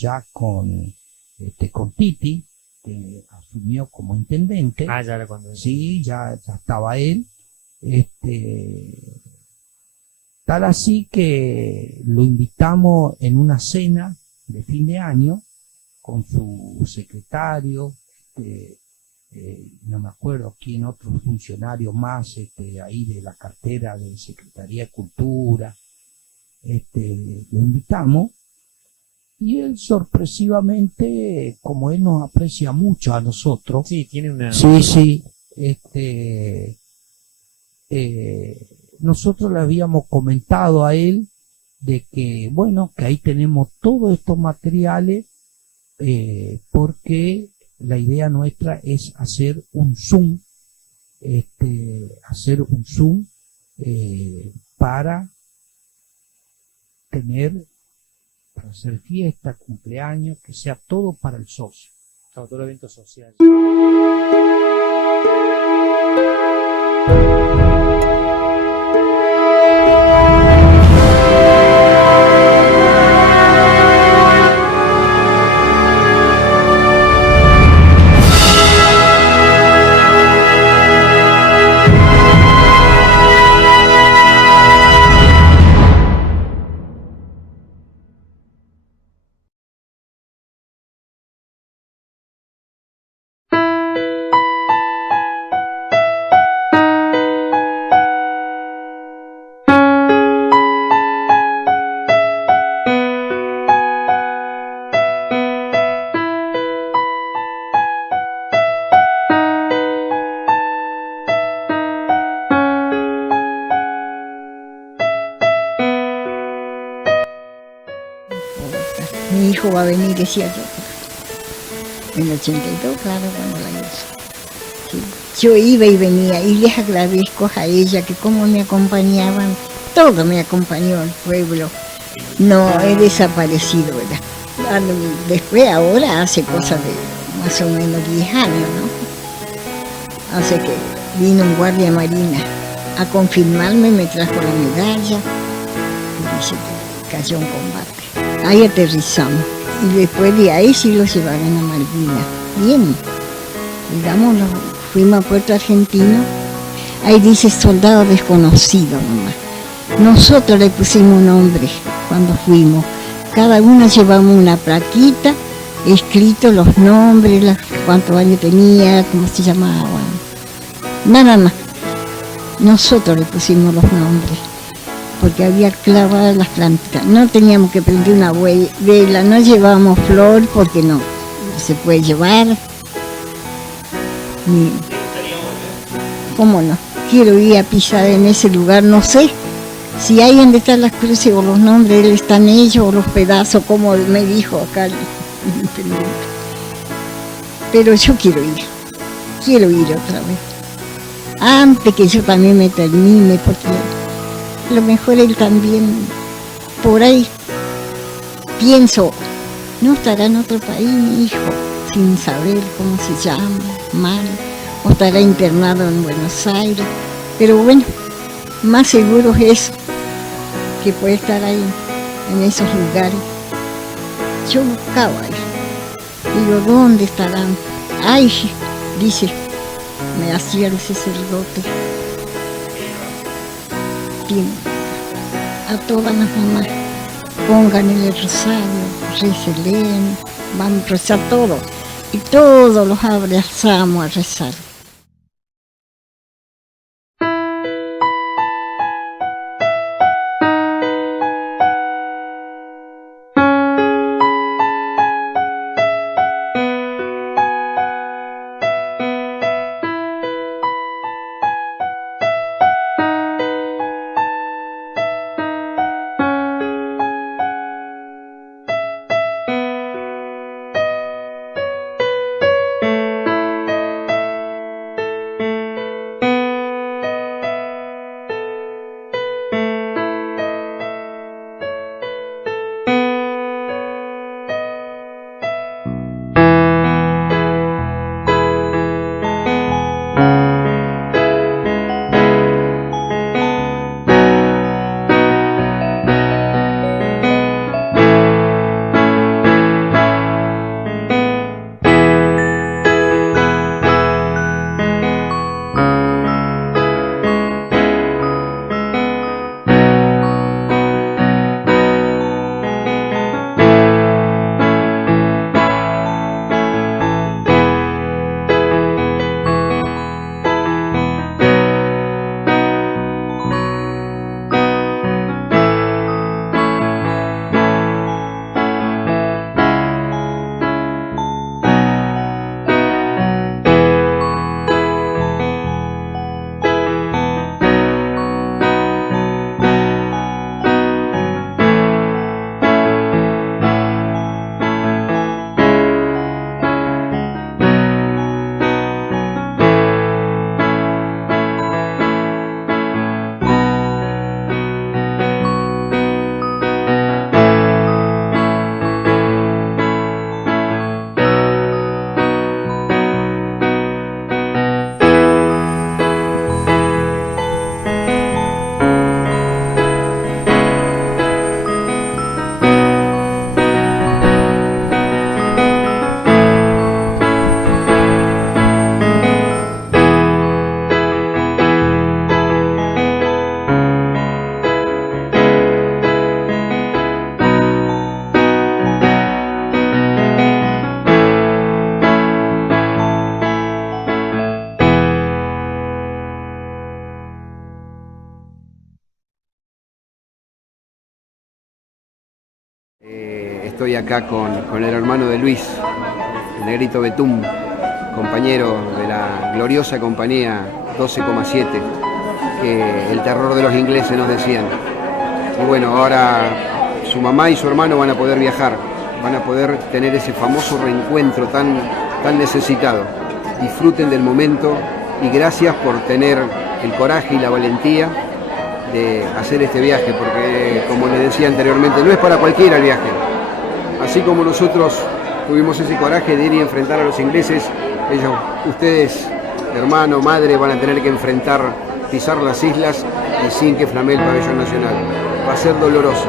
Titi, que asumió como intendente. Ah, ya era cuando... Sí, ya estaba él. Tal así que lo invitamos en una cena de fin de año con su secretario, no me acuerdo quién, otro funcionario más ahí de la cartera de Secretaría de Cultura. Lo invitamos y él sorpresivamente, como él nos aprecia mucho a nosotros, Sí, tiene una... sí, nosotros le habíamos comentado a él de que, bueno, que ahí tenemos todos estos materiales, porque la idea nuestra es hacer un Zoom, para hacer fiesta, cumpleaños, que sea todo para el socio. todo evento social. Mi hijo va a venir, decía yo. En el 82, claro, cuando la hizo. Sí. Yo iba y venía y les agradezco a ella que como me acompañaban, todo me acompañó al pueblo. No he desaparecido, ¿verdad? Después, ahora, hace cosas de más o menos 10 años, ¿no? Hace que vino un guardia marina a confirmarme, me trajo la medalla y dice que cayó en combate. Ahí aterrizamos y después de ahí sí lo llevaron a Malvinas. Bien, digamos, fuimos a Puerto Argentino, ahí dice soldado desconocido nomás. Nosotros le pusimos nombre cuando fuimos, cada uno llevamos una plaquita, escrito los nombres, cuántos años tenía, cómo se llamaba, nada más. Nosotros le pusimos los nombres, porque había clavadas las plantas. No teníamos que prender una vela, no llevábamos flor porque no se puede llevar. ¿Cómo no? Quiero ir a pisar en ese lugar, no sé si ahí donde están las cruces o los nombres están ellos o los pedazos, como me dijo acá el intendente. Pero yo quiero ir otra vez. Antes que yo también me termine, porque a lo mejor él también, por ahí, pienso, no estará en otro país mi hijo, sin saber cómo se llama, mal, o estará internado en Buenos Aires, pero bueno, más seguro es eso, que puede estar ahí, en esos lugares. Yo buscaba ahí, digo, ¿dónde estarán? Ay, dice, me hacía el sacerdote. Bien, a todas las mamás, pongan el rosario, recelen, van a rezar todo, y todos los abrazamos a rezar. Estoy acá con el hermano de Luis, el negrito Betún, compañero de la gloriosa compañía 12,7, que el terror de los ingleses nos decían. Y bueno, ahora su mamá y su hermano van a poder viajar, van a poder tener ese famoso reencuentro tan necesitado. Disfruten del momento y gracias por tener el coraje y la valentía de hacer este viaje, porque como les decía anteriormente, no es para cualquiera el viaje. Así como nosotros tuvimos ese coraje de ir y enfrentar a los ingleses, ustedes, hermano, madre, van a tener que pisar las islas y sin que flamee el pabellón nacional. Va a ser doloroso,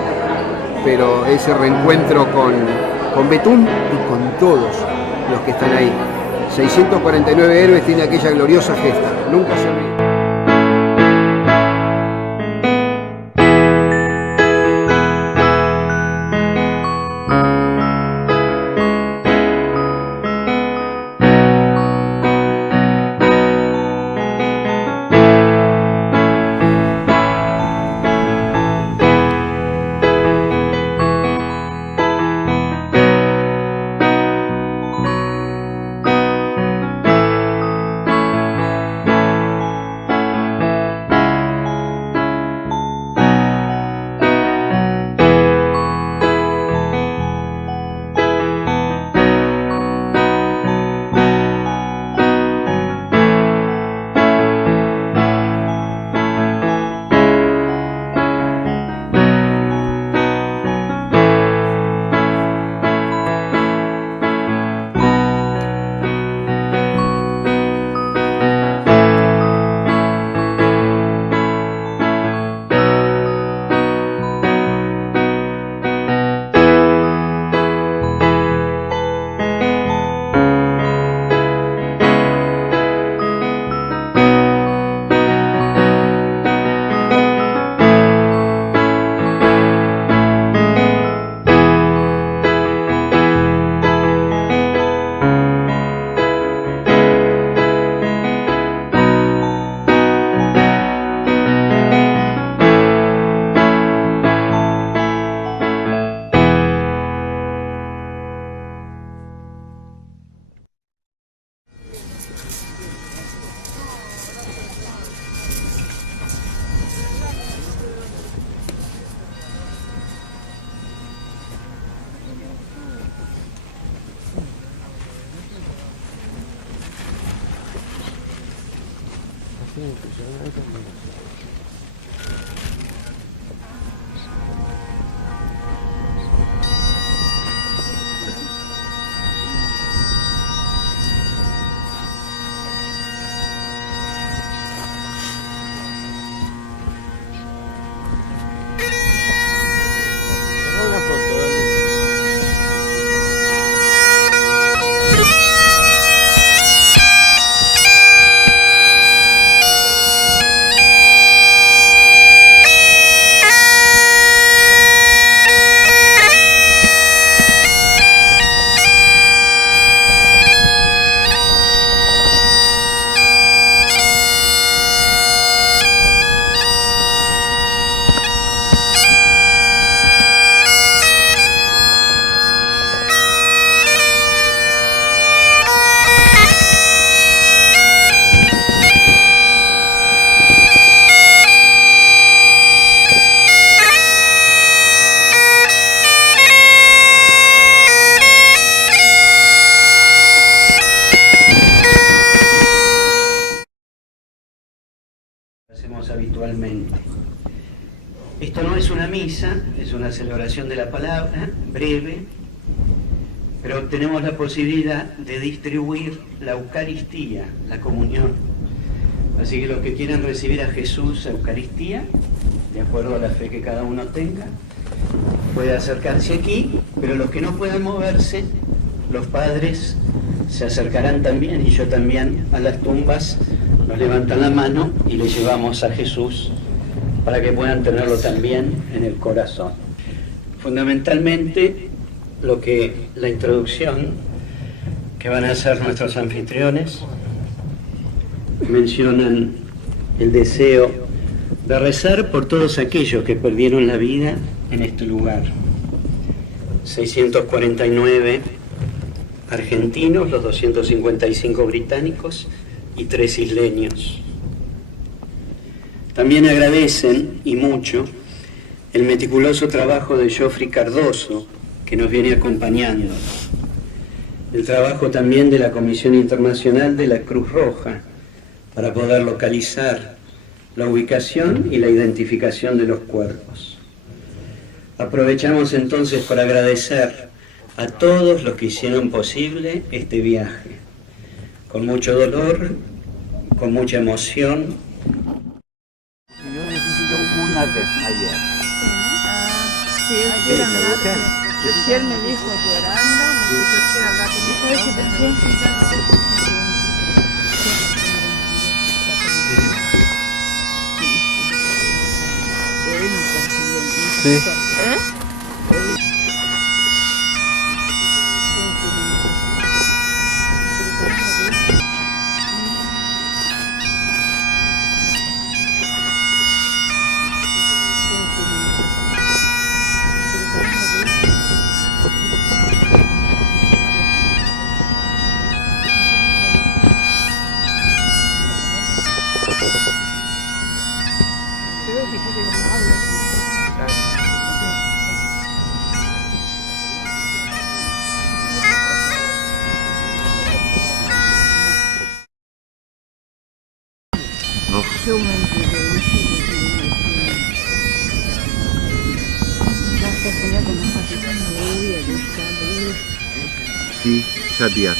pero ese reencuentro con Betún y con todos los que están ahí. 649 héroes tiene aquella gloriosa gesta, nunca se olvida. Hacemos habitualmente. Esto no es una misa, es una celebración de la palabra, breve, pero tenemos la posibilidad de distribuir la Eucaristía, la comunión. Así que los que quieran recibir a Jesús, Eucaristía, de acuerdo a la fe que cada uno tenga, puede acercarse aquí, pero los que no puedan moverse, los padres se acercarán también, y yo también, a las tumbas. Nos levantan la mano y le llevamos a Jesús para que puedan tenerlo también en el corazón. Fundamentalmente, la introducción que van a hacer nuestros anfitriones mencionan el deseo de rezar por todos aquellos que perdieron la vida en este lugar. 649 argentinos, los 255 británicos y 3 isleños. También agradecen, y mucho, el meticuloso trabajo de Geoffrey Cardoso, que nos viene acompañando. El trabajo también de la Comisión Internacional de la Cruz Roja, para poder localizar la ubicación y la identificación de los cuerpos. Aprovechamos entonces para agradecer a todos los que hicieron posible este viaje, con mucho dolor, con mucha emoción. Yo necesito una vez ayer. Sí, él si él me dijo llorando, me dijo que quiero hablar con mi ¿sabes qué pensé? Sí. Sì, sabia.